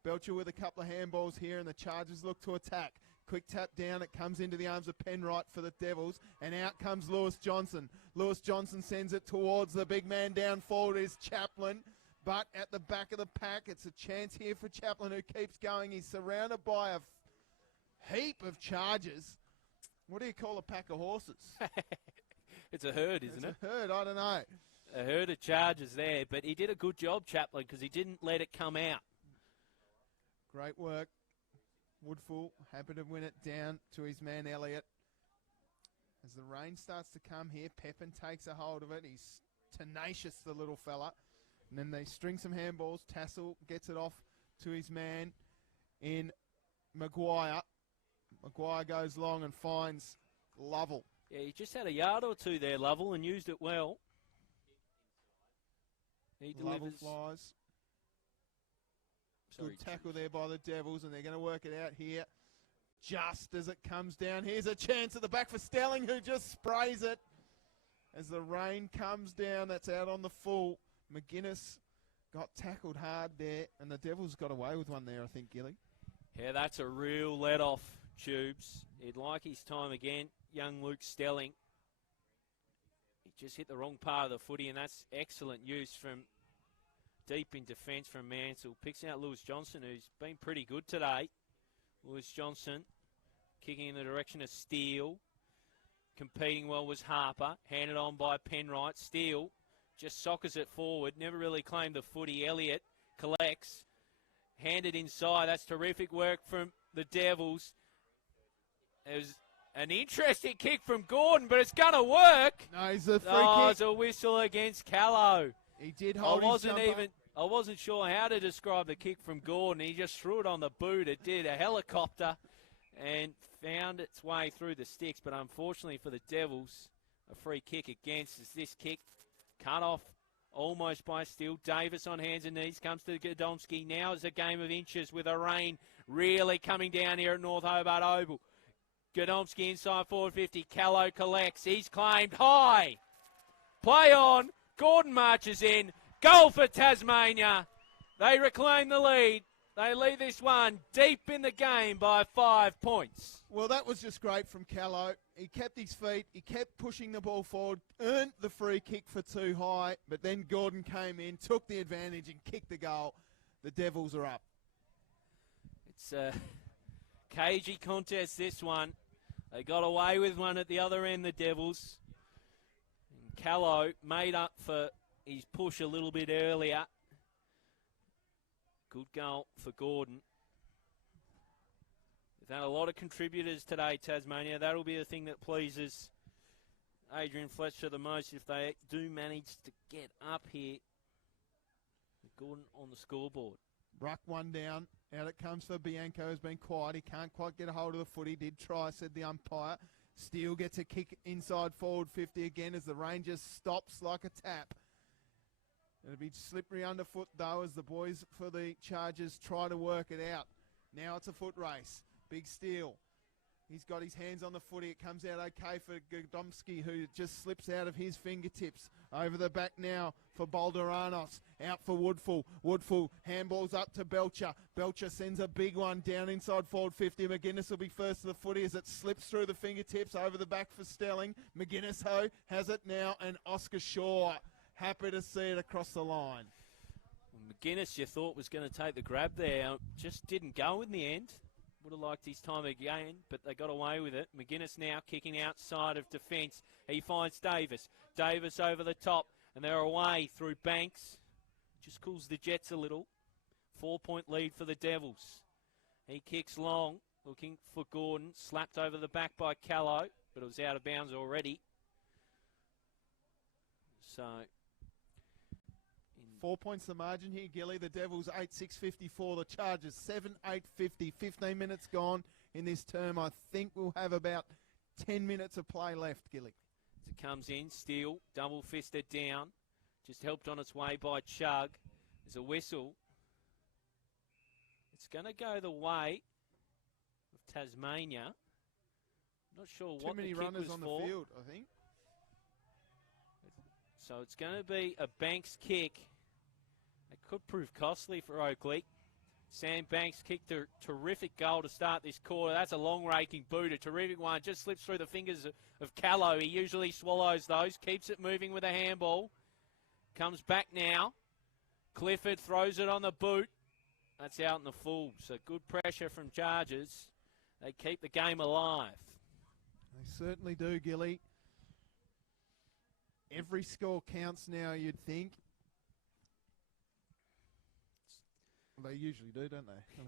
Belcher with a couple of handballs here, and the Chargers look to attack. Quick tap down, it comes into the arms of Penwright for the Devils, and out comes Lewis Johnson. Lewis Johnson sends it towards the big man down forward is Chaplin, but at the back of the pack, it's a chance here for Chaplin, who keeps going. He's surrounded by a heap of Chargers. What do you call a pack of horses? It's a herd, isn't it? It's a herd, I don't know. A herd of Chargers there, but he did a good job, Chaplin, because he didn't let it come out. Great work. Woodfull happy to win it down to his man Elliott. As the rain starts to come here, Pepin takes a hold of it. He's tenacious, the little fella. And then they string some handballs. Tassel gets it off to his man in Maguire. Maguire goes long and finds Lovell. Yeah, he just had a yard or two there, Lovell, and used it well. He delivers. Lovell flies. Good tackle there by the Devils, and they're going to work it out here just as it comes down. Here's a chance at the back for Stelling, who just sprays it as the rain comes down. That's out on the full. McGuinness got tackled hard there, and the Devils got away with one there, I think, Gilly. Yeah, that's a real let-off, Tubes. He'd like his time again, young Luke Stelling. He just hit the wrong part of the footy, and that's excellent use from deep in defence from Mansell. Picks out Lewis Johnson, who's been pretty good today. Lewis Johnson kicking in the direction of Steele. Competing well was Harper. Handed on by Penwright. Steele just sockers it forward. Never really claimed the footy. Elliott collects. Handed inside. That's terrific work from the Devils. There's an interesting kick from Gordon, but it's going to work. No, it's a free kick. It's a whistle against Callow. He did hold his jumper. I wasn't sure how to describe the kick from Gordon. He just threw it on the boot. It did a helicopter and found its way through the sticks. But unfortunately for the Devils, a free kick against is this kick. Cut off almost by Steele. Davis on hands and knees comes to Godomski. Now is a game of inches with a rain really coming down here at North Hobart Oval. Godomski inside forward 50. Callow collects. He's claimed high. Play on. Gordon marches in. Goal for Tasmania. They reclaim the lead. They lead this one deep in the game by 5 points. Well, that was just great from Callow. He kept his feet. He kept pushing the ball forward. Earned the free kick for too high. But then Gordon came in, took the advantage and kicked the goal. The Devils are up. It's a cagey contest, this one. They got away with one at the other end, the Devils. And Callow made up for his push a little bit earlier. Good goal for Gordon. They've had a lot of contributors today, Tasmania. That'll be the thing that pleases Adrian Fletcher the most if they do manage to get up here. Gordon on the scoreboard. Ruck one down. Out it comes for Bianco, who's been quiet. He can't quite get a hold of the foot. He did try, said the umpire. Steele gets a kick inside forward 50 again as the Rangers stops like a tap. It'll be slippery underfoot, though, as the boys for the Chargers try to work it out. Now it's a foot race. Big Steele. He's got his hands on the footy. It comes out okay for Godomski, who just slips out of his fingertips. Over the back now for Balderanos. Out for Woodfull. Woodfull handballs up to Belcher. Belcher sends a big one down inside forward 50. McGuinness will be first to the footy as it slips through the fingertips. Over the back for Stelling. McGuinness, has it now. And Oscar Shaw, happy to see it across the line. McGuinness, you thought was going to take the grab there. Just didn't go in the end. Would have liked his time again, but they got away with it. McGuinness now kicking outside of defence. He finds Davis. Davis over the top, and they're away through Banks. Just cools the Jets a little. 4-point lead for the Devils. He kicks long, looking for Gordon. Slapped over the back by Callow, but it was out of bounds already. So 4 points the margin here, Gilly. The Devils 8-6-54. The Chargers 7-8-50. 15 minutes gone in this term. I think we'll have about 10 minutes of play left, Gilly. As it comes in, Steele, double-fisted down. Just helped on its way by Chug. There's a whistle. It's going to go the way of Tasmania. Not sure what the kick was for. Too many runners on the field, I think. So it's going to be a Banks kick. It could prove costly for Oakleigh. Sam Banks kicked a terrific goal to start this quarter. That's a long-raking boot, a terrific one. Just slips through the fingers of Callow. He usually swallows those, keeps it moving with a handball. Comes back now. Clifford throws it on the boot. That's out in the full. So good pressure from Chargers. They keep the game alive. They certainly do, Gilly. Every score counts now, you'd think. They usually do, don't they?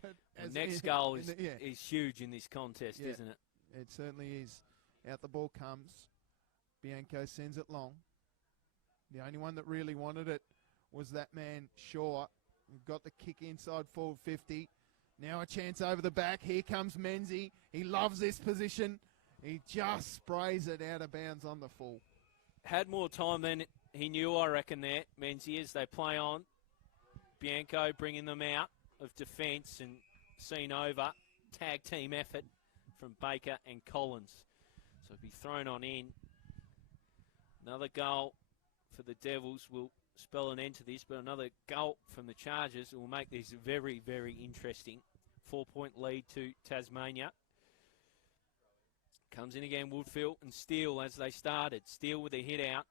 But next goal is huge in this contest, isn't it? It certainly is. Out the ball comes. Bianco sends it long. The only one that really wanted it was that man, Shaw. We've got the kick inside forward 50. Now a chance over the back. Here comes Menzie. He loves this position. He just sprays it out of bounds on the full. Had more time than he knew, I reckon, there, Menzie, as they play on. Bianco bringing them out of defence and seen over. Tag team effort from Baker and Collins. So it'll be thrown on in. Another goal for the Devils will spell an end to this, but another goal from the Chargers will make this very, very interesting. 4-point lead to Tasmania. Comes in again, Woodfield and Steele as they started. Steele with a hit out.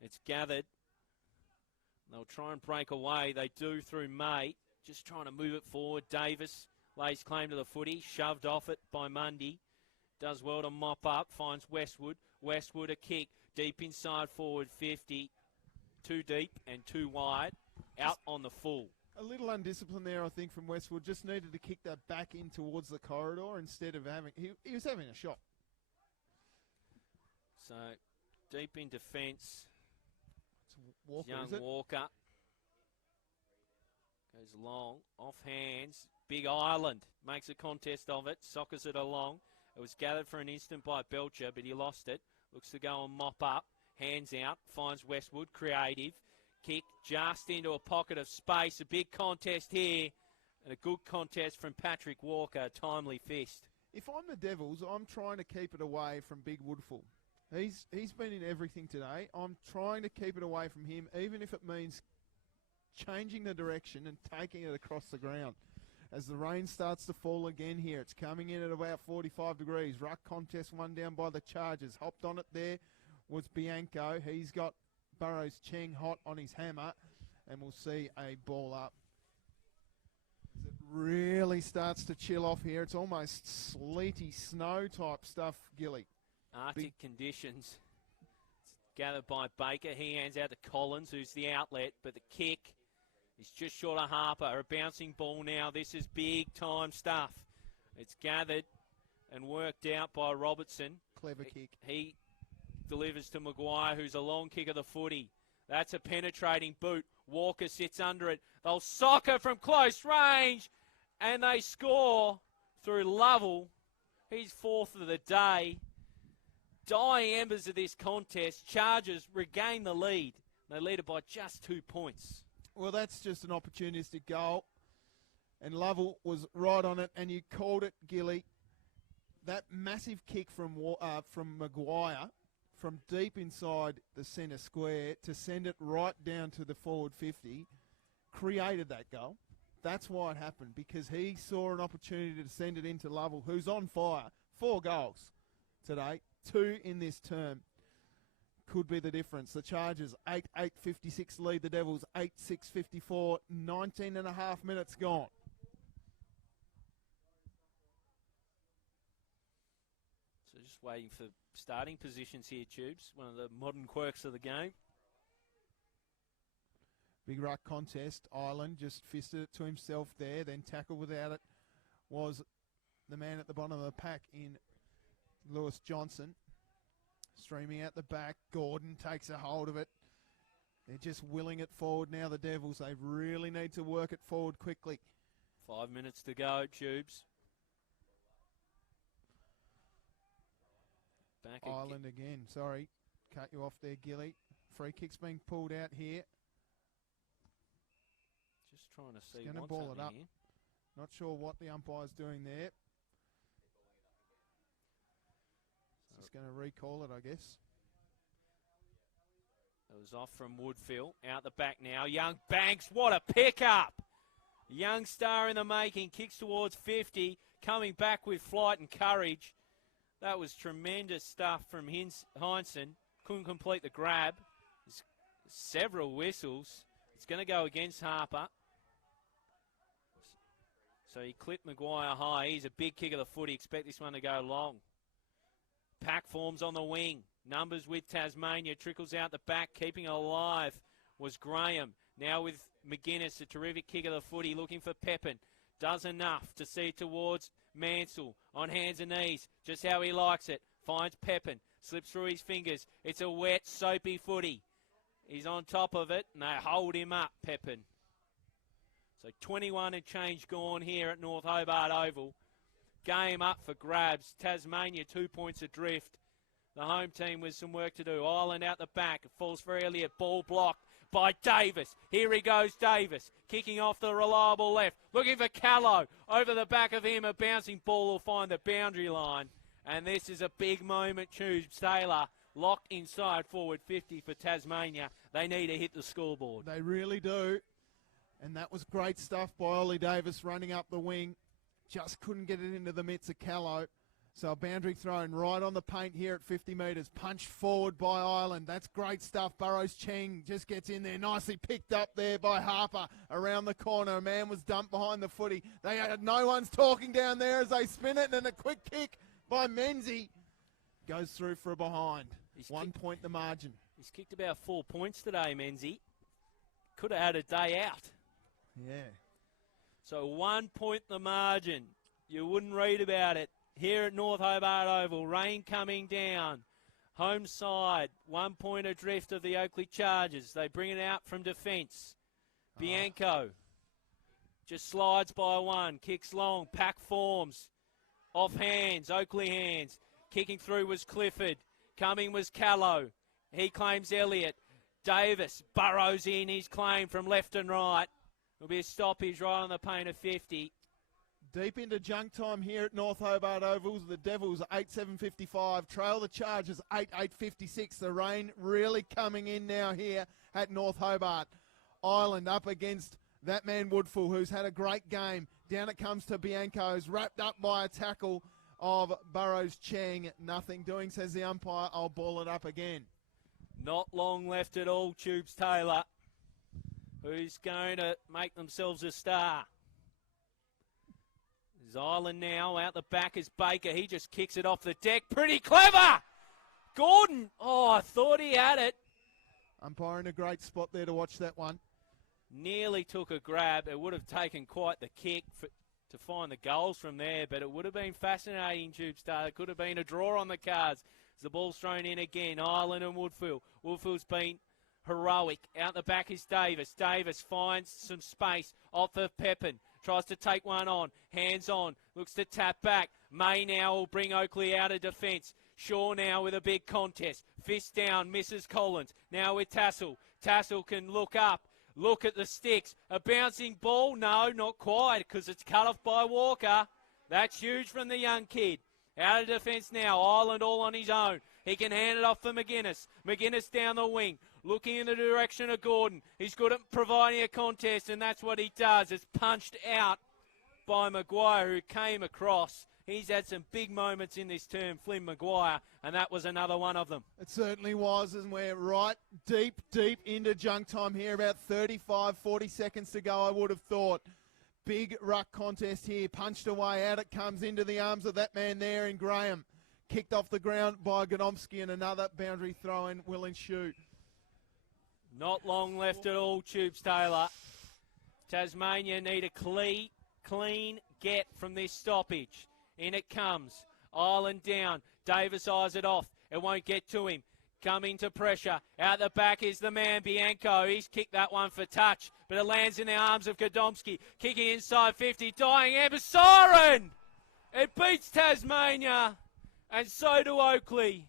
It's gathered. They'll try and break away. They do through May. Just trying to move it forward. Davis lays claim to the footy. Shoved off it by Mundy. Does well to mop up. Finds Westwood. Westwood a kick. Deep inside forward 50. Too deep and too wide. Out on the full. A little undisciplined there, I think, from Westwood. Just needed to kick that back in towards the corridor instead of having... He was having a shot. So, deep in defence. Walker, young Walker. Goes long. Off hands. Big Island. Makes a contest of it. Soccers it along. It was gathered for an instant by Belcher, but he lost it. Looks to go and mop up. Hands out. Finds Westwood. Creative. Kick just into a pocket of space. A big contest here. And a good contest from Patrick Walker. Timely fist. If I'm the Devils, I'm trying to keep it away from Big Woodfull. He's been in everything today. I'm trying to keep it away from him, even if it means changing the direction and taking it across the ground. As the rain starts to fall again here, it's coming in at about 45 degrees. Ruck contest, one down by the Chargers. Hopped on it there was Bianco. He's got Burrows Cheng hot on his hammer, and we'll see a ball up. As it really starts to chill off here. It's almost sleety snow type stuff, Gilly. Arctic conditions. It's gathered by Baker. He hands out to Collins, who's the outlet, but the kick is just short of Harper. A bouncing ball now. This is big time stuff. It's gathered and worked out by Robertson. Clever kick. He delivers to Maguire, who's a long kick of the footy. That's a penetrating boot. Walker sits under it. They'll sock her from close range, and they score through Lovell. He's fourth of the day. Dying embers of this contest. Chargers regain the lead. They lead it by just 2 points. Well, that's just an opportunistic goal, and Lovell was right on it, and you called it, Gilly. That massive kick from Maguire, from deep inside the centre square to send it right down to the forward 50, created that goal. That's why it happened, because he saw an opportunity to send it into Lovell, who's on fire. 4 goals today, 2 in this term. Could be the difference. The Chargers 8-8-56 lead the Devils 8-6-54, 19 and a half minutes gone. So just waiting for starting positions here, Tubes. One of the modern quirks of the game. Big ruck contest. Ireland just fisted it to himself there, then tackled without it was the man at the bottom of the pack in Lewis Johnson. Streaming out the back. Gordon takes a hold of it. They're just willing it forward now, the Devils. They really need to work it forward quickly. 5 minutes to go, Tubes. Back Ireland again. Sorry. Cut you off there, Gilly. Free kick's being pulled out here. Just trying to see He's going to what's ball it happening up. here. Not sure what the umpire's doing there. Just going to recall it, I guess. It was off from Woodfield. Out the back now. Young Banks, what a pickup! Young star in the making. Kicks towards 50. Coming back with flight and courage. That was tremendous stuff from Heinsohn. Couldn't complete the grab. There's several whistles. It's going to go against Harper. So he clipped Maguire high. He's a big kick of the foot. Expect this one to go long. Pack forms on the wing. Numbers with Tasmania. Trickles out the back. Keeping alive was Graham. Now with McGuinness, a terrific kick of the footy. Looking for Pepin. Does enough to see towards Mansell. On hands and knees. Just how he likes it. Finds Pepin. Slips through his fingers. It's a wet, soapy footy. He's on top of it, and they hold him up, Pepin. So 21 and change gone here at North Hobart Oval. Game up for grabs. Tasmania 2 points adrift. The home team with some work to do. Ireland out the back. It falls for Elliott. Ball blocked by Davis. Here he goes, Davis. Kicking off the reliable left. Looking for Callow. Over the back of him, a bouncing ball will find the boundary line. And this is a big moment. Tubes Taylor locked inside forward 50 for Tasmania. They need to hit the scoreboard. They really do. And that was great stuff by Ollie Davis running up the wing. Just couldn't get it into the mitts of Callow. So a boundary thrown right on the paint here at 50 metres. Punched forward by Ireland. That's great stuff. Burrows Cheng just gets in there. Nicely picked up there by Harper around the corner. A man was dumped behind the footy. They had no one's talking down there as they spin it. And a quick kick by Menzie goes through for a behind. He's 1 point the margin. He's kicked about 4 points today, Menzie. Could have had a day out. Yeah. So 1 point the margin. You wouldn't read about it. Here at North Hobart Oval, rain coming down. Home side, 1 point adrift of the Oakleigh Chargers. They bring it out from defence. Bianco just slides by one, kicks long, pack forms. Off hands, Oakleigh hands. Kicking through was Clifford. Coming was Callow. He claims Elliott. Davis burrows in his claim from left and right. There'll be a stoppage right on the paint of 50. Deep into junk time here at North Hobart Ovals. The Devils 8-7-55. Trail the Chargers 8-8-56. The rain really coming in now here at North Hobart. Ireland up against that man Woodfull, who's had a great game. Down it comes to Bianco's, wrapped up by a tackle of Burrows Cheng. Nothing doing, says the umpire. I'll ball it up again. Not long left at all, Tubes Taylor. Who's going to make themselves a star? There's Island now. Out the back is Baker. He just kicks it off the deck. Pretty clever. Gordon. Oh, I thought he had it. Umpire in a great spot there to watch that one. Nearly took a grab. It would have taken quite the kick to find the goals from there, but it would have been fascinating, Tube Star. It could have been a draw on the cards. As the ball's thrown in again, Island and Woodfield. Woodfield's been heroic. Out the back is Davis. Davis finds some space off of Pepin. Tries to take one on. Hands on. Looks to tap back. May now will bring Oakleigh out of defence. Shaw now with a big contest. Fist down, misses Collins. Now with Tassel. Tassel can look up. Look at the sticks. A bouncing ball? No, not quite, because it's cut off by Walker. That's huge from the young kid. Out of defence now. Island all on his own. He can hand it off for McGuinness. McGuinness down the wing. Looking in the direction of Gordon. He's good at providing a contest, and that's what he does. It's punched out by Maguire, who came across. He's had some big moments in this term, Flynn Maguire, and that was another one of them. It certainly was, and we're right deep into junk time here. About 35, 40 seconds to go, I would have thought. Big ruck contest here. Punched away. Out it comes into the arms of that man there in Graham. Kicked off the ground by Godomski, and another boundary throw in, will ensue. Not long left at all, Tubes Taylor. Tasmania need a clean get from this stoppage. In it comes. Island down. Davis eyes it off. It won't get to him. Coming to pressure. Out the back is the man, Bianco. He's kicked that one for touch, but it lands in the arms of Godomski. Kicking inside 50. Dying Amber Siren! It beats Tasmania, and so do Oakleigh.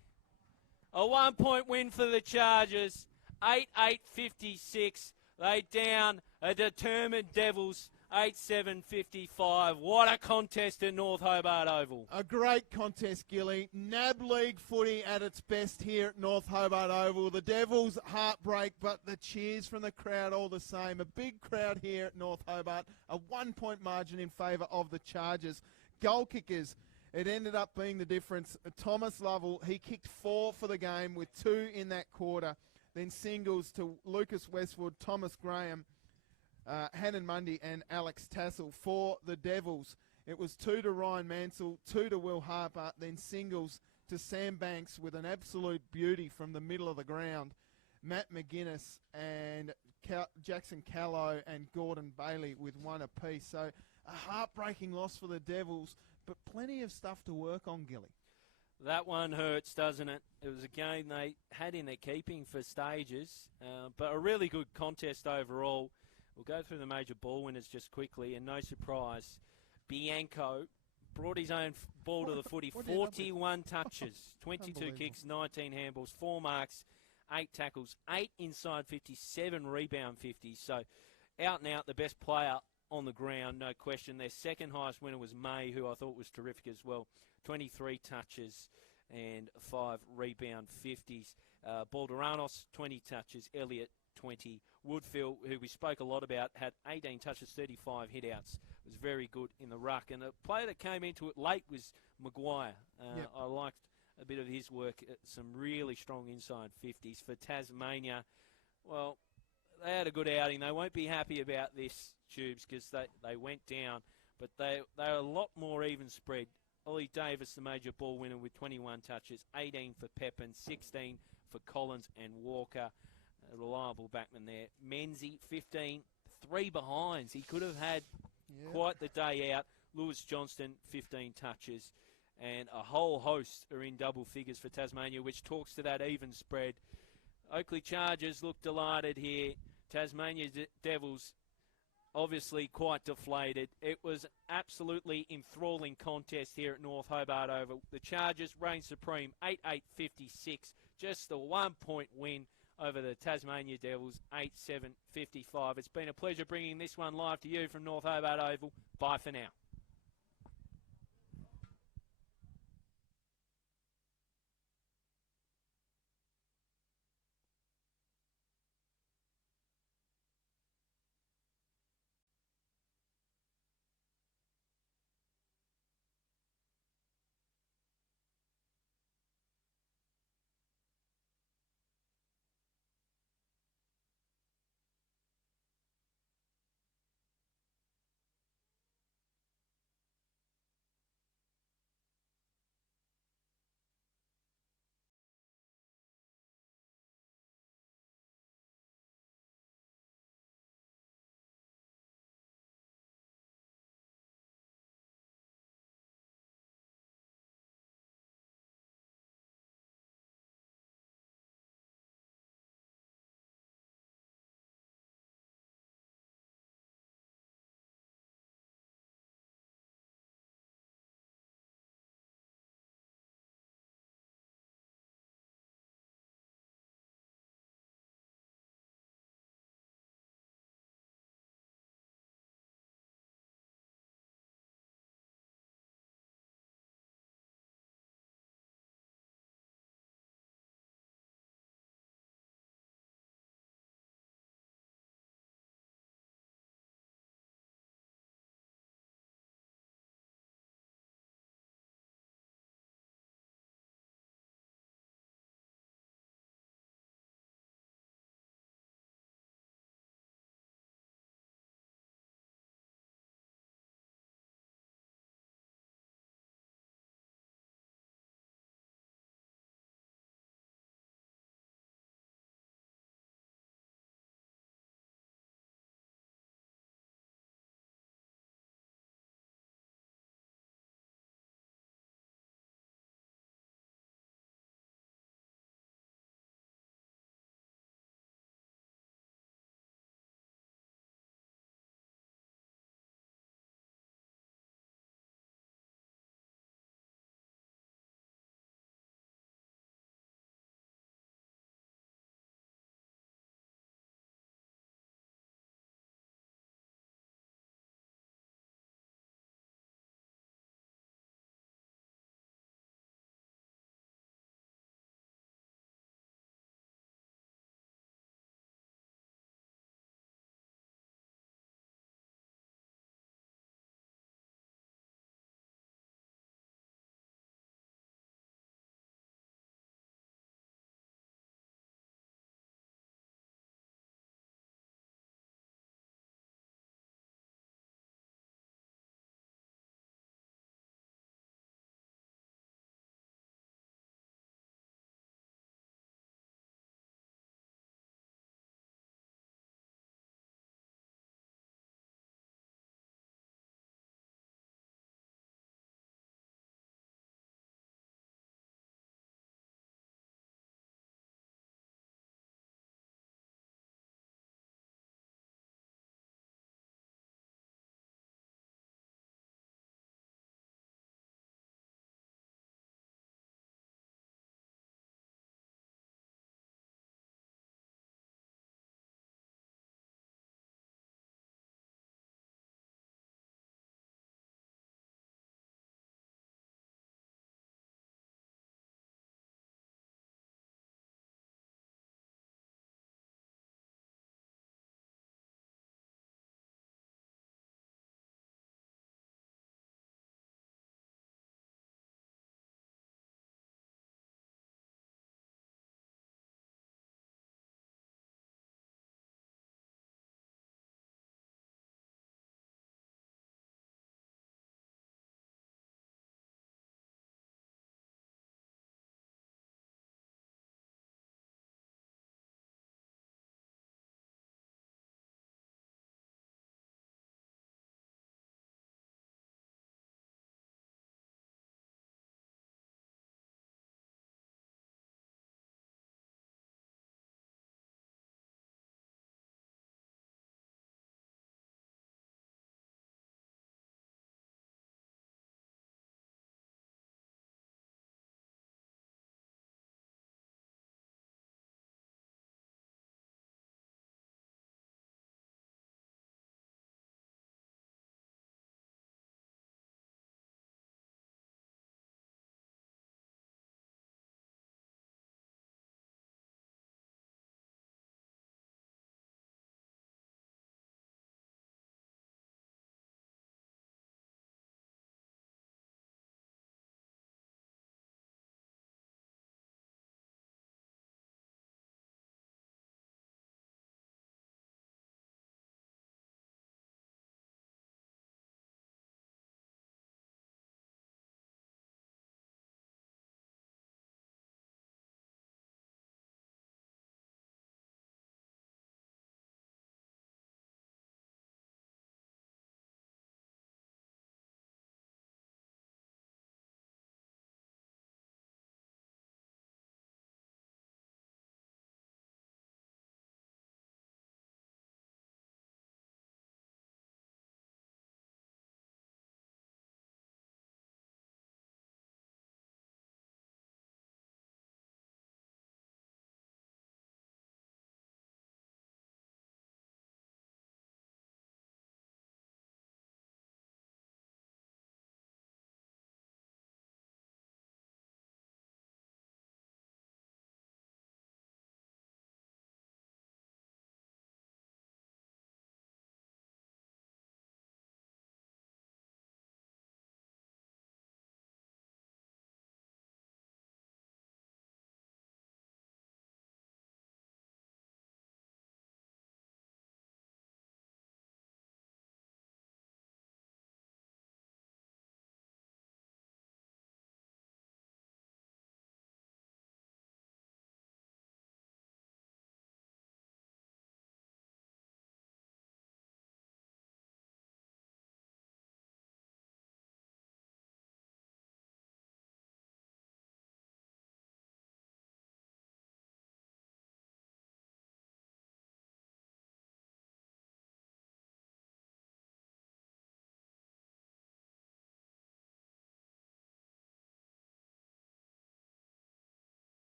A 1 point win for the Chargers. 8-8-56. They down a determined Devils. 8-7-55. What a contest at North Hobart Oval. A great contest, Gilly. NAB League footy at its best here at North Hobart Oval. The Devils heartbreak, but the cheers from the crowd all the same. A big crowd here at North Hobart. A 1 point margin in favour of the Chargers. Goal kickers. It ended up being the difference. Thomas Lovell, he kicked 4 for the game with 2 in that quarter. Then singles to Lucas Westwood, Thomas Graham, Hannon Mundy and Alex Tassel for the Devils. It was 2 to Ryan Mansell, 2 to Will Harper, then singles to Sam Banks with an absolute beauty from the middle of the ground. Matt McGuinness and Jackson Callow and Gordon Bailey with 1 apiece. So a heartbreaking loss for the Devils, but plenty of stuff to work on, Gilly. That one hurts, doesn't it? It was a game they had in their keeping for stages, but a really good contest overall. We'll go through the major ball winners just quickly, and no surprise, Bianco brought his own ball to the footy, 41 touches, 22 kicks, 19 handballs, 4 marks, 8 tackles, 8 inside 50, 7 rebound 50. So out and out the best player on the ground, no question. Their second highest winner was May, who I thought was terrific as well. 23 touches and 5 rebound 50s. Balderanos, 20 touches. Elliott, 20. Woodfield, who we spoke a lot about, had 18 touches, 35 hitouts. Was very good in the ruck. And the player that came into it late was Maguire. Yep. I liked a bit of his work. Some really strong inside 50s. For Tasmania, well, they had a good outing. They won't be happy about this, Tubes, because they went down. But they are a lot more even spread. Ollie Davis, the major ball winner with 21 touches, 18 for Pepin, 16 for Collins and Walker. A reliable backman there. Menzie, 15, 3 behinds. He could have had quite the day out. Lewis Johnston, 15 touches. And a whole host are in double figures for Tasmania, which talks to that even spread. Oakleigh Chargers look delighted here. Tasmania Devils obviously quite deflated. It was absolutely enthralling contest here at North Hobart Oval. The Chargers reign supreme, 8-8-56. Just a 1 point win over the Tasmania Devils, 8-7-55. It's been a pleasure bringing this one live to you from North Hobart Oval. Bye for now.